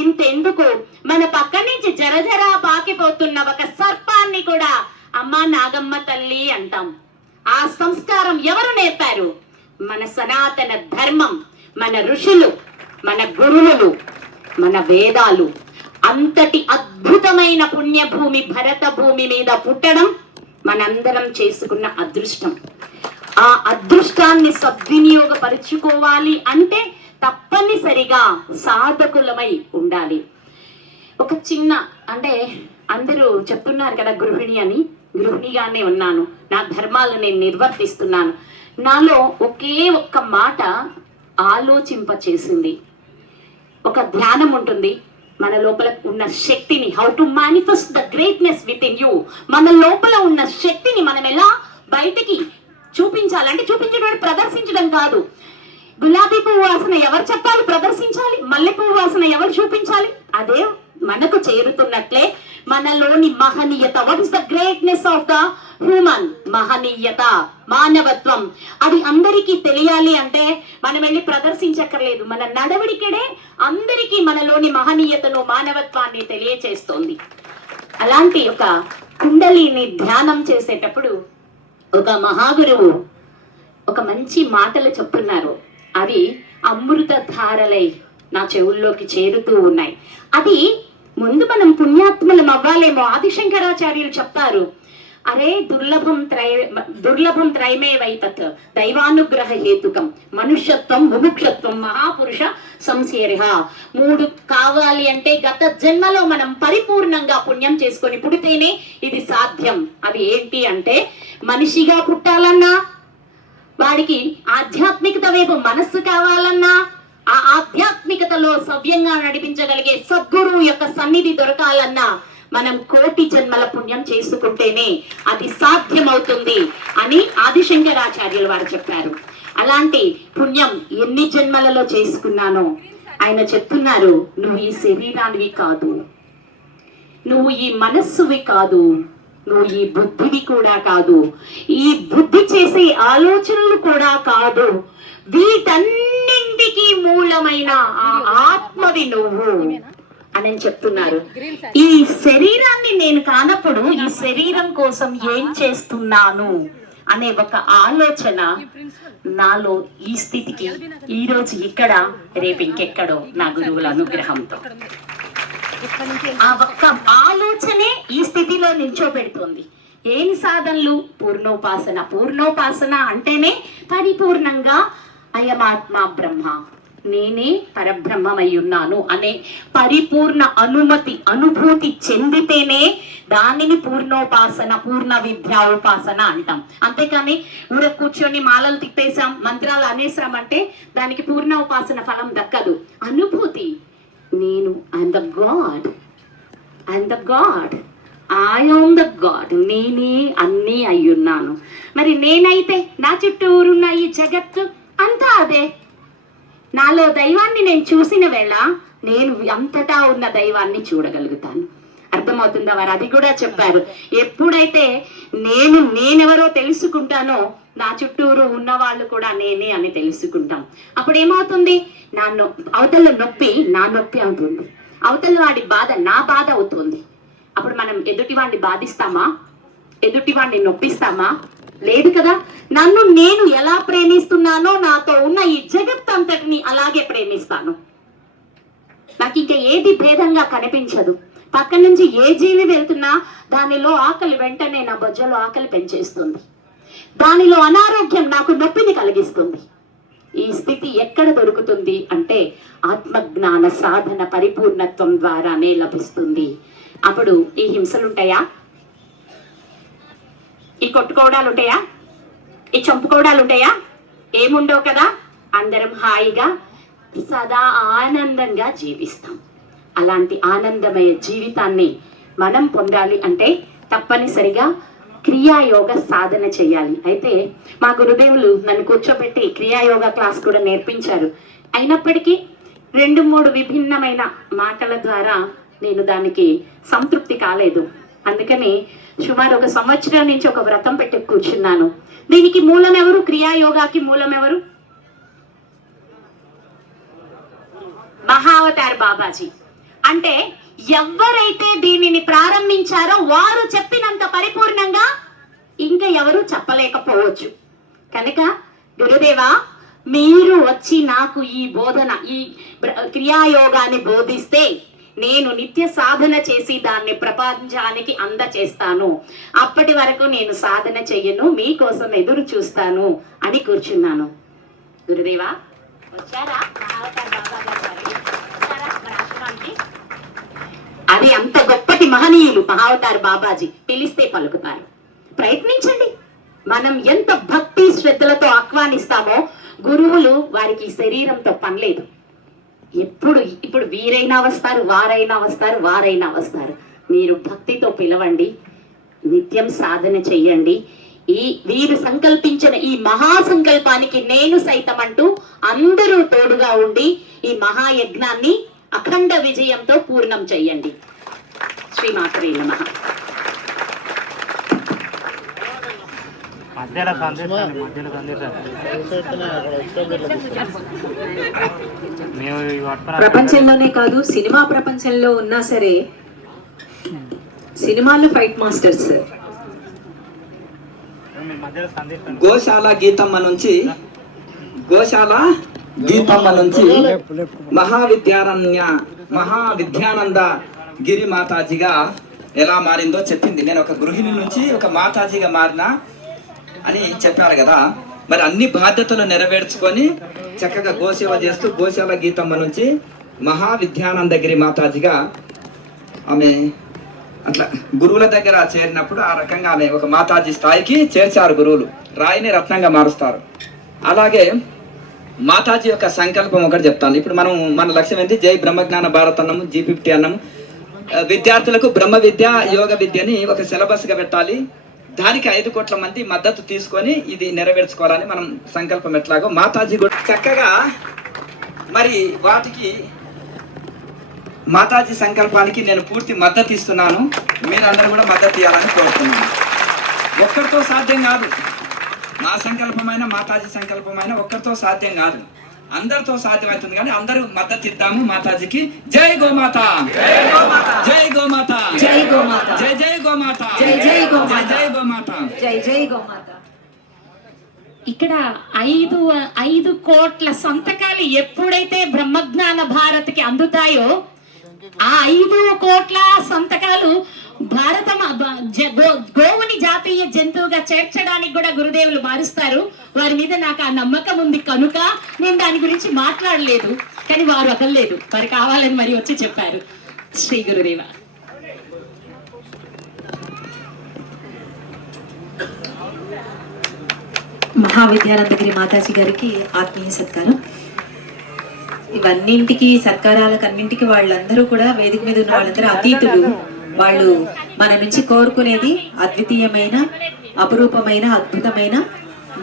ఇంతెందుకు మన పక్క నుంచి జరజరా పాకిపోతున్న ఒక సర్పాన్ని కూడా అమ్మ నాగమ్మ తల్లి అంటాం. ఆ సంస్కారం ఎవరు నేర్పారు? మన సనాతన ధర్మం, మన ఋషులు, మన గురువులు, మన వేదాలు. అంతటి అద్భుతమైన పుణ్యభూమి భరత భూమి మీద పుట్టడం మనందరం చేసుకున్న అదృష్టం. ఆ అదృష్టాన్ని సద్వినియోగపరుచుకోవాలి అంటే తప్పనిసరిగా సాధకులమై ఉండాలి. ఒక చిన్న అంటే అందరూ చెప్తున్నారు కదా గృహిణి అని, గృహిణిగానే ఉన్నాను, నా ధర్మాలు నేను నిర్వర్తిస్తున్నాను. నాలో ఒకే ఒక్క మాట ఆలోచింప చేసింది. ఒక ధ్యానం ఉంటుంది, మన లోపల ఉన్న శక్తిని, how to manifest the greatness with in you. మన లోపల ఉన్న శక్తిని మనం ఎలా బయటికి చూపించాలంటే, చూపించడం ప్రదర్శించడం కాదు. గులాబీ పువ్వు వాసన ఎవరు చెప్పాలి ప్రదర్శించాలి, మల్లె పువ్వు వాసన ఎవరు చూపించాలి? అదే మనకు చేరుతున్నట్లే మనలోని మహనీయత. What is the greatness of the human? మహనీయత, మానవత్వం. అది అందరికీ తెలియాలి అంటే మనం వెళ్ళి ప్రదర్శించక్కర్లేదు, మన నడవడికడే అందరికీ మనలోని మహనీయతను, మానవత్వాన్ని తెలియచేస్తోంది. అలాంటి ఒక కుండలిని ధ్యానం చేసేటప్పుడు ఒక మహాగురువు ఒక మంచి మాటలు చెప్తున్నారు. అవి అమృత ధారలై నా చెవుల్లోకి చేరుతూ ఉన్నాయి. అది ముందు మనం పుణ్యాత్మలం అవ్వాలేమో. ఆదిశంకరాచార్యులు చెప్తారు, అరే దుర్లభం త్రైమే వైతత్ దైవానుగ్రహ హేతుకం మనుష్యత్వం ముముక్షత్వం మహాపురుష సంశేరిహ. 3 కావాలి అంటే గత జన్మలో మనం పరిపూర్ణంగా పుణ్యం చేసుకొని పుడితేనే ఇది సాధ్యం. అది ఏంటి అంటే మనిషిగా పుట్టాలన్నా, వాడికి ఆధ్యాత్మికత వైపు మనస్సు కావాలన్నా, ఆ ఆధ్యాత్మికతలో సవ్యంగా నడిపించగలిగే సద్గురువు యొక్క సన్నిధి దొరకాలన్నా మనం 1,000,000 జన్మల పుణ్యం చేసుకుంటేనే అది సాధ్యమవుతుంది అని ఆదిశంకరాచార్యులు వారు చెప్పారు. అలాంటి పుణ్యం ఎన్ని జన్మలలో చేసుకున్నానో ఆయన చెప్తున్నారు, నువ్వు ఈ శరీరానివి కాదు, నువ్వు ఈ మనస్సువి కాదు, నువ్వు ఈ బుద్ధివి కూడా కాదు, ఈ బుద్ధి చేసే ఆలోచనలు కూడా కాదు, వీటన్నింటికి మూలమైన ఆ ఆత్మవి నువ్వు అని చెప్తున్నారు. ఈ శరీరాన్ని నేను కానప్పుడు ఈ శరీరం కోసం ఏం చేస్తున్నాను అనే ఒక ఆలోచన నాలో ఈ స్థితికి ఈ రోజు ఇక్కడ రేపు ఇంకెక్కడో నా గురువుల అనుగ్రహంతో ఆ ఒక్క ఆలోచనే ఈ స్థితిలో నిల్చోబెడుతుంది. ఏమి సాధనలు? పూర్ణోపాసన. పూర్ణోపాసన అంటేనే పరిపూర్ణంగా అయమాత్మ బ్రహ్మ, నేనే పరబ్రహ్మమై ఉన్నాను అనే పరిపూర్ణ అనుభూతి చెందితేనే దానిని పూర్ణోపాసన, పూర్ణ విద్యా ఉపాసన అంటాం. అంతేకాని ఊర కూర్చొని మాలలు తిప్పేసాం, మంత్రాలు అనేసాం అంటే దానికి పూర్ణ ఉపాసన ఫలం దక్కదు. అనుభూతి, నేను I'm the god, I'm the god, I am the god, నేనే అన్నీ అయ్యున్నాను. మరి నేనైతే నా చుట్టూరున్న ఈ జగత్తు అంతా అదే. నాలో దైవాన్ని నేను చూసిన వేళ నేను అంతటా ఉన్న దైవాన్ని చూడగలుగుతాను. అర్థమవుతుందా? వారు అది కూడా చెప్పారు. ఎప్పుడైతే నేనెవరో తెలుసుకుంటానో నా చుట్టూరు ఉన్న వాళ్ళు కూడా నేనే అని తెలుసుకుంటాం. అప్పుడు ఏమవుతుంది? అవతల నొప్పి నా నొప్పి అవుతుంది, అవతల వాడి బాధ నా బాధ అవుతుంది. అప్పుడు మనం ఎదుటి వాడిని బాధిస్తామా? ఎదుటి వాడిని నొప్పిస్తామా? లేదు కదా. నన్ను నేను ఎలా ప్రేమిస్తున్నానో నాతో ఉన్న ఈ జగత్ అంతటిని అలాగే ప్రేమిస్తాను. నాకు ఇంకా ఏది భేదంగా కనిపించదు. పక్క నుంచి ఏ జీవి వెళ్తున్నా దానిలో ఆకలి వెంటనే నా బొజ్జలో ఆకలి పెంచేస్తుంది, దానిలో అనారోగ్యం నాకు నొప్పిని కలిగిస్తుంది. ఈ స్థితి ఎక్కడ దొరుకుతుంది అంటే ఆత్మజ్ఞాన సాధన పరిపూర్ణత్వం ద్వారానే లభిస్తుంది. అప్పుడు ఈ హింసలుంటాయా? ఈ కొట్టుకోవడాలు ఉంటాయా? ఈ చంపుకోవడాలు ఉంటాయా? ఏముండవు కదా. అందరం హాయిగా సదా ఆనందంగా జీవిస్తాం. అలాంటి ఆనందమయ జీవితాన్ని మనం పొందాలి అంటే తప్పనిసరిగా క్రియాయోగ సాధన చేయాలి. అయితే మా గురుదేవులు నన్ను కూర్చోబెట్టి క్రియాయోగ క్లాస్ కూడా నేర్పించారు. అయినప్పటికీ 2-3 విభిన్నమైన మాటల ద్వారా నేను దానికి సంతృప్తి కాలేదు. అందుకని సుమారు 1 సంవత్సరం నుంచి ఒక వ్రతం పెట్టి కూర్చున్నాను. దీనికి మూలం ఎవరు? క్రియాయోగాకి మూలం ఎవరు? మహావతార్ బాబాజీ. అంటే ఎవరైతే దీనిని ప్రారంభించారో వారు చెప్పినంత పరిపూర్ణంగా ఇంకా ఎవరు చెప్పలేకపోవచ్చు. కనుక గురుదేవా, మీరు వచ్చి నాకు ఈ బోధన, ఈ క్రియాయోగాన్ని బోధిస్తే నేను నిత్య సాధన చేసి దాన్ని ప్రపంచానికి అందచేస్తాను. అప్పటి వరకు నేను సాధన చెయ్యను, మీకోసం ఎదురు చూస్తాను అని కూర్చున్నాను. గురుదేవా వచ్చారా? అది అంత గొప్పటి మహనీయులు మహావతార్ బాబాజీ. పిలిస్తే పలుకుతారు. ప్రయత్నించండి. మనం ఎంత భక్తి శ్రద్ధలతో ఆహ్వానిస్తామో గురువులు వారికి శరీరంతో పనిలేదు. ఇప్పుడు వీరైనా వస్తారు, వారైనా వస్తారు, వారైనా వస్తారు. మీరు భక్తితో పిలవండి, నిత్యం సాధన చెయ్యండి. వీరు సంకల్పించిన ఈ మహాసంకల్పానికి నేను సైతం అంటూ అందరూ తోడుగా ఉండి ఈ మహాయజ్ఞాన్ని అఖండ విజయంతో పూర్ణం చెయ్యండి. శ్రీమాత్రే నమః. ప్రపంచంలోనే కాదు, సినిమా ప్రపంచంలో ఉన్నా సరే సినిమాల్లో ఫైట్ మాస్టర్స్. గోశాల గీతమ్మ నుంచి మహావిద్యానంద గిరి మాతాజీగా ఎలా మారిందో చెప్పింది. నేను ఒక గృహిణి నుంచి ఒక మాతాజీగా మారినా అని చెప్పారు కదా. మరి అన్ని బాధ్యతలు నెరవేర్చుకొని చక్కగా గోసేవ చేస్తూ గోశాల గీతమ్మ నుంచి మహావిద్యానందగిరి మాతాజీగా ఆమె అట్లా గురువుల దగ్గర చేరినప్పుడు ఆ రకంగా ఆమె ఒక మాతాజీ స్థాయికి చేర్చారు గురువులు. రాయిని రత్నంగా మారుస్తారు. అలాగే మాతాజీ యొక్క సంకల్పం ఒకటి చెప్తాను. ఇప్పుడు మన లక్ష్యం ఏంటి? జై బ్రహ్మజ్ఞాన భారత్ అన్నము, G50 అన్నము. విద్యార్థులకు బ్రహ్మ విద్య, యోగ విద్యని ఒక సిలబస్గా పెట్టాలి. దానికి 5 కోట్ల మంది మద్దతు తీసుకొని ఇది నెరవేర్చుకోవాలని మనం సంకల్పం. ఎట్లాగో మాతాజీ కూడా చక్కగా మరి వాటికి మాతాజీ సంకల్పానికి నేను పూర్తి మద్దతు ఇస్తున్నాను. మీరందరూ కూడా మద్దతు ఇవ్వాలని కోరుతున్నాను. ఒక్కరితో సాధ్యం కాదు. నా సంకల్పమైన మాతాజీ సంకల్పమైన ఒక్కరితో సాధ్యం కాదు, అందరితో సాధ్యమవుతుంది. కానీ అందరూ మద్దతు ఇద్దాము మాతాజీకి. జై గోమాత, జై గోమాత, జై గోమాత, జై జై గోమాత, జై జై గోమాత, జై గోమాత, జై జై గోమాత. ఇక్కడ 5 కోట్ల సంతకాలు ఎప్పుడైతే బ్రహ్మజ్ఞాన భారత్కి అందుతాయో ఆ 5 కోట్ల సంతకాలు గోవుని జాతీయ జంతువుగా చేర్చడానికి కూడా గురుదేవులు మారుస్తారు. వారి మీద నాకు ఆ నమ్మకం ఉంది కనుక నేను దాని గురించి మాట్లాడలేదు. కానీ వారు వదలలేదు, వారు కావాలని మరి వచ్చి చెప్పారు. శ్రీ గురుదేవ. మహావిద్యానందగిరి మాతాజీ గారికి ఆత్మీయ సత్కారం. ఇవన్నింటికి సత్కారాలకన్నింటికి వాళ్ళందరూ కూడా వేదిక మీద ఉన్న వాళ్ళందరూ అతీతులు. వాళ్ళు మన నుంచి కోరుకునేది అద్వితీయమైన, అపురూపమైన, అద్భుతమైన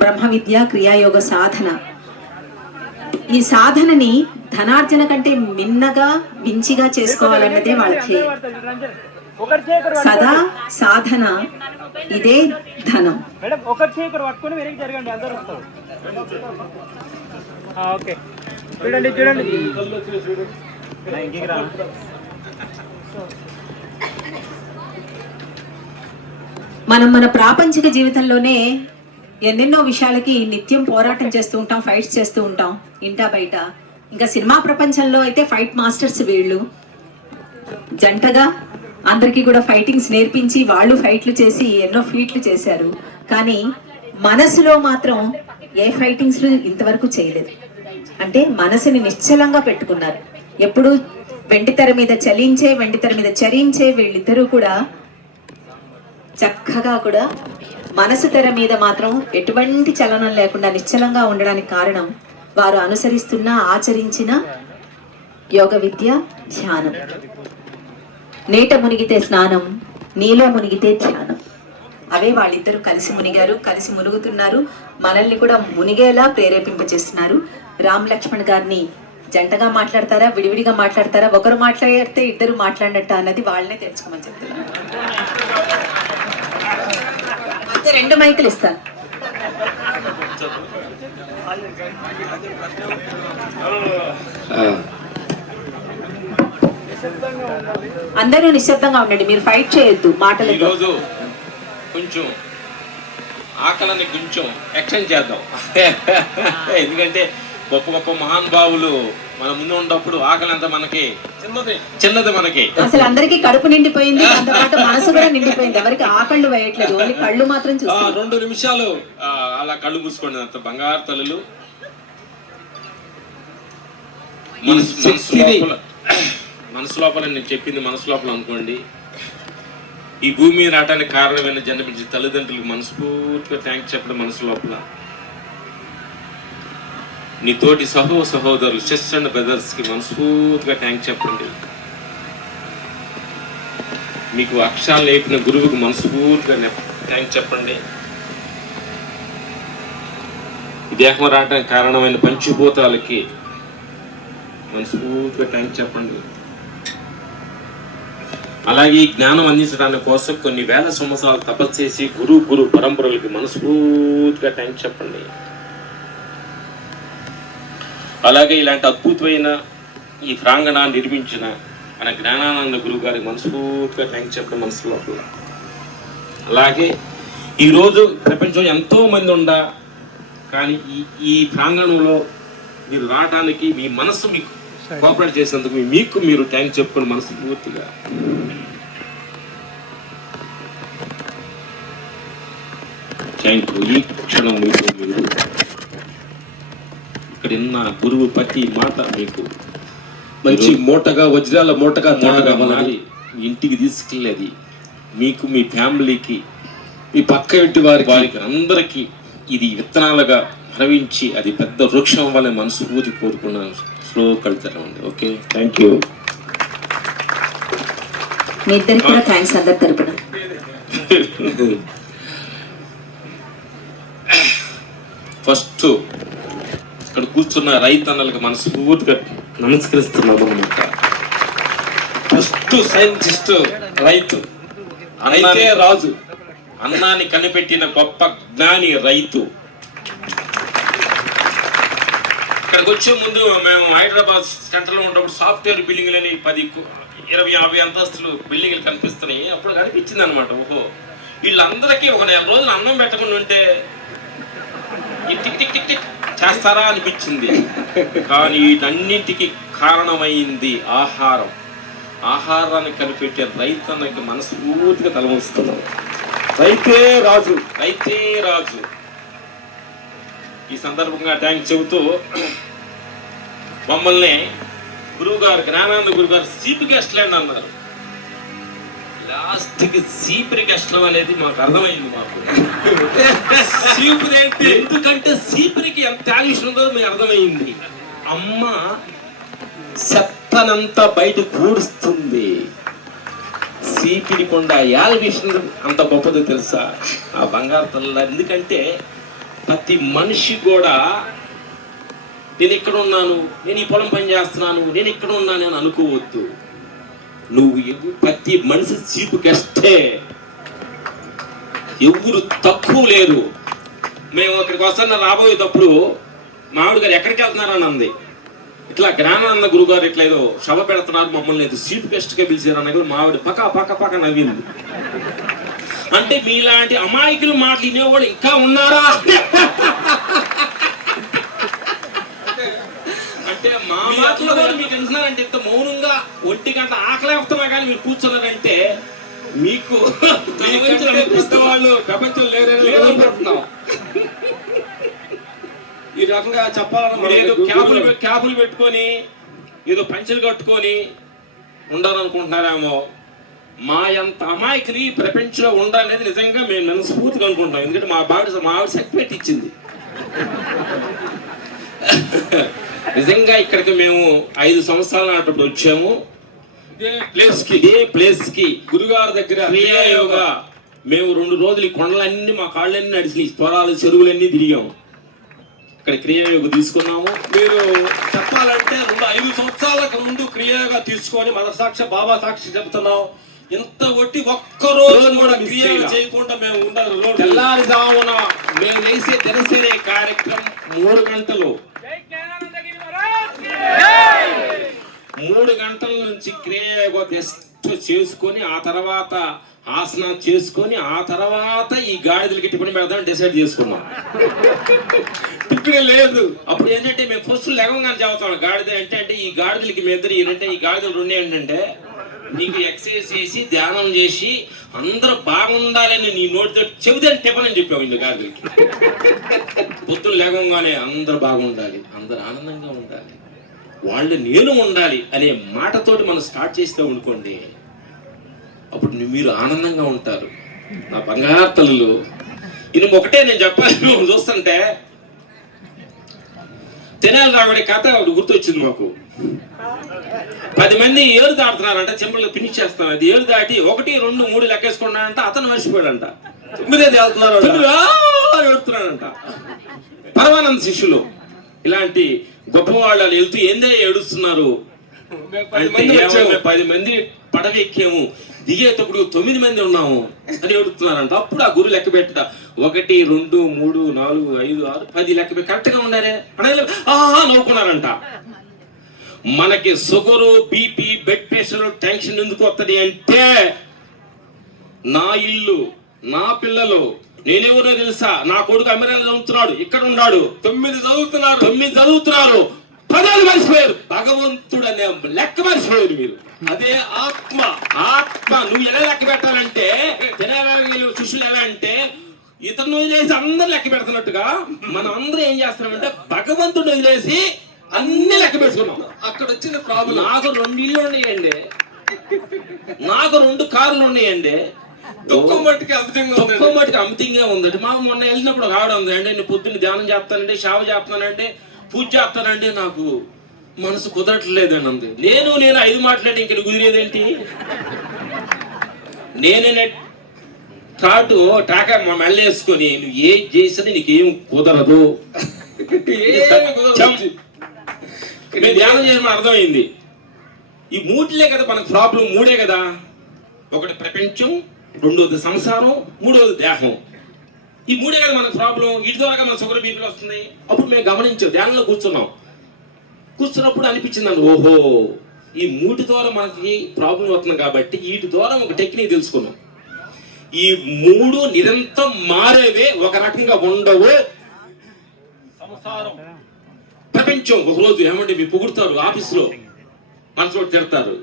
బ్రహ్మ విద్య క్రియాయోగ సాధన. ఈ సాధనని ధనార్జన కంటే మిన్నగా మించిగా చేసుకోవాలన్నదే వాళ్ళకి సదా సాధన. ఇదే ధనం. మనం మన ప్రాపంచిక జీవితంలోనే ఎన్నెన్నో విషయాలకి నిత్యం పోరాటం చేస్తూ ఉంటాం, ఫైట్స్ చేస్తూ ఉంటాం ఇంటా బయట. ఇంకా సినిమా ప్రపంచంలో అయితే ఫైట్ మాస్టర్స్ వీళ్ళు. జంటగా అందరికీ కూడా ఫైటింగ్స్ నేర్పించి వాళ్ళు ఫైట్లు చేసి ఎన్నో ఫీట్లు చేశారు. కానీ మనసులో మాత్రం ఏ ఫైటింగ్స్ ఇంతవరకు చేయలేదు. అంటే మనసుని నిశ్చలంగా పెట్టుకున్నారు. ఎప్పుడు వెండితెర మీద చలించే, వెండితెర మీద చరించే వీళ్ళిద్దరూ కూడా చక్కగా కూడా మనసు తెర మీద మాత్రం ఎటువంటి చలనం లేకుండా నిశ్చలంగా ఉండడానికి కారణం వారు అనుసరిస్తున్న, ఆచరించిన యోగ విద్య, ధ్యానం. నీట మునిగితే స్నానం, నీలో మునిగితే ధ్యానం. అవే వాళ్ళిద్దరూ కలిసి మునిగారు, కలిసి మునుగుతున్నారు. మనల్ని కూడా మునిగేలా ప్రేరేపింపచేస్తున్నారు. రామ్ లక్ష్మణ్ గారిని జంటగా మాట్లాడతారా, విడివిడిగా మాట్లాడతారా, ఒకరు మాట్లాడితే ఇద్దరు మాట్లాడినట్ట అన్నది వాళ్ళనే తెలుసుకోమని చెప్తున్నారు. అయితే 2 మైకులు ఇస్తాను. అందరూ నిశ్శబ్దంగా ఉండండి, మీరు ఫైట్ చేయొద్దు మాటలు. ఈరోజు కొంచెం ఆకలిని కొంచెం ఎక్స్టెండ్ చేద్దాం. ఎందుకంటే గొప్ప గొప్ప మహానుభావులు మన ముందు ఉన్నప్పుడు ఆకలి అంతా మనకి చిన్నది మనకి. అసలు అందరికి కడుపు నిండిపోయింది, అంతపాటు మనసు కూడా నిండిపోయింది. ఎవరికి ఆకళ్ళు వేయట్లేదు, ఓన్లీ కళ్ళు మాత్రం చూస్తారు. 2 నిమిషాలు అలా కళ్ళు మూసుకోండి. అంత బంగారు తల్లులు. మనసు లోపల నేను చెప్పింది మనసు లోపల అనుకోండి. ఈ భూమి మీద రావడానికి కారణమైన జన్మించిన తల్లిదండ్రులకు మనస్ఫూర్తిగా థ్యాంక్స్ చెప్పడం మనసు లోపల. నీ తోటి సహోదరులు, సిస్టర్స్ అండ్ బ్రదర్స్కి మనస్ఫూర్తిగా థ్యాంక్స్ చెప్పండి. మీకు అక్షరాలు నేర్పిన గురువుకి మనస్ఫూర్తిగా థ్యాంక్స్ చెప్పండి. ఈ దేహం రావడానికి కారణమైన పంచభూతాలకి మనస్ఫూర్తిగా థ్యాంక్స్ చెప్పండి. అలాగే ఈ జ్ఞానం అందించడానికి కోసం కొన్ని వేల సంవత్సరాలు తపస్సు చేసి గురు పరంపరలకి మనస్ఫూర్తిగా థ్యాంక్స్ చెప్పండి. అలాగే ఇలాంటి అద్భుతమైన ఈ ప్రాంగణాన్ని నిర్మించిన మన జ్ఞానానంద గురువు గారికి మనస్ఫూర్తిగా థ్యాంక్స్ చెప్పడం మనసు లోపల. అలాగే ఈరోజు ప్రపంచంలో ఎంతో మంది కానీ ఈ ప్రాంగణంలో మీరు రావడానికి మీ మనసు మీకు కోఆపరేట్ చేసేందుకు మీకు మీరు థ్యాంక్స్ చెప్పుకోండి మనస్ఫూర్తిగా. Thank you. ఈ క్షణం మీకు ఇక్కడ ఉన్న గురువు ప్రతి మాట మీకు మంచి మూటగా, వజ్రాల మూటగా మారి ఇంటికి తీసుకెళ్ళేది మీకు, మీ ఫ్యామిలీకి, మీ పక్క ఇంటి వారికి అందరికీ ఇది విత్తనాలుగా భవించి అది పెద్ద వృక్షం వల్ల మనస్ఫూర్తి కోరుకున్నాను. స్లో కలుతారండి. Okay, thank you. మీ ఇద్దరికి కూడా థ్యాంక్స్ అందరి తరపున. ఫస్ట్ ఇక్కడ కూర్చున్న రైతన్నలకు మనస్ఫూర్తిగా నమస్కరిస్తున్నాము అన్నమాట. ఫస్ట్ సైంటిస్ట్ రైతు, రైతే రాజు. అన్నాన్ని కనిపెట్టిన గొప్ప జ్ఞాని రైతు. ఇక్కడికి వచ్చే ముందు మేము హైదరాబాద్ సెంటర్లో ఉన్నప్పుడు సాఫ్ట్వేర్ బిల్డింగ్లని 10, 20, 50 అంతస్తులు బిల్డింగ్లు కనిపిస్తున్నాయి. అప్పుడు కనిపించింది అనమాట, ఓహో వీళ్ళందరికీ ఒక 4 రోజులు అన్నం పెట్టకుండా ఉంటే టిక్ టిక్ టిక్ టిక్ చేస్తారా అనిపించింది. కానీ వీటన్నింటికి కారణమైంది ఆహారం. ఆహారాన్ని కనిపెట్టే రైతన్నకి మనస్ఫూర్తిగా తలవంచుతున్నాం. రైతే రాజు, రైతే రాజు. ఈ సందర్భంగా థ్యాంక్స్ చెబుతూ మమ్మల్ని గురువుగారు, జ్ఞానానంద గురుగారు చీఫ్ గెస్ట్లు అని అన్నారు. లాస్ట్కి చీఫ్ గెస్ట్లు అనేది మాకు అర్థమైంది. మాకు చీఫ్ అంటే ఎందుకంటే చీపురికి ఎంత వాల్యూషన్ ఉందో మీకు అర్థమైంది. అమ్మ చెత్తనంతా బయట కూడుస్తుంది, చీపిడి కొండ యాల్విషన్ అంత గొప్పదో తెలుసా ఆ బంగారు తల్ల. ఎందుకంటే ప్రతి మనిషి కూడా నేను ఇక్కడ ఉన్నాను, నేను ఈ పొలం పని చేస్తున్నాను, నేను ఇక్కడ ఉన్నాను అని అనుకోవద్దు. నువ్వు ప్రతి మనిషి చీపు గెస్టే, ఎవరు తక్కువ లేరు. మేము అక్కడికి వస్తున్న రాబోయేటప్పుడు మామిడి గారు ఎక్కడికి వెళ్తున్నారని అంది. ఇట్లా జ్ఞానానంద గురుగారు ఇట్లా ఏదో సభ పెడుతున్నారు, మమ్మల్ని ఏదో చీఫ్ గెస్ట్గా పిలిచారు అన్న మామిడి పక్క నవ్వింది. అంటే మీలాంటి అమాయకులు మాటలు వినేవాళ్ళు ఇంకా ఉన్నారా అంటే మా మాటలు కూడా మీకు తెలుస్తున్నారంటే ఇంత మౌనంగా 1 గంట ఆకలి వస్తున్నా కానీ మీరు కూర్చున్నారంటే మీకు వాళ్ళు ప్రపంచం లేదనుకుంటున్నాం. ఈ రకంగా చెప్పాలన్నా ఏదో క్యాపులు పెట్టుకొని ఏదో పంచెలు కట్టుకొని ఉండాలనుకుంటున్నారేమో. మా ఎంత అమాయకులు ఈ ప్రపంచంలో ఉండాలనేది నిజంగా మేము మనస్ఫూర్తిగా అనుకుంటాం. ఎందుకంటే మా ఆవిడ సర్టిఫికేట్ ఇచ్చింది. నిజంగా ఇక్కడికి మేము 5 సంవత్సరాల నాటప్పుడు వచ్చాము. ఇదే ప్లేస్ కి గురుగారి దగ్గర క్రియాయోగా మేము 2 రోజులు ఈ కొండలన్నీ మా కాళ్ళన్నీ నడిచి త్వరాలు చెరువులన్నీ తిరిగాము. ఇక్కడ క్రియాయోగ తీసుకున్నాము. మీరు చెప్పాలంటే 5 సంవత్సరాలకు ముందు క్రియాగా తీసుకొని మన సాక్షి బాబా సాక్షి చెబుతున్నాం. ఇంత ఒట్టి ఒక్కరోజు కూడా క్రియ చేయకుండా మేము ఉండాలి. తెల్లారుజామున మేము వేసే దినసరి కార్యక్రమం 3 గంటలు. 3 గంటల నుంచి క్రియాయోగ చేసుకొని ఆ తర్వాత ఆసనం చేసుకొని ఆ తర్వాత ఈ గాడిదలకి టిఫిన్ పెడదాం డిసైడ్ చేసుకున్నాం. టిఫిన్ లేదు. అప్పుడు ఏంటంటే మేము ఫస్ట్ లెగంగానే చదువుతాం గాడిద అంటే ఈ గాడిదలకి మీ ఏంటంటే ఈ గాడిదలు 2 ఏంటంటే నీకు ఎక్సర్సైజ్ చేసి ధ్యానం చేసి అందరూ బాగుండాలని నీ నోటితో చెబితే టిఫిన్ అని చెప్పాము. ఇందు గాడిదలకి పొద్దున లేవగానే అందరూ బాగుండాలి, అందరూ ఆనందంగా ఉండాలి, వాళ్ళు నేను ఉండాలి అనే మాటతోటి మనం స్టార్ట్ చేస్తాం అనుకోండి, అప్పుడు మీరు ఆనందంగా ఉంటారు. నా బంగారు తల్లులు ఇది ఒకటే నేను చెప్పాలి. మేము చూస్తుంటే తెనాలి రాబడే కథ గుర్తొచ్చింది మాకు. 10 మంది ఏరు దాటుతున్నారంట, చింపలు ఫినిష్ చేస్తాం. అది ఏరు దాటి 1, 2, 3 లెక్కేసుకున్నాడంట. అతను మర్చిపోయాడంట. 9 వెళ్తున్నాడంట. పరమానంద శిష్యులు ఇలాంటి గొప్పవాళ్ళు వెళ్తూ ఏందే ఏడుస్తున్నారు అంటే 10 మంది పడవ ఎక్కాము, దిగేటప్పుడు 9 మంది ఉన్నాము అని ఏడుస్తున్నారంట. అప్పుడు ఆ గురు లెక్క పెట్ట 1, 2, 3, 4, 5, 6, 10 లెక్క పెట్టి కరెక్ట్ గా ఉన్నారే నవ్వుకున్నారంట. మనకి sugar, BP, blood pressure, tension ఎందుకు వస్తుంది అంటే నా ఇల్లు, నా పిల్లలు, నేనెవరో తెలుసా, నా కొడుకు అమెరికా చదువుతున్నాడు, ఇక్కడ ఉన్నాడు, 9 చదువుతున్నారు, 10 మర్చిపోయారు. భగవంతుడు అనే లెక్క మర్చిపోయారు మీరు. అదే ఆత్మ. నువ్వు ఎలా లెక్క పెట్టాలంటే శిష్యులు ఎలా అంటే ఇతను వదిలేసి అందరు లెక్క పెడుతున్నట్టుగా మనం అందరూ ఏం చేస్తున్నామంటే భగవంతుడు వదిలేసి అన్ని లెక్క పెట్టుకున్నాం. అక్కడ వచ్చిన ప్రాబ్లం, నాకు 2 ఇళ్ళు ఉన్నాయండి, నాకు 2 కార్లు ఉన్నాయండి, దుఃఖం మట్టుకి అమితంగా ఉందండి. మా మొన్న వెళ్ళినప్పుడు ఒక ఆవిడ ఉంది అంటే నేను పొద్దున్న ధ్యానం చేస్తానండి, సేవ చేస్తానండి, పూజ చేస్తానంటే నాకు మనసు కుదరట్లేదని అంది. నేను 5 మాట్లాడి ఇంక కుదిరేదేంటి? నేనే టాకా మా మెల్ల వేసుకొని నువ్వు ఏం చేసినా నీకేం కుదరదు. ధ్యానం చేసిన అర్థమైంది. ఈ మూటిలే కదా మనకు ప్రాబ్లం, మూడే కదా. ఒకటి ప్రపంచం, రెండోది సంసారం, మూడోది దేహం. ఈ మూడే కదా మనకు ప్రాబ్లం. వీటి ద్వారా మన షుగర్ బీపీలు వస్తుంది. అప్పుడు మేము గమనించాం, ధ్యానంలో కూర్చున్నప్పుడు అనిపించింది అండి, ఓహో ఈ మూటి ద్వారా మనకి ప్రాబ్లం వస్తుంది కాబట్టి వీటి ద్వారా ఒక టెక్నిక్ తెలుసుకున్నాం. ఈ మూడు నిరంతరం మారేవే, ఒక రకంగా ఉండవు. సంసారం, ప్రపంచం. ఒకరోజు ఏమంటే మీరు పొగుడుతారు ఆఫీస్లో, మనసులో తిడతారు.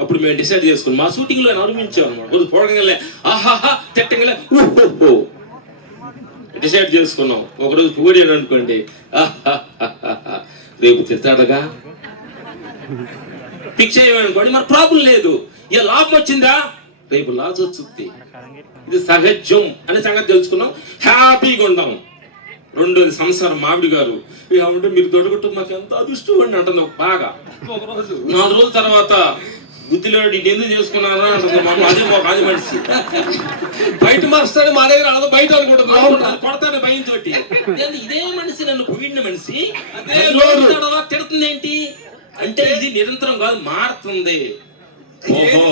అప్పుడు మేము డిసైడ్ చేసుకున్నాం, మా షూటింగ్ లో అనుభవించాం అనమాట. రోజు పొగడగలే, ఆహాహా, తిట్టగలే, ఓహో డిసైడ్ చేసుకున్నాం. ఒకరోజు పొగిడాడు అనుకోండి, రేపు తిడతాడగా, ఫిక్స్ అయ్యామనుకోండి, మరి ప్రాబ్లం లేదు. ఏ లాభం వచ్చిందా, రేపు లాస్ వచ్చింది. ఇది సహజం అనే సంగతి తెలుసుకున్నాం, హ్యాపీగా ఉందాం. రెండోది సంసారం. మావిడి గారు ఏమంటే మీరు దొరకటం మాకు ఎంత అదృష్టం అండి అంటుంది బాగా. 4 రోజుల తర్వాత బుద్ధిలోడి ఎందుకు చేసుకున్నారా అంటుంది మా అదే అది మనిషి బయట మాస్తాడు, మా దగ్గర అలా బయట అనుకుంటున్నాను, కొడతాను భయంతో. ఇదే మనిషి నన్ను పోయిన మనిషి తిడుతుంది ఏంటి అంటే, ఇది నిరంతరం కాదు, మారుతుంది.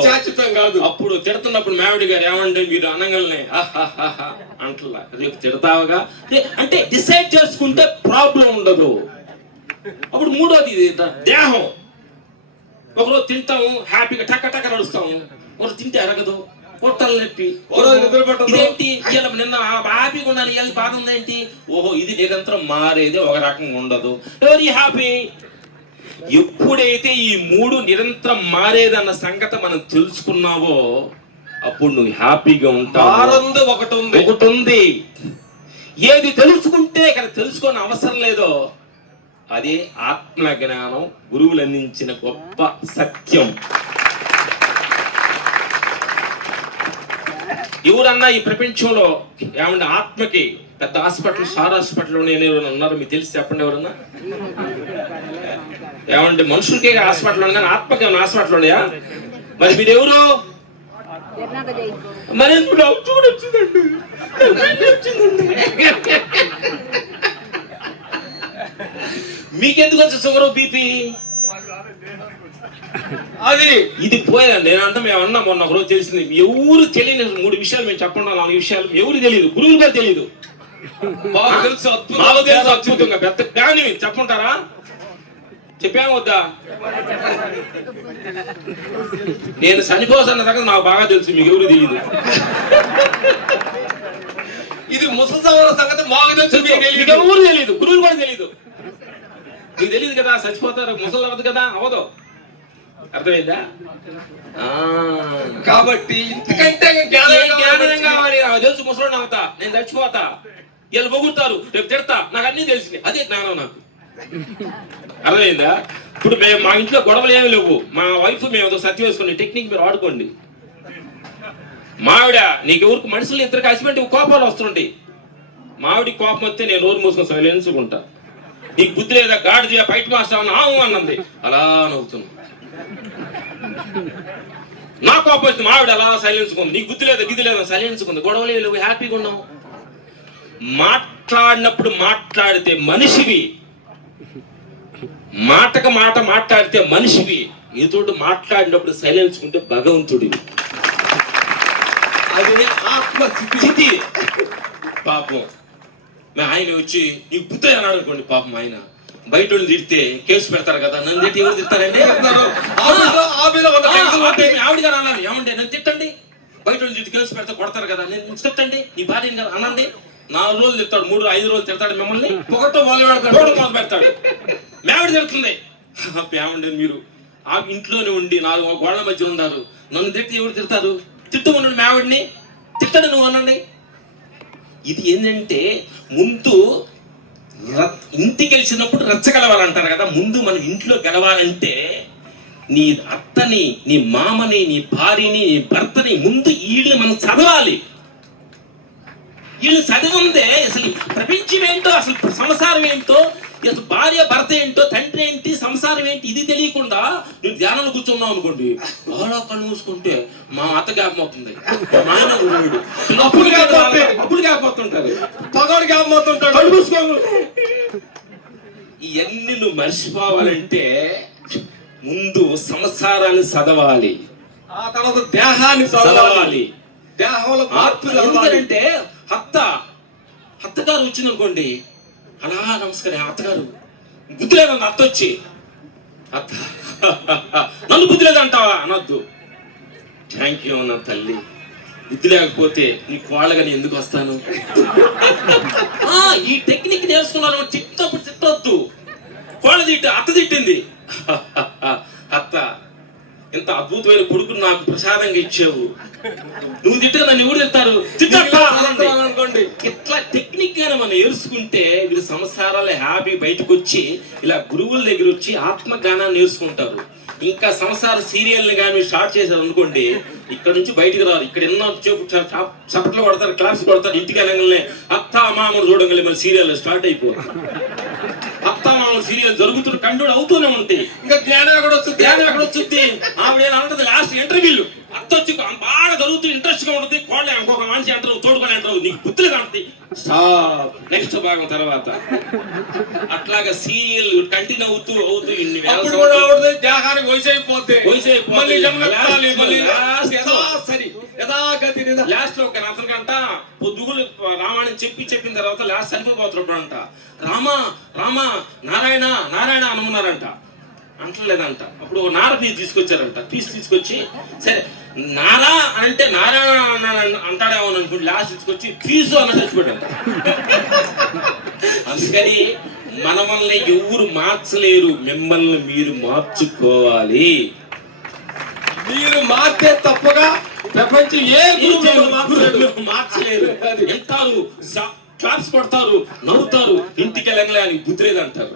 శాశ్వతం కాదు. అప్పుడు తిడుతున్నప్పుడు మావిడి గారు ఏమంటే మీరు అనగలనే అంటలా, రేపు తిడతావుగా అంటే డిసైడ్ చేసుకుంటే ప్రాబ్లం ఉండదు. అప్పుడు మూడోది దేహం. ఒకరోజు తింటాము హ్యాపీగా టక్క టక్క నడుస్తాము, ఒకరోజు తింటే అరగదు, పొట్టలు నొప్పి, ఇదేంటి నిన్న హ్యాపీగా ఉండాలి, ఇవాళ బాధ ఉందేంటి, ఓహో ఇది నిరంతరం మారేది, ఒక రకంగా ఉండదు. ఎవరి హ్యాపీ. ఎప్పుడైతే ఈ మూడు నిరంతరం మారేదన్న సంగతి మనం తెలుసుకున్నావో అప్పుడు నువ్వు హ్యాపీగా ఉంటావు. ఒకటి ఉంది, ఏది తెలుసుకుంటే ఇక్కడ తెలుసుకోని అవసరం లేదో అదే ఆత్మజ్ఞానం, గురువులు అందించిన గొప్ప సత్యం. ఎవరన్నా ఈ ప్రపంచంలో ఏమన్నా ఆత్మకి పెద్ద హాస్పిటల్, స్టార్ హాస్పిటల్ ఉన్నారు మీకు తెలిసి చెప్పండి. ఎవరన్నా ఏమంటే మనుషులకే హాస్పిటల్ ఉంది కానీ ఆత్మకి ఏమైనా హాస్పిటల్ ఉన్నాయా? మరి మీరెవరు? మరి చూడొచ్చిందండి. మీకెందుకు వచ్చి షుగర్ బీపీ? అది ఇది పోయాను నేనంతా. మేము అన్నా మొన్న ఒక రోజు తెలిసింది, ఎవరు తెలియని 3 విషయాలు మేము చెప్పండి, 4 విషయాలు ఎవరు తెలియదు, గురువులు గారు తెలియదు, మాకు తెలుసు అద్భుతంగా పెద్ద జ్ఞాని. చెప్పుంటారా? చెప్పాము వద్దా? నేను చనిపోతున్న సంగతి నాకు బాగా తెలుసు, మీకు ఎవరు తెలియదు. ఇది ముసలి సంగతి మాకు తెలుసు, మీకు ఎవరు తెలియదు, గురువులు కూడా తెలియదు. మీకు తెలియదు కదా, చచ్చిపోతారు, ముసలి అవ్వదు కదా, అవ్వదు. అర్థమైందా? కాబట్టి ఇంతకంటే కావాలి. తెలుసు ముసలి అవుతా, నేను చచ్చిపోతా, వీళ్ళు పొగుడతారు, రేపు తిడతా, నాకు అన్ని తెలిసింది. అదే జ్ఞానం నాకు. అర్థమైందా? ఇప్పుడు మేము మా ఇంట్లో గొడవలు ఏమి లేవు. మా వైఫ్ మేము సత్యం వేసుకునే టెక్నిక్ మీరు వాడుకోండి. మావిడ నీకెవరికి మనుషులు ఇద్దరికి హస్బెండ్ కోపాలు వస్తుంటాయి. మావిడి కోపం వస్తే నేను నోరు మూసుకొని సైలెన్స్కుంటా. నీకు బుద్ధి లేదా గాడిద బయట మాస్టర్ అన్నది, అలా నవ్వుతున్నా. నా కోపం వస్తే మావిడ అలా సైలెన్స్కుంది, నీకు బుద్ధి లేదా గిద్ది లేదా సైలెన్స్కుంది. గొడవలు లేవు, హ్యాపీగా ఉన్నాం. మాట్లాడినప్పుడు మాట్లాడితే మనిషివి, మాటకు మాట మాట్లాడితే మనిషివి, నీతోటి మాట్లాడినప్పుడు సైలెన్స్కుంటే భగవంతుడివి. అది ఆత్మస్థితి. పాపం ఆయన వచ్చి నీకు బుద్ధి అన్నాడు అనుకోండి, పాపం ఆయన బయట వాళ్ళు తిడితే కేసు పెడతారు కదా, నన్ను తిట్టి ఎవరు తిడతారండి? ఆవిడ గారు అనాలి, ఏమంటే నన్ను తిట్టండి, బయట వాళ్ళు తిట్టి కేసు పెడితే కొడతారు కదా, నేను తిట్టండి, నీ భార్యని కదా అనండి. 4 రోజులు తిడతాడు, 3-5 రోజులు తిడతాడు, మిమ్మల్ని పొగట్టో మొదలు పెడతాడు. మేవిడ తిడుతుంది, ఏమండి మీరు ఆ ఇంట్లోనే ఉండి 4 గోళ్ల మధ్య ఉన్నారు, నన్ను తిట్టి ఎవరు తిడతారు? తిట్టుకున్నాడు మేవిడిని, తిట్టండి నువ్వు అనండి. ఇది ఏంటంటే ముందు ఇంటికి గెలిచినప్పుడు రచ్చ గెలవాలంటారు కదా, ముందు మనం ఇంట్లో గెలవాలంటే నీ అత్తని, నీ మామని, నీ భార్యని, నీ భర్తని ముందు వీళ్ళని మనం చదవాలి. వీళ్ళు చదివిందే అసలు ప్రపంచం ఏంటో, అసలు సంసారం ఏంటో, అసలు భార్య భర్త ఏంటో, తండ్రి ఏంటి, సంసారం ఏంటి, ఇది తెలియకుండా నువ్వు ధ్యానంలో కూర్చున్నావు అనుకోండి, అలా కళ్ళు మూసుకుంటే మా అత్త జ్ఞాపకం అవుతుంది, మా ఆయన అప్పుడు జ్ఞాపకం అవుతుంటారు, పగోడు జ్ఞాపకం అవుతుంటాడు, కళ్ళు మూసుకో. ఇవన్నీ నువ్వు మర్చిపోవాలంటే ముందు సంసారాన్ని చదవాలి, ఆ తర్వాత దేహాన్ని చదవాలి, దేహంలో మార్పు జరగాలి. ఎందుకంటే అత్తగారు వచ్చిందనుకోండి, అలా నమస్కారం అత్తగారు బుద్ధి లేదన్న అత్త వచ్చి, అత్త నన్ను బుద్ధి లేదంటావా అనొద్దు. థ్యాంక్ యూ అన్న తల్లి, బుద్ధి లేకపోతే నీ కోళ్ళగా నేను ఎందుకు వస్తాను. ఈ టెక్నిక్ నేర్చుకున్నాను. తిట్టినప్పుడు తిట్టొద్దు. కోళ్ళ అత్త తిట్టింది, అత్త ఇంత అద్భుతమైన కొడుకును నాకు ప్రసాదంగా ఇచ్చావు, నువ్వు తిట్టే నన్ను ఎవరు తింటారు అనుకోండి. ఇట్లా టెక్నిక్ గానే మనం నేర్చుకుంటే వీళ్ళు సంసారాలు హ్యాపీ బయటకు వచ్చి ఇలా గురువుల దగ్గర వచ్చి ఆత్మజ్ఞానాన్ని నేర్చుకుంటారు. ఇంకా సంసార సీరియల్ని కానీ స్టార్ట్ చేశారు అనుకోండి, ఇక్కడ నుంచి బయటికి రారు. ఇక్కడ ఎన్నో చప్పట్లు కొడతారు, క్లాప్స్ కొడతారు. ఇంటికి వెళ్ళగానే అత్త మామూలు చూడగలి మన సీరియల్ స్టార్ట్ అయిపోతుంది. అత్త మామూలు సీరియల్ జరుగుతున్న కంట్రోల్ అవుతూనే ఉంటాయి. ఇంకా జ్ఞానం ఎక్కడ వస్తుంది, ధ్యానం ఎక్కడ వచ్చింది. ఆవిడ ఏమంటది లాస్ట్ ఇంటర్వ్యూలు అత్త వచ్చి బాగా జరుగుతూ ఇంట్రెస్ట్ గా ఉంటుంది. కోళ్ళ ఇంకొక మనిషి అంటారు, తోడుకొని అంటారు, నీకు బుద్ధులు కాంతి నెక్స్ట్ భాగం తర్వాత. అట్లాగా సీరియల్ కంటిన్యూ అవుతూ ఇన్ని దేహానికి వయసు అయిపోతే లాస్ట్ లో ఒక అతనికంట పొద్దుగులు రామాయణం చెప్పిన తర్వాత లాస్ట్ చనిపోతున్నప్పుడు అంట రామా రామా నారాయణ నారాయణ అనుకున్నారంట, అంటలేదంట. అప్పుడు నార పీస్ తీసుకొచ్చారంట. పీస్ తీసుకొచ్చి సరే నారా అంటే నారాయణ అంటాడేమో అనుకోండి, లాస్ట్ తీసుకొచ్చి పీసు అన్న చచ్చిపోయాడంట. అందుకని మనల్ని ఎవరు మార్చలేరు, మిమ్మల్ని మీరు మార్చుకోవాలి. మీరు మార్చే తప్పగా ప్రపంచం ఏ మార్చలేరు. ఎంటారు క్లాప్స్ కొడతారు, నవ్వుతారు, ఇంటికి వెళ్ళగలే అని బుద్ధి లేదంటారు.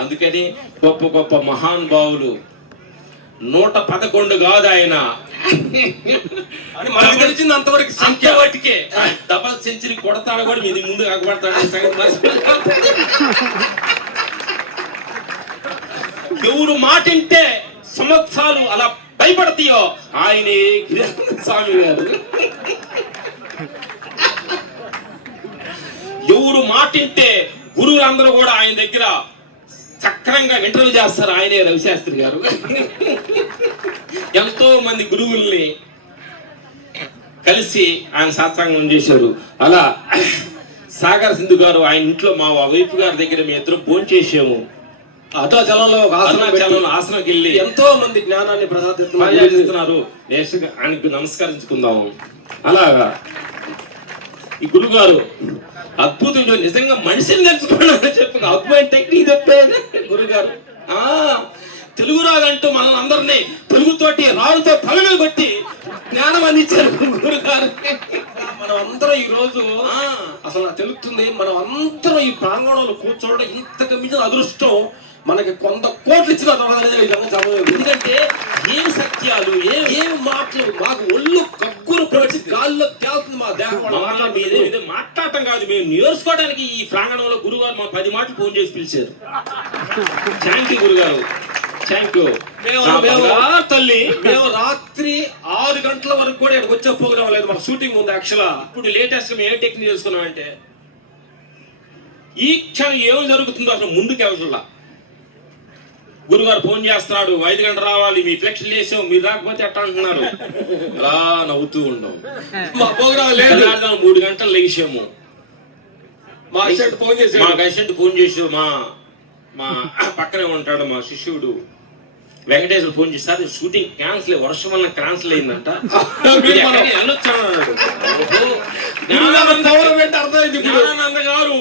అందుకని గొప్ప గొప్ప మహానుభావులు 111 కాదు ఆయన, తెలిసింది అంతవరకు సంఖ్య వాటికే డబల్ సెంచరీ కొడతాడు కూడా మీది ముందు అగబడతాడు. ఎవరు మాటింటే సంవత్సరాలు అలా భయపడతాయో ఆయనే స్వామి గారు. ఎవరు మాటింటే గురువులందరూ కూడా ఆయన దగ్గర చక్రంగా ఇంటర్వ్యూ చేస్తారు. ఆయనే రవిశాస్త్రి గారు. ఎంతో మంది గురువుల్ని కలిసి ఆయన సత్సంగం చేశారు. అలా సాగర్ సింధు గారు ఆయన ఇంట్లో మా వైపు గారి దగ్గర మేము ఇద్దరు భోజనం చేసాము. అరుణాచలంలో ఆసనకి వెళ్ళి ఎంతో మంది జ్ఞానాన్ని ప్రసాదిస్తున్నారు. ఆయనకు నమస్కరించుకుందాము. అలాగా ఈ గురువు గారు అద్భుతంగా నిజంగా మనిషిని తెలుసుకోండి చెప్పి అద్భుతమైన టెక్నిక్ చెప్పేది గురుగారు. తెలుగు రాదంటూ మనల్ని అందరినీ తెలుగుతోటి రాళ్ళతో తలలు కొట్టి జ్ఞానం అందించారు గురుగారు. మనం అందరం ఈ రోజు అసలు తెలుస్తుంది, మనం అందరం ఈ ప్రాంగణంలో కూర్చోవడం ఇంతకు మించిన అదృష్టం మనకి 100 కోట్లు ఇచ్చిన ఎందుకంటే ఏం సత్యాలు ఏం మాటలు మాకు ఒళ్ళు కగ్గురు పడి గాల్లో తేలుతుంది మా దేహం. మాట్లాడటం కాదు, మేము నేర్చుకోవడానికి ఈ ప్రాంగణంలో గురుగారు మా 10 మాటలు ఫోన్ చేసి పిలిచారు. థ్యాంక్ యూ గురుగారు, థ్యాంక్ యూ. తల్లి మేము రాత్రి 6 గంటల వరకు కూడా ఇక్కడికి వచ్చే ప్రోగ్రాం లేదు, మాకు షూటింగ్ ఉంది. యాక్చువల్గా ఇప్పుడు లేటెస్ట్ గా మేము ఏ టెక్నిక్ చేసుకున్నామంటే ఈ క్షణం ఏమి జరుగుతుందో అసలు ముందుకు ఎవరులా గురుగారు ఫోన్ చేస్తున్నాడు, 5 గంటలు రావాలి, మీ ఫ్లెక్స్ లేసాం, మీరు రాకపోతే ఎట్లా అంటున్నారు. అలా నవ్వుతూ ఉన్నాం. మా ప్రోగ్రాం లేదు. 3 గంటలు లేచాము. మా అసిస్టెంట్ ఫోన్ చేసాడు. మా పక్కనే ఉంటాడు మా శిష్యుడు వెంకటేశ్వర ఫోన్ చేస్తారు, షూటింగ్ క్యాన్సిల్, వర్షం వల్ల క్యాన్సిల్ అయిందంట. జ్ఞానానంద గారు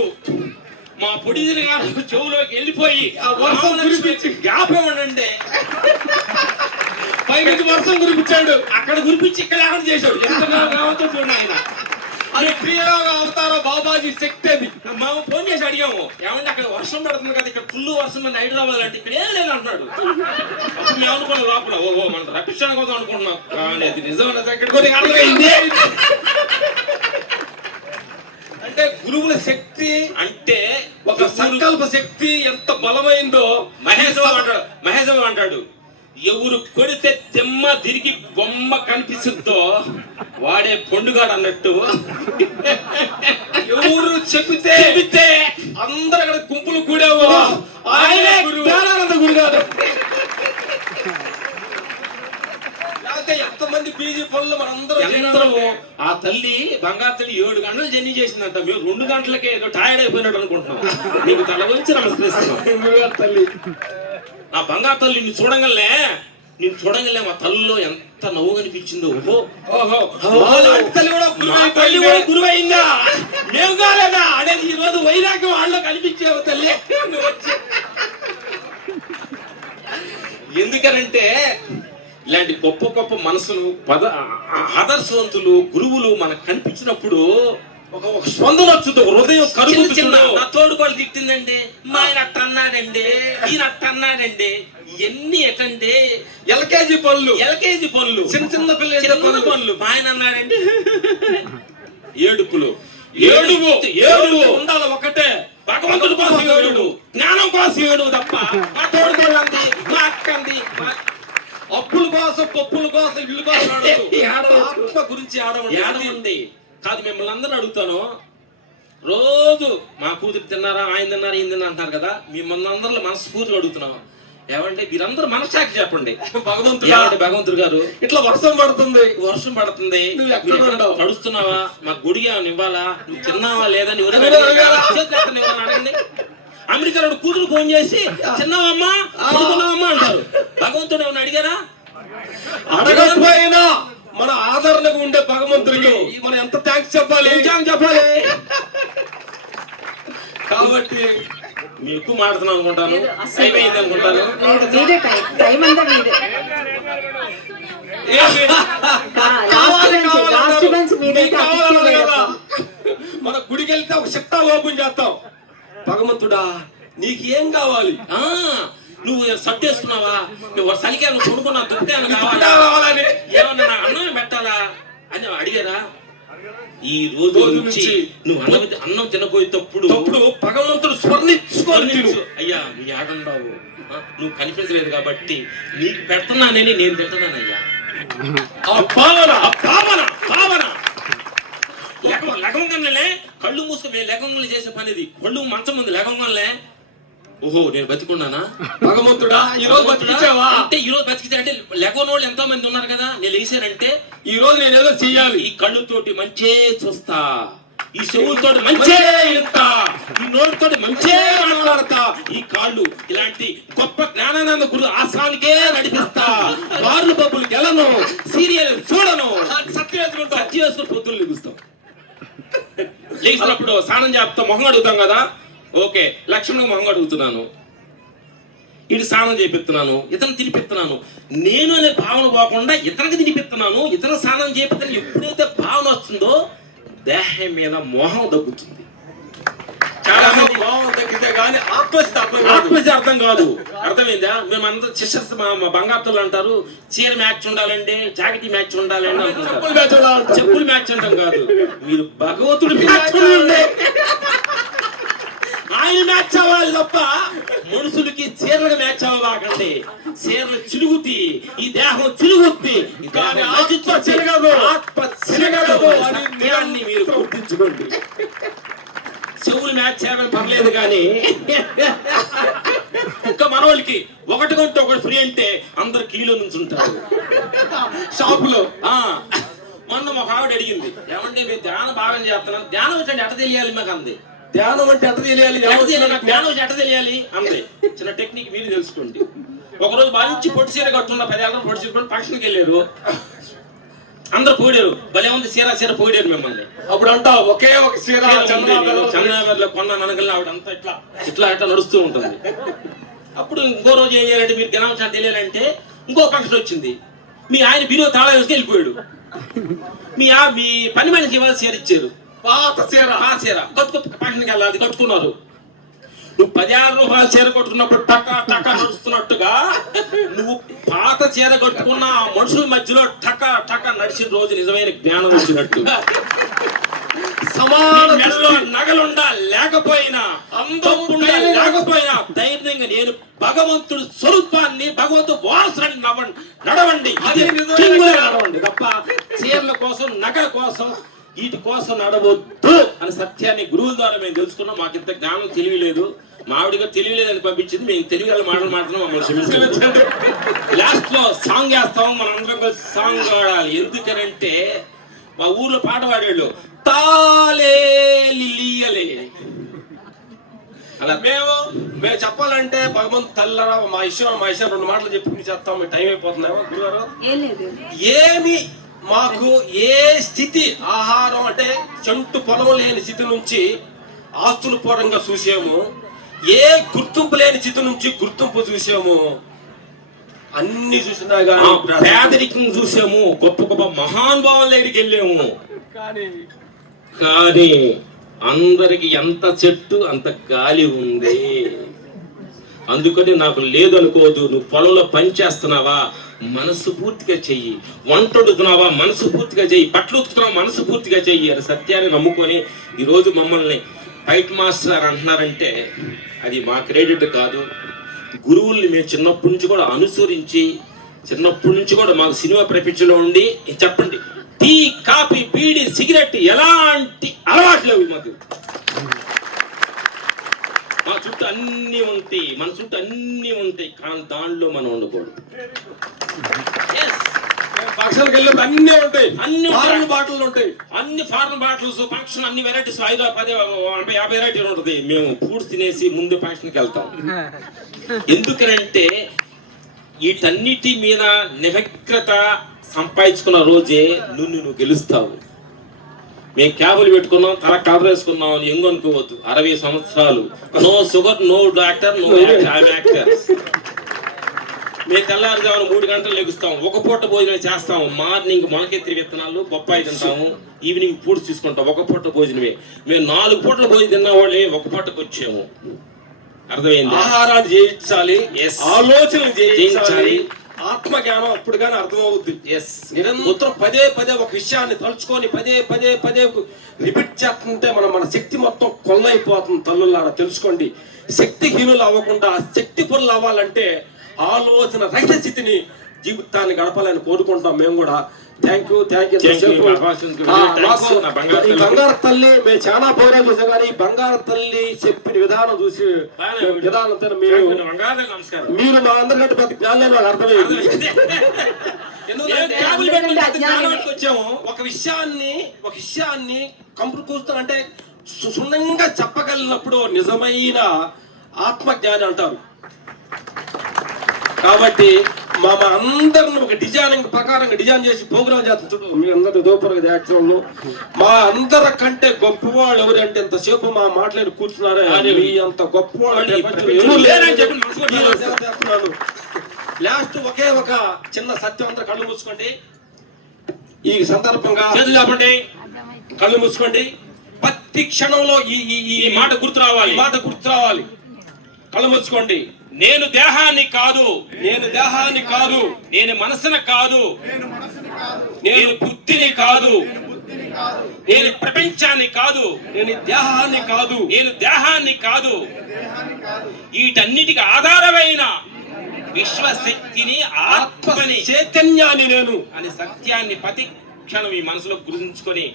మా పొడిదిన గారు చెవులోకి వెళ్ళిపోయి వర్షం కురిపించి జ్ఞాపకం అంటే పైకి వర్షం కురిపించాడు. అక్కడ కురిపించి ఇక్కడ ఏమైనా చేశాడు. ఎంత కావచ్చో చూడండి ఆయన. అది క్రియగా అవుతారో బాబాజీ శక్తి. అది మేము ఫోన్ చేసి అడిగాము, ఏమంటే అక్కడ వర్షం పడుతుంది కదా, ఇక్కడ ఫుల్ వర్షం మన హైదరాబాద్ అంటే ఇక్కడ ఏం లేదు అంటున్నాడు. అప్పుడు మేము అనుకున్నాం లోపల, ఓహో మనం రప్పించడానికి కోసం అనుకుంటున్నాం, కానీ అది నిజమైన అంటే గురువుల శక్తి అంటే ఒక సంకల్ప శక్తి ఎంత బలమైందో మహేష్ బాబు అంటాడు, ఎవరు కొడితే తెమ్మ తిరిగి బొమ్మ కనిపిస్తుందో వాడే పొండుగాడు అన్నట్టు. ఎవరు చెబితే అందరు అక్కడ గుంపులు కూడేవో ఆయనే గురువు. సాయంత్రం ఆ తల్లి బంగారు తల్లి 7 గంటలు జర్నీ చేసిందంట. మేము 2 గంటలకే ఏదో టైర్డ్ అయిపోయినట్టు అనుకుంటున్నాం. నీకు తల గురించి నమస్కరిస్తున్నాం తల్లి. ఆ బంగారు తల్లి నిన్ను చూడంగానే మా తల్లిలో ఎంత నవ్వు కనిపించిందో. తల్లి కూడా గురువైందా? మేము కాలేదా అనేది ఈ రోజు వైరాగ్యం వాళ్ళలో కనిపించేవు తల్లి. ఎందుకనంటే ఇలాంటి గొప్ప గొప్ప మనసులు ఆదర్శవంతులు గురువులు మనకు కనిపించినప్పుడు ఒక స్పందన వచ్చింది. హృదయం కరుగుతున్న నా తోడుకోళ్ళు తిట్టిందండి, మా ఆయన అట్ట అన్నాడండి, ఈయన అట్ట అన్నాడండి. ఇవన్నీ ఎటంటే ఎల్కేజీ పనులు చిన్న పనులు. మా ఆయన అన్నాడండి. ఏడుపులు ఉండాలి ఒకటే, భగవంతుడి కోసం ఏడుపు, జ్ఞానం కోసం ఏడుపు తప్ప మా తోడుకోళ్ళంది, మా అక్కంది, అప్పుల కోసం పప్పుల కోసం ఇల్లు కోసం ఆత్మ గురించి ఆడమండి కాదు. మిమ్మల్ని అందరూ అడుగుతాను, రోజు మా కూతురు తిన్నారా, ఆయన తిన్నారా, ఈయన తిన్నా అంటారు కదా. మిమ్మల్ని అందరూ మనస్ఫూర్తిగా అడుగుతున్నాం, ఏమంటే మీరందరూ మనసాక్షి చెప్పండి. భగవంతుడు గారు ఇట్లా వర్షం పడుతుంది నడుస్తున్నావా, మాకు గుడిగా ఇవ్వాలా, నువ్వు తిన్నావా లేదా, అడగండి. అమెరికాలో కూతురు ఫోన్ చేసి తిన్నావమ్మా పడుకున్నావమ్మా అంటారు. భగవంతుడు ఏమన్నా అడిగారా? అడగకపోయినా మన ఆదరణకు ఉండే భగవంతుడికి మనం ఎంత థ్యాంక్స్ చెప్పాలి కాబట్టి మీ ఎక్కువ మాడుతున్నాం అనుకుంటాను, అయిపోయింది అనుకుంటాను. మన గుడికి వెళ్తే ఒక శక్తా ఓపెన్ చేస్తాం. భగవంతుడా నీకు ఏం కావాలి? నువ్వు సట్టేస్తున్నావా, నువ్వు చలికా నువ్వు కొడుకున్నా దుప్పటాను కావాలని, ఏమన్నా అన్నం పెట్టాలా అని అడిగారా? ఈ రోజు నుంచి నువ్వు అన్నం తినబోయేటప్పుడు భగవంతుడు స్వర్ణించుకోవాలి. అయ్యా నీ ఆడండావు, నువ్వు కనిపించలేదు కాబట్టి నీకు పెడుతున్నానని నేను తింటున్నానయ్యా. ఆ భావన లెగంగానే కళ్ళు మూసుకు లెగంగా చేసే పనిది. కళ్ళు మంచం ఉంది లెగంగానే, ఓహో నేను బతికున్నానా భగవంతుడా, ఈ రోజు బతికించావా అంటే, ఈ రోజు బతికించా అంటే లెగోన్ వాళ్ళు ఎంతో మంది ఉన్నారు కదా. నేను లేచానంటే ఈ రోజు నేను ఏదో చెయ్యాలి. ఈ కళ్ళుతోటి మంచే చూస్తా, ఈ చెవులతోటి మంచే వింటా, ఈ నోటితోటి మంచే మాట్లాడతా, ఈ కాళ్ళు ఇలాంటి గొప్ప జ్ఞానానంద గురు ఆశ్రమానికే నడిపిస్తా, బార్లు బబ్బులు గెలను, సీరియల్ చూడను, సత్య వేసుకుని పొద్దులు లెగుస్తాం. లేచినప్పుడు స్నానం చేస్తాం, మొహం అడుగుతాం కదా. ఓకే లక్ష్మణ్ మొహం అడుగుతున్నాను, ఇటు స్నానం చేపిస్తున్నాను, ఇతను తినిపిస్తున్నాను. నేను అనే భావన పోకుండా ఇతనికి తినిపిస్తున్నాను, ఇతను స్నానం చేపిస్తాను. ఎప్పుడైతే భావన వస్తుందో దేహం మీద మోహం తగ్గుతుంది. చాలా మంది మోహం తగ్గితే కానీ ఆత్మహత్య అర్థం కాదు. అర్థమైందా? మేమంతా సిస్టర్స్ మా బంగారులు అంటారు, చీర మ్యాచ్ ఉండాలండి, జాకెట్ మ్యాచ్ ఉండాలండి, చెప్పులు మ్యాచ్ అంటాం కాదు. మీరు భగవంతుడు ఆయన మ్యాచ్ అవ్వాలి తప్ప మనుషులకి చీరలకు మ్యాచ్ అవ్వకండి. చీరలు చిలుగుతి, ఈ దేహం చిలుగుద్ది, కానీ ఆత్మ చిరగదు అని మీరు గుర్తించుకోండి. చెవులు మ్యాచ్ చేయడం పర్లేదు కానీ ఇంకా మనోళ్ళకి ఒకటి కొంటే ఒకటి ఫ్రీ అంటే అందరు కిలో నుంచి ఉంటారు షాపులో. మొన్న ఒక ఆవిడ అడిగింది, ఏమంటే మీరు ధ్యానం బాగా చేస్తున్నాను, ధ్యానం అంటే ఎట్ట తెలియాలి మాకు అంది. ధ్యానం అంటే ఎట్ట తెలియాలి, జ్ఞానం ఎట్ట తెలియాలి అంది. చిన్న టెక్నిక్ మీరు తెలుసుకోండి. ఒకరోజు మంచి పొట్టి చీర కట్టున్న 10 ఏళ్ళ పొట్టి చీర ఫంక్షన్కి వెళ్ళారు, అందరూ పోయారు, భలే ఉంది చీర పోయారు మిమ్మల్ని. అప్పుడు అంటా ఒకే ఒక చీర చంద్రబాబు కొన్న ననగల ఆవిడ అంతా ఇట్లా నడుస్తూ ఉంటుంది. అప్పుడు ఇంకో రోజు ఏం చేయాలంటే, మీరు జ్ఞానం చాలా తెలియాలంటే ఇంకో ఫంక్షన్ వచ్చింది, మీ ఆయన బీరో తాళా వేసుకు వెళ్ళిపోయాడు. మీ పని మనిషికి ఇవాళ చీర ఇచ్చారు, పాత చీర ఫంక్షన్కి వెళ్ళాలి, కట్టుకున్నారు. నువ్వు 16 రూపాయల చీర కట్టుకున్నప్పుడు టకా నడుస్తున్నట్టుగా నువ్వు పాత చీర కట్టుకున్న మనుషుల మధ్యలో టకా నడిచిన రోజు నిజమైన జ్ఞానం వచ్చినట్టు. మెడలో నగలుండా లేకపోయినా, లేకపోయినా ధైర్యంగా నేను భగవంతుడు స్వరూపాన్ని, భగవంతుడు వారసుని నడవండి, అది నడవండి తప్ప చీరల కోసం నగల కోసం వీటి కోసం నడవద్దు అని సత్యాన్ని గురువుల ద్వారా మేము తెలుసుకున్నాం. మాకు ఇంత జ్ఞానం తెలియలేదు, మావిడిగా తెలియలేదని పంపించింది. మేము తెలియగల మాట్లాడుతున్నాం, మమ్మల్ని క్షమించండి. లాస్ట్ లో సాంగ్ వేస్తాం, మనందరం సాంగ్ ఆడాలి. ఎందుకనంటే మా ఊర్లో పాట పాడేళ్ళు తాలే లిలియలే. అలా మేము చెప్పాలంటే భగవంతు తల్లరా మా ఇష్టం 2 మాటలు చెప్పి చేస్తాం. మీ టైం అయిపోతుందేమో గురుగారు. ఏమి మాకు ఏ స్థితి ఆహారం అంటే చెంటు పొలం లేని స్థితి నుంచి ఆస్తుల పూర్వంగా చూసాము, ఏ గుర్తింపు లేని స్థితి నుంచి గుర్తింపు చూసాము, అన్ని చూసినా కానీ పేదరికం చూసాము, గొప్ప గొప్ప మహానుభావుల దగ్గరికి వెళ్ళాము. కానీ అందరికి ఎంత చెట్టు అంత గాలి ఉంది. అందుకని నాకు లేదు అనుకోదు. నువ్వు పొలంలో పని చేస్తున్నావా మనసు పూర్తిగా చెయ్యి, వంట వండుతున్నావా మనసు పూర్తిగా చెయ్యి, బట్టలు ఉతుకుతున్నావా మనసు పూర్తిగా చెయ్యి అని సత్యాన్ని నమ్ముకొని ఈరోజు మమ్మల్ని ఫైట్ మాస్టర్ అంటున్నారంటే అది మా క్రెడిట్ కాదు. గురువుల్ని మేము చిన్నప్పటి నుంచి కూడా అనుసరించి, చిన్నప్పటి నుంచి కూడా మాకు సినిమా ప్రపంచంలో ఉండి చెప్పండి టీ కాఫీ బీడి సిగరెట్ ఎలాంటి అలవాట్లు లేవు మాకు. మా చుట్టూ అన్ని ఉంటాయి, మన చుట్టూ అన్ని ఉంటాయి, కానీ దాంట్లో మనం ఉండకూడదు. ఫంక్షన్కి వెళ్ళినప్పుడు అన్నీ ఉంటాయి, అన్ని ఫారెన్ బాటిల్ ఉంటాయి, అన్ని ఫారెన్ బాటిల్స్ ఫంక్షన్ అన్ని వెరైటీస్ 5, 10, 50 వెరైటీలు ఉంటుంది. మేము ఫుడ్ తినేసి ముందు ఫంక్షన్కి వెళ్తాం. ఎందుకనంటే వీటన్నిటి మీద నిమగ్నత సంపాదించుకున్న రోజే నువ్వు గెలుస్తావు. మేము క్యాబులు పెట్టుకున్నాం, తల కవర్ వేసుకున్నాం అని ఎంగు అనుకోవద్దు. 60 సంవత్సరాలు, no sugar, no doctor, no actor. మేము తెల్లారుజామున 3 గంటలు లెగుస్తాం, ఒక పూట భోజనం చేస్తాము. మార్నింగ్ మొలకెత్తిరి విత్తనాలు బొప్పాయి తింటాము, ఈవినింగ్ ఫ్రూట్స్ తీసుకుంటాం. ఒక పూట భోజనమే. మేము 4 పూటల భోజనం తిన్న వాళ్ళే ఒక పూటకు వచ్చాము. అర్థమైంది? ఆహారాన్ని చేయించాలి, ఆలోచనలు చేయించాలి, ఆత్మజ్ఞానం అప్పుడు కానీ అర్థమవుద్ది. నిరంతరం పదే ఒక విషయాన్ని తలుచుకొని పదే రిపీట్ చేస్తుంటే మన శక్తి మొత్తం కొల్లైపోతుంది. తల్లులారా తెలుసుకోండి, శక్తిహీనులు అవ్వకుండా శక్తి పనులు అవ్వాలంటే ఆలోచన రహిత స్థితిని జీవితాన్ని గడపాలని కోరుకుంటాం మేము కూడా. Thank you. బంగారు తల్లి మేము చాలా ప్రోగ్రామ్ చూసాం, కానీ బంగారు తల్లి చెప్పిన విధానం చూసి మీరు మా అందరికంటే పెద్ద జ్ఞానం నాకు అర్థమైంది. వచ్చాము ఒక విషయాన్ని కంపులు కూస్తానంటే సున్నంగా చెప్పగలిగినప్పుడు నిజమైన ఆత్మజ్ఞాని అంటారు. కాబట్టి మా అందరిని ఒక డిజైనింగ్ ప్రకారంగా డిజైన్ చేసి ప్రోగ్రామ్ చేస్తాం. చూడు మీ అందరి దోపరగా యాక్చువల్ మా అందరికంటే గొప్పవాళ్ళు ఎవరంటే ఎంతసేపు మా మాట్లాడి కూర్చున్నారే మీ అంత గొప్పవాళ్ళు. లాస్ట్ ఒకే ఒక చిన్న సత్యం, అందరూ కళ్ళు మూసుకోండి. ఈ సందర్భంగా చెప్పండి, కళ్ళు మూసుకోండి. ప్రతి క్షణంలో ఈ మాట గుర్తు రావాలి. కళ్ళు మూసుకోండి. నేను దేహాన్ని కాదు, నేను మనసును కాదు, నేను బుద్ధిని కాదు, నేను ప్రపంచాన్ని కాదు, నేను దేహాన్ని కాదు, వీటన్నిటికి ఆధారమైన విశ్వశక్తిని, ఆత్మని, చైతన్యాన్ని నేను అనే సత్యాన్ని ప్రతి క్షణం ఈ మనసులో గుర్తుంచుకొని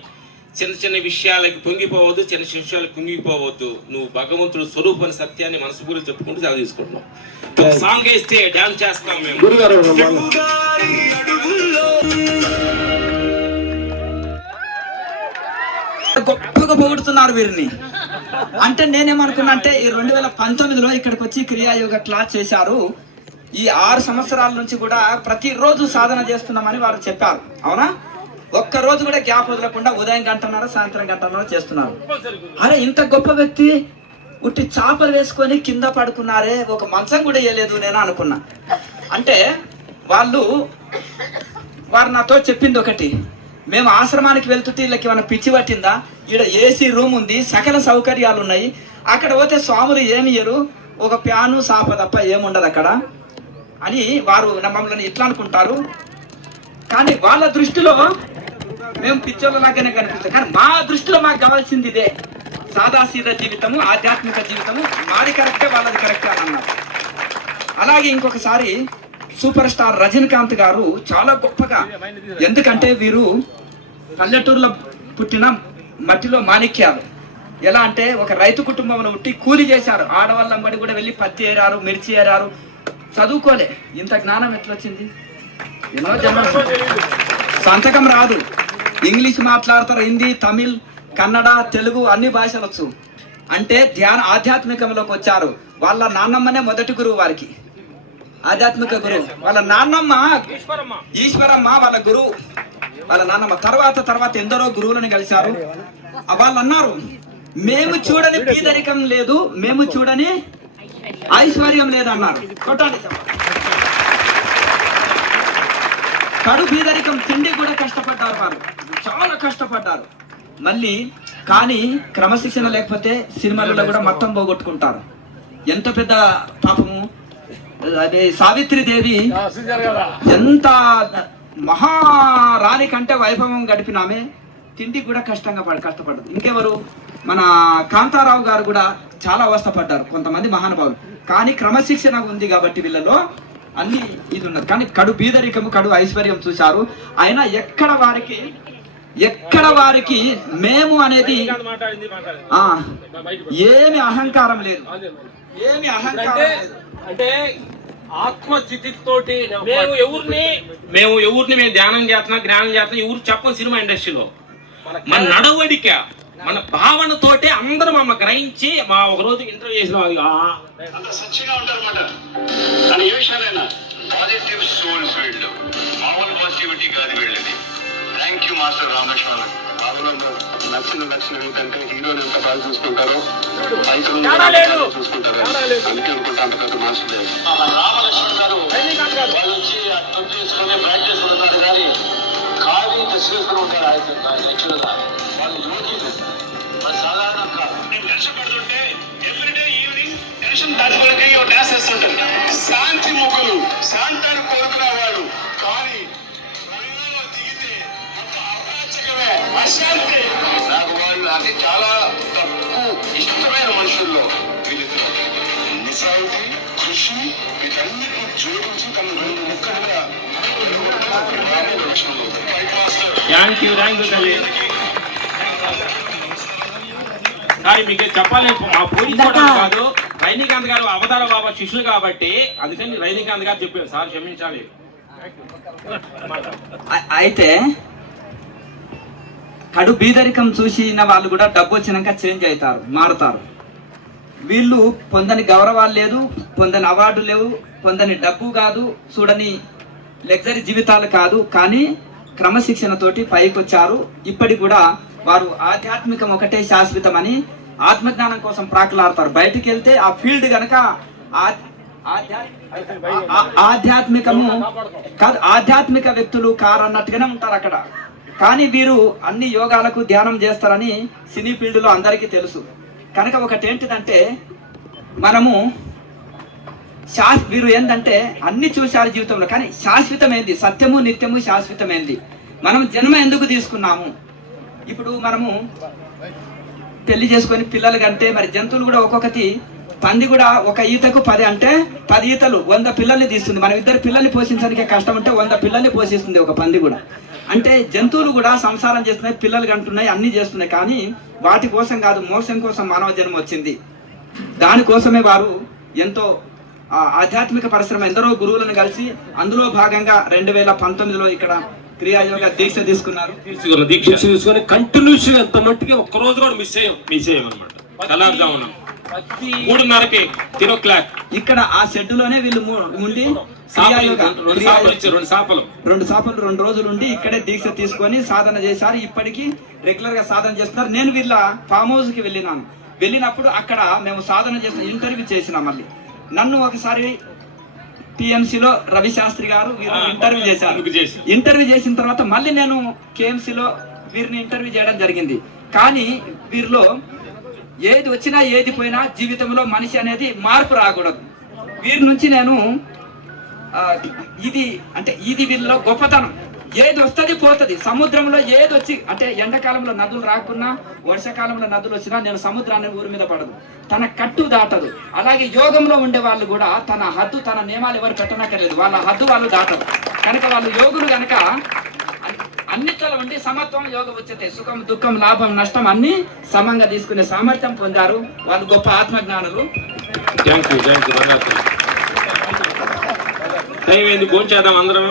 చిన్న విషయాలకు పొంగిపోవద్దు, చిన్న విషయాలకు కుంగిపోవద్దు. నువ్వు భగవంతుడు స్వరూపని సత్యాన్ని మనసు గురించి చెప్పుకుంటూ చదివి తీసుకుంటున్నాం. ఒక సాంగ్ వేస్తే డాన్స్ చేస్తాం మేము. గొప్పగా పొగుడుతున్నారు వీరిని. అంటే నేనేమనుకున్నా అంటే ఈ 2019లో ఇక్కడికి వచ్చి క్రియాయోగ క్లాస్ చేశారు. ఈ 6 సంవత్సరాల నుంచి కూడా ప్రతిరోజు సాధన చేస్తున్నామని వారు చెప్పారు. అవునా? ఒక్కరోజు కూడా గ్యాప్ వదలకుండా ఉదయం 1 గంటన్నర, సాయంత్రం 1 గంటన్నర చేస్తున్నారు. అరే ఇంత గొప్ప వ్యక్తి ఉట్టి చాపలు వేసుకొని కింద పడుకున్నారే, ఒక మంచం కూడా వేయలేదు నేను అనుకున్నా. అంటే వారు నాతో చెప్పింది ఒకటి, మేము ఆశ్రమానికి వెళ్తుంటే వీళ్ళకి ఏమైనా పిచ్చి పట్టిందా, ఇక్కడ ఏసీ రూమ్ ఉంది, సకల సౌకర్యాలు ఉన్నాయి, అక్కడ పోతే స్వాములు ఏమి ఇయ్యరు, ఒక ప్యాను సాప తప్ప ఏముండదు అక్కడ అని వారు మమ్మల్ని ఇట్లా అనుకుంటారు. కానీ వాళ్ళ దృష్టిలో మేము పిచ్చోళ్ళలాగానే కనిపిస్తాం. కానీ మా దృష్టిలో మాకు కావాల్సింది ఇదే, సాదాసీద జీవితము, ఆధ్యాత్మిక జీవితము. మాది కరెక్టే, వాళ్ళది కరెక్టే అని అన్నారు. అలాగే ఇంకొకసారి సూపర్ స్టార్ రజనీకాంత్ గారు చాలా గొప్పగా, ఎందుకంటే వీరు పల్లెటూరులో పుట్టిన మట్టిలో మాణిక్యాలు. ఎలా అంటే ఒక రైతు కుటుంబంలో పుట్టి కూలి చేశారు, ఆడవాళ్ళంబడి కూడా వెళ్ళి పత్తి ఏరారు, మిర్చి ఏరారు, చదువుకోలే. ఇంత జ్ఞానం ఎట్లొచ్చింది? ఎన్నో జన్మలు, సంతకం రాదు, ఇంగ్లీష్ మాట్లాడతారు, హిందీ, తమిళ్, కన్నడ, తెలుగు అన్ని భాషలు వచ్చు. అంటే ఆధ్యాత్మికంలోకి వచ్చారు. వాళ్ళ నాన్నమ్మనే మొదటి గురువు వారికి, ఆధ్యాత్మిక గురువు. వాళ్ళ నాన్నమ్మ ఈశ్వరమ్మ వాళ్ళ గురువు, వాళ్ళ నాన్నమ్మ. తర్వాత ఎందరో గురువులను కలిశారు. వాళ్ళు అన్నారు, మేము చూడని పేదరికం లేదు, మేము చూడని ఐశ్వర్యం లేదు అన్నారు. కొట్టాలి. కడు పేదరికం, తిండి కూడా కష్టపడ్డారు వారు, చాలా కష్టపడ్డారు. మళ్ళీ కానీ క్రమశిక్షణ లేకపోతే సినిమాలలో కూడా మొత్తం పోగొట్టుకుంటారు. ఎంత పెద్ద పాపము. అదే సావిత్రిదేవి ఎంత మహారాణి కంటే వైభవం గడిపినామే, తిండి కూడా కష్టపడ్డది. ఇంకెవరు, మన కాంతారావు గారు కూడా చాలా అవస్థపడ్డారు, కొంతమంది మహానుభావులు. కానీ క్రమశిక్షణ ఉంది కాబట్టి వీళ్ళలో అన్ని ఇది ఉన్నది. కానీ కడు బీదరికము, కడు ఐశ్వర్యం చూశారు. అయినా ఎక్కడ వారికి మేము అనేది ఏమి అహంకారం లేదు, ఏమి అహంకారం లేదు. అంటే ఆత్మస్థితితోటి మేము ఎవరిని ధ్యానం చేస్తున్నాం, జ్ఞానం చేస్తున్నాం, ఎవరు చెప్పం. సినిమా ఇండస్ట్రీలో మన నడవడిక, మన భావనతోటే అందరూ మమ్మ గ్రహించి మా ఒక రోజు ఇంటర్వ్యూ చేసిన సచ్చిగా ఉంటారన్నమాట. అని ఏ విషయాలైనా పాజిటివ్ సోల్ ఫీల్డ్, మామూలు పాజిటివిటీ కాదు వీళ్ళది. Thank you master Ramalakshmana. బాబులో నచ్చిన కంటే హీరోని ఎంత బాగా చూసుకుంటారో చూసుకుంటారు. అందుకే అనుకుంటా అంత పెద్ద మాస్టర్ రామలక్ష్మణ్ గారు వాళ్ళు వచ్చి అర్థం చేసుకునే ప్రాక్టీస్ ఉన్నారు. కానీ ఖాళీ డ్రెస్ వేసుకుని ఉంటారు. యాక్చువల్గా వాళ్ళు యోగి, మరి సాధారణంగా టెన్షన్ పడుతుంటే ఎవ్రీడే ఈవినింగ్ టెన్షన్ దాచుకోవడానికి డాన్స్ చేస్తుంటారు. శాంతి ముగ్గులు, శాంతాన్ని కోరుకునేవాడు. కానీ దిగితే అపరాచకమే, అశాంతి. నాకు వాళ్ళు అంటే చాలా తక్కువ ఇష్టమైన మనుషుల్లో వీళ్ళిద్దరు నిజాయితీ, కృషి, వీటన్నిటిని జోడించి తన రెండు ముక్కలుగా మీకు చెప్పాలి. మా పోలీసు కాదు, రజనీకాంత్ గారు అవతార బాబా శిష్యులు కాబట్టి అందుకని రజనీకాంత్ గారు చెప్పారు. సార్ క్షమించాలి. అయితే కడు బీదరికం చూసిన వాళ్ళు కూడా డబ్బు వచ్చినాక చేంజ్ అవుతారు, మారుతారు. వీళ్ళు పొందని గౌరవాలు లేదు, పొందని అవార్డు లేవు, పొందని డబ్బు కాదు, చూడని లగ్జరీ జీవితాలు కాదు. కానీ క్రమశిక్షణతోటి పైకి వచ్చారు. ఇప్పటికి కూడా వారు ఆధ్యాత్మికం ఒకటే శాశ్వతమని ఆత్మజ్ఞానం కోసం ప్రాకులాడతారు. బయటికి వెళ్తే ఆ ఫీల్డ్ గనక ఆధ్యాత్మికము కాదు, ఆధ్యాత్మిక వ్యక్తులు కారు అన్నట్టుగానే ఉంటారు అక్కడ. కానీ వీరు అన్ని యోగాలకు ధ్యానం చేస్తారని సినీ ఫీల్డ్లో అందరికీ తెలుసు. కనుక ఒకటి ఏంటిదంటే మనము వీరు ఏంటంటే అన్ని చూశారు జీవితంలో, కానీ శాశ్వతమైంది, సత్యము నిత్యము శాశ్వతమైంది. మనం జన్మ ఎందుకు తీసుకున్నాము? ఇప్పుడు మనము పెళ్లి చేసుకొని పిల్లలు కంటే మరి జంతువులు కూడా ఒక్కొక్కటి, పంది కూడా ఒక ఈతకు 10 అంటే 10 ఈతలు 100 పిల్లల్ని తీస్తుంది. మనం ఇద్దరు పిల్లల్ని పోషించడానికి కష్టం ఉంటే 100 పిల్లల్ని పోషిస్తుంది ఒక పంది కూడా. అంటే జంతువులు కూడా సంసారం చేస్తున్నాయి, పిల్లలు కంటున్నాయి, అన్ని చేస్తున్నాయి. కానీ వాటి కోసం కాదు, మోక్షం కోసం మానవ జన్మ వచ్చింది. దానికోసమే వారు ఎంతో ఆధ్యాత్మిక పరిశ్రమ ఎందరో గురువులను కలిసి అందులో భాగంగా 2019లో ఇక్కడ క్రియాయోగ దీక్ష తీసుకున్నారు. దీక్ష తీసుకొని కంటిన్యూస్ ఎంత మట్టికి ఒక్క రోజు కూడా మిస్ అయ్యాం అనమాట. తెల్లారుజామున 3:30కి 3 o'clock ఇక్కడ ఆ షెడ్ లోనే వీళ్ళు ఉండి 2 సాపలు 2 రోజులు ఉండి ఇక్కడే దీక్ష తీసుకొని సాధన చేశారు. ఇప్పటికీ రెగ్యులర్ గా సాధన చేస్తున్నారు. నేను వీళ్ళ ఫామ్ హౌస్ కి వెళ్ళినప్పుడు అక్కడ మేము సాధన చేసిన ఇంటర్వ్యూ చేసినాం. మళ్ళీ నన్ను ఒకసారి టిఎంసీలో రవి శాస్త్రి గారు వీరిని ఇంటర్వ్యూ చేశారు. ఇంటర్వ్యూ చేసిన తర్వాత మళ్ళీ నేను కేఎంసీలో వీరిని ఇంటర్వ్యూ చేయడం జరిగింది. కానీ వీరిలో ఏది వచ్చినా ఏది పోయినా జీవితంలో మనిషి అనేది మార్పు రాకూడదు. వీరి నుంచి నేను ఇది వీళ్ళలో గొప్పతనం. ఏది వస్తుంది పోతుంది. సముద్రంలో ఏది వచ్చి అంటే ఎండాకాలంలో నదులు రాకున్నా, వర్షాకాలంలో నదులు వచ్చినా నేను సముద్రాన్ని ఊరి మీద పడదు, తన కట్టు దాటదు. అలాగే యోగంలో ఉండే వాళ్ళు కూడా తన హద్దు, తన నియమాలు ఎవరు పెట్టనక్కర్లేదు, వాళ్ళ హద్దు వాళ్ళు దాటదు. కనుక వాళ్ళు యోగులు కనుక అన్నిట్లో ఉండి సమత్వం, యోగ ఉచ్యతే, సుఖం దుఃఖం లాభం నష్టం అన్ని సమంగా తీసుకునే సామర్థ్యం పొందారు. వాళ్ళు గొప్ప ఆత్మజ్ఞానులు. టైం ఏంది, భోంచేద్దాం అందరం.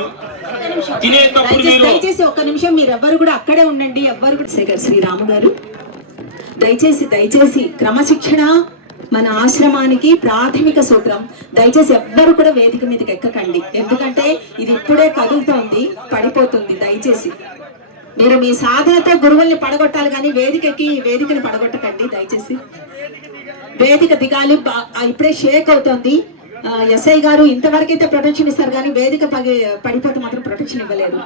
తినేటప్పుడు మీరు దయచేసి ఒక్క నిమిషం మీరు ఎవ్వరు కూడా అక్కడే ఉండండి. ఎవ్వరు కూడా శేఖర్ శ్రీరాము గారు దయచేసి క్రమశిక్షణ మన ఆశ్రమానికి ప్రాథమిక సూత్రం. దయచేసి ఎవ్వరు కూడా వేదిక మీదకి ఎక్కకండి, ఎందుకంటే ఇది ఇప్పుడే కదులుతోంది, పడిపోతుంది. దయచేసి మీరు మీ సాధనతో గురువుల్ని పడగొట్టాలి కానీ వేదికని పడగొట్టకండి. దయచేసి వేదిక దిగాలి. ఇప్పుడే షేక్ అవుతోంది. ఎస్ఐ గారు ఇంతవరకైతే ప్రొటెక్షన్ ఇస్తారు కానీ వేదిక పడిపోతే మాత్రం ప్రొటెక్షన్ ఇవ్వలేదు.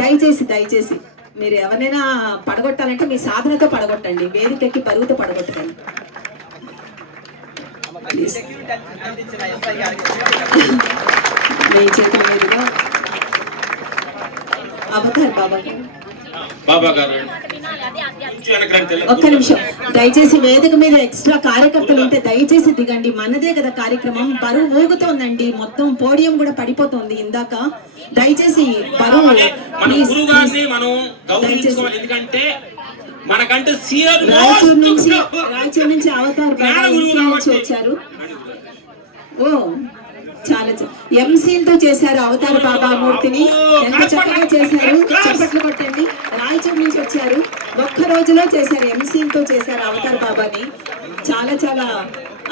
దయచేసి మీరు ఎవరైనా పడగొట్టాలంటే మీ సాధనతో పడగొట్టండి, వేదికకి పరుగుతో పడగొట్టండి. మీ చేతుల మీదుగా అవతార్ బాబా గారు ఒక్క నిమిషం దయచేసి వేదిక మీద ఎక్స్ట్రా కార్యకర్తలు ఉంటే దయచేసి దిగండి. మనదే కదా కార్యక్రమం. బరువు ఊగుతోందండి, మొత్తం పోడియం కూడా పడిపోతుంది ఇందాక. దయచేసి బరువు రాయచూరు నుంచి అవతార్ వచ్చారు. ఓ చాలా ఎంసీలతో చేశారు అవతార బాబా మూర్తిని, ఎంత చక్కగా చేశారు. చప్పట్లు కొట్టండి. రాయచూరు నుంచి వచ్చారు, ఒక్క రోజులో చేశారు. ఎంసీలతో చేశారు అవతార బాబాని. చాలా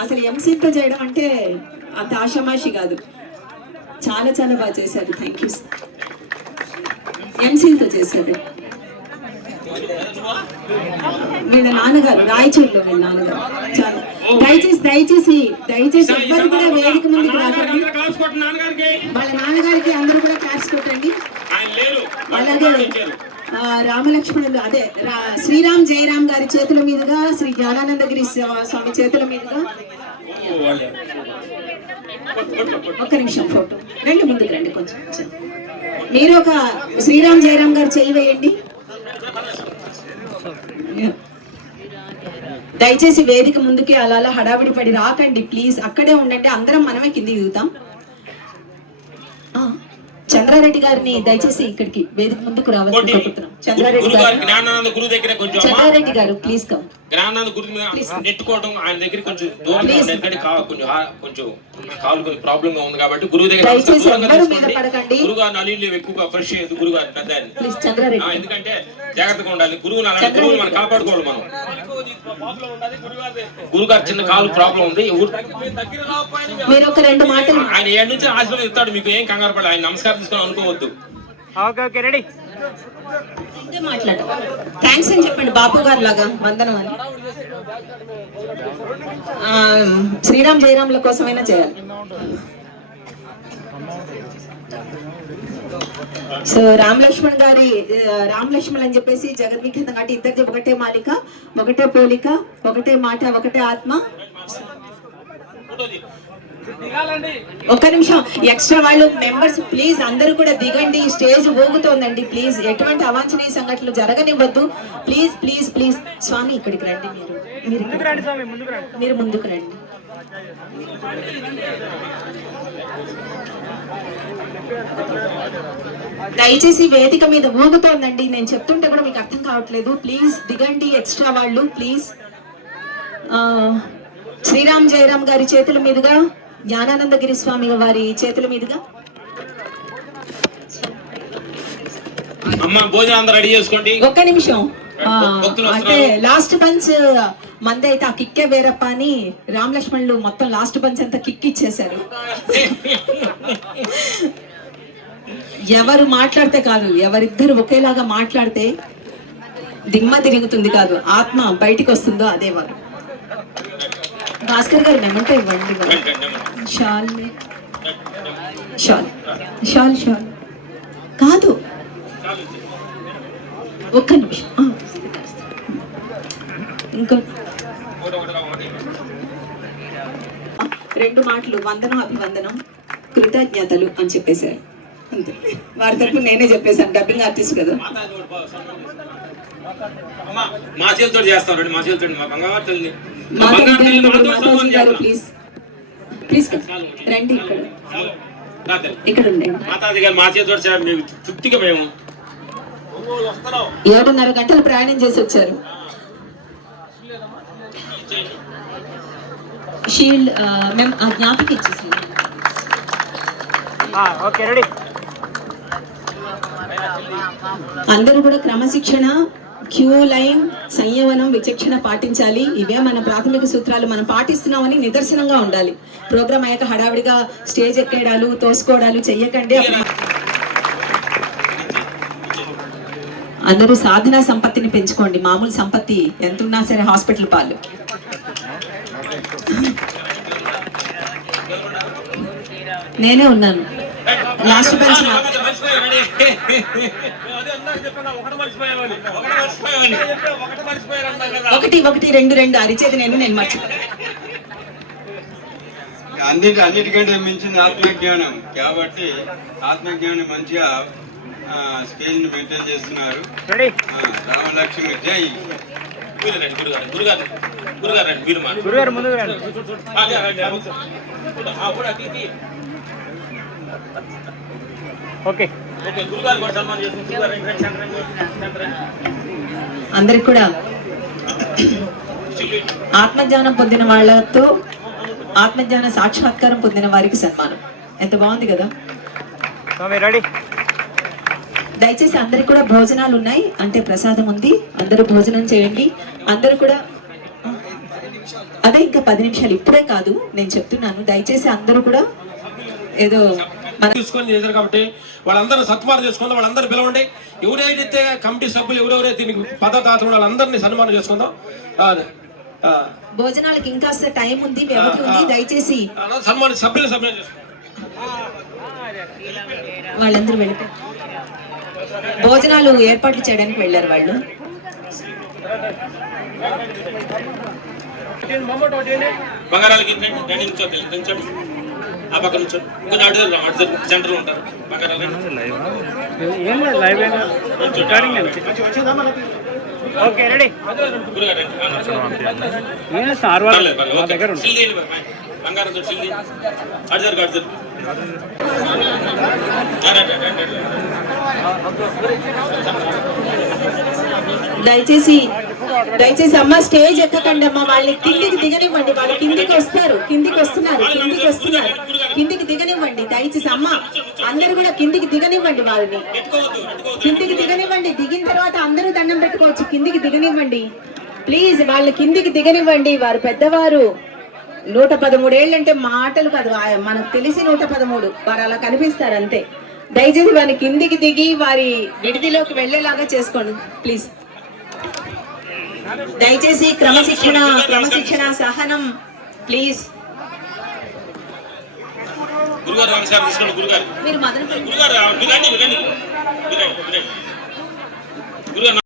అసలు ఎంసీలతో చేయడం అంటే అంత ఆషామాషి కాదు. చాలా బాగా చేశారు. Thank you. ఎంసీలతో చేశారు. వీళ్ళ నాన్నగారు రాయచూరులో, వీళ్ళ నాన్నగారు. చాలా దయచేసి ఎవ్వరు కూడా వేదిక ముందుకు రాకండి. వాళ్ళ నాన్నగారికి అందరూ కూడా క్లాప్స్ కొట్టండి. అలాగే రామలక్ష్మణులు అదే శ్రీరామ్ జయరామ్ గారి చేతుల మీదుగా, శ్రీ జ్ఞానానందగిరి స్వామి చేతుల మీదుగా ఒక్క నిమిషం ఫోటో రండి, ముందుకు రండి కొంచెం. మీరు ఒక శ్రీరామ్ జయరామ్ గారు చేయి వేయండి. దయచేసి వేదిక ముందుకి అలా హడావిడి పడి రాకండి ప్లీజ్, అక్కడే ఉండండి. అందరం మనమే కిందికి దిగుతాం. చంద్రారెడ్డి గారిని దయచేసి ఇక్కడికి వేదిక ముందుకు రావాలని కోరుతున్నాం. చంద్రారెడ్డి గారు ప్లీజ్ కమ్. జ్ఞానానంద గురు నెట్టుకోవడం ఆయన దగ్గర కొంచెం దూరం, ఎందుకంటే కొంచెం కాలు కొంచెం ప్రాబ్లం గా ఉంది కాబట్టి గురువు దగ్గర గురుగారు నలీలు ఎక్కువగా ఫ్రెష్ అయ్యేది గురుగారు పెద్ద, ఎందుకంటే జాగ్రత్తగా ఉండాలి. గురువుని మనం కాపాడుకోవాలి. మనం గురుగారు చిన్న కాలు ప్రాబ్లం ఉంది, ఆయన ఏడు నుంచి ఆశీర్వాదం ఇస్తాడు. మీకు ఏం కంగారు పడాలి, ఆయన నమస్కారం తీసుకొని అనుకోవద్దు. థ్యాంక్స్ అని చెప్పండి బాపు గారు లాగా. వందనం అని శ్రీరామ్ జయరాముల కోసమైనా చేయాలి. సో రామ్ లక్ష్మణ్ అని చెప్పేసి జగద్విఖ్యాతం కాబట్టి ఇద్దరిది ఒకటే మాలిక, ఒకటే పోలిక, ఒకటే మాట, ఒకటే ఆత్మ. ఒక్క నిమిషం ఎక్స్ట్రా వాళ్ళు మెంబర్స్ ప్లీజ్ అందరూ కూడా దిగండి. స్టేజ్ ఊగుతోందండి ప్లీజ్. ఎటువంటి అవాంఛనీయ సంఘటనలు జరగనివ్వద్దు ప్లీజ్. స్వామి ఇక్కడికి రండి, మీరు ముందుకు రండి. దయచేసి వేదిక మీద ఊగుతోందండి, నేను చెప్తుంటే కూడా మీకు అర్థం కావట్లేదు. ప్లీజ్ దిగండి ఎక్స్ట్రా వాళ్ళు ప్లీజ్. శ్రీరామ్ జయరామ్ గారి చేతుల మీదుగా, జ్ఞానానందగిరి స్వామి వారి చేతుల మీదుగా ఒక్క నిమిషం. అంటే లాస్ట్ బంచ్ మంది అయితే ఆ కిక్కే వేరప్ప అని రామ్ లక్ష్మణులు మొత్తం లాస్ట్ బంచ్ అంతా కిక్ ఇచ్చేశారు. ఎవరు మాట్లాడితే కాదు, ఎవరిద్దరు ఒకేలాగా మాట్లాడితే దిమ్మ తిరుగుతుంది కాదు, ఆత్మ బయటికి వస్తుందో అదే వారు. భాస్కర్ గారు మెమంటో ఇవ్వండి. షాల్ కాదు, ఒక్క నిమిషం. ఇంకా 2 మాటలు, వందనం అభివందనం కృతజ్ఞతలు అని చెప్పేశారు అంతే. వారి తరపు నేనే చెప్పేశాను, డబ్బింగ్ ఆర్టిస్ట్ కదా. మా చేతితో చేస్తాం, మా చేతితో మా బంగారు తల్లి ప్లీజ్ రండి, ఇక్కడ ఉండండి. మాతాజీ గారు మా చేతితో మీకు తృప్తిగా మేము 7:30 గంటలు ప్రయాణం చేసి వచ్చారు. షీల్డ్ మేము ఆ జ్ఞాపిక ఇచ్చేసాం. అందరూ కూడా క్రమశిక్షణ, క్యూ లైన్, సంయమనం, విచక్షణ పాటించాలి. ఇవే మన ప్రాథమిక సూత్రాలు. మనం పాటిస్తున్నామని నిదర్శనంగా ఉండాలి. ప్రోగ్రామ్ అయ్యాక హడావిడిగా స్టేజ్ ఎక్కేయడాలు, తోసుకోవడాలు చెయ్యకండి. అందరూ సాధనా సంపత్తిని పెంచుకోండి. మామూలు సంపత్తి ఎంత ఉన్నా సరే హాస్పిటల్ పాలు. నేనే ఉన్నాను లాస్ట్ బెంచ్. ఒకటి రెండు అరిచేది నేను మర్చిపోయాను. అన్నిటికంటే మించింది ఆత్మజ్ఞానం కాబట్టి ఆత్మజ్ఞానం మంచిగా స్టేజ్ ని మెయింటైన్ చేస్తున్నారు. రామలక్ష్మి జై. అందరికి కూడా ఆత్మజ్ఞానం పొందిన వాళ్ళతో ఆత్మజ్ఞాన సాక్షాత్కారం పొందిన వారికి సన్మానం. ఎంత బాగుంది కదా. దయచేసి అందరికి కూడా భోజనాలు ఉన్నాయి, అంటే ప్రసాదం ఉంది. అందరూ భోజనం చేయండి. అందరూ కూడా అదే ఇంకా 10 నిమిషాలు, ఇప్పుడే కాదు నేను చెప్తున్నాను. దయచేసి అందరూ కూడా ఏదో తీసుకొని చేశారు కాబట్టి వాళ్ళందరూ సత్కారం చేసుకుందాం. వాళ్ళందరూ పిలవండి. ఎవరైతే కమిటీ సభ్యులు ఎవరెవరైతే దీనికి పదదాతలు వాళ్ళందరినీ సన్మానం చేసుకుందాం. భోజనాలకి ఇంకా టైం ఉంది, వ్యవధి ఉంది. దయచేసి సన్మాన సభ్యులు వాళ్ళందరూ వెళ్ళిపోయి భోజనాలు ఏర్పాట్లు చేయడానికి వెళ్ళారు వాళ్ళు. బంగారాలకి ఆ పక్క నుంచి సెంటర్ లో ఉంటారు. బంగారం అడిదారు దయచేసి అమ్మ స్టేజ్ ఎక్కకండి అమ్మ. వాళ్ళని కిందికి దిగనివ్వండి. వాళ్ళు కిందికి వస్తున్నారు, కిందికి దిగనివ్వండి. దయచేసి అమ్మ అందరూ కూడా కిందికి దిగనివ్వండి. వాళ్ళని కిందికి దిగనివ్వండి. దిగిన తర్వాత అందరూ దండం పెట్టుకోవచ్చు. కిందికి దిగనివ్వండి ప్లీజ్. వాళ్ళు కిందికి దిగనివ్వండి. వారు పెద్దవారు. 113 ఏళ్ళంటే మాటలు కాదు, మనకు తెలిసి 113. వారు అలా కనిపిస్తారు అంతే. దయచేసి వారిని కిందికి దిగి వారి విడిదిలోకి వెళ్లేలాగా చేసుకోండి ప్లీజ్. దయచేసి క్రమశిక్షణ, సహనం ప్లీజ్. మీరు మొదలు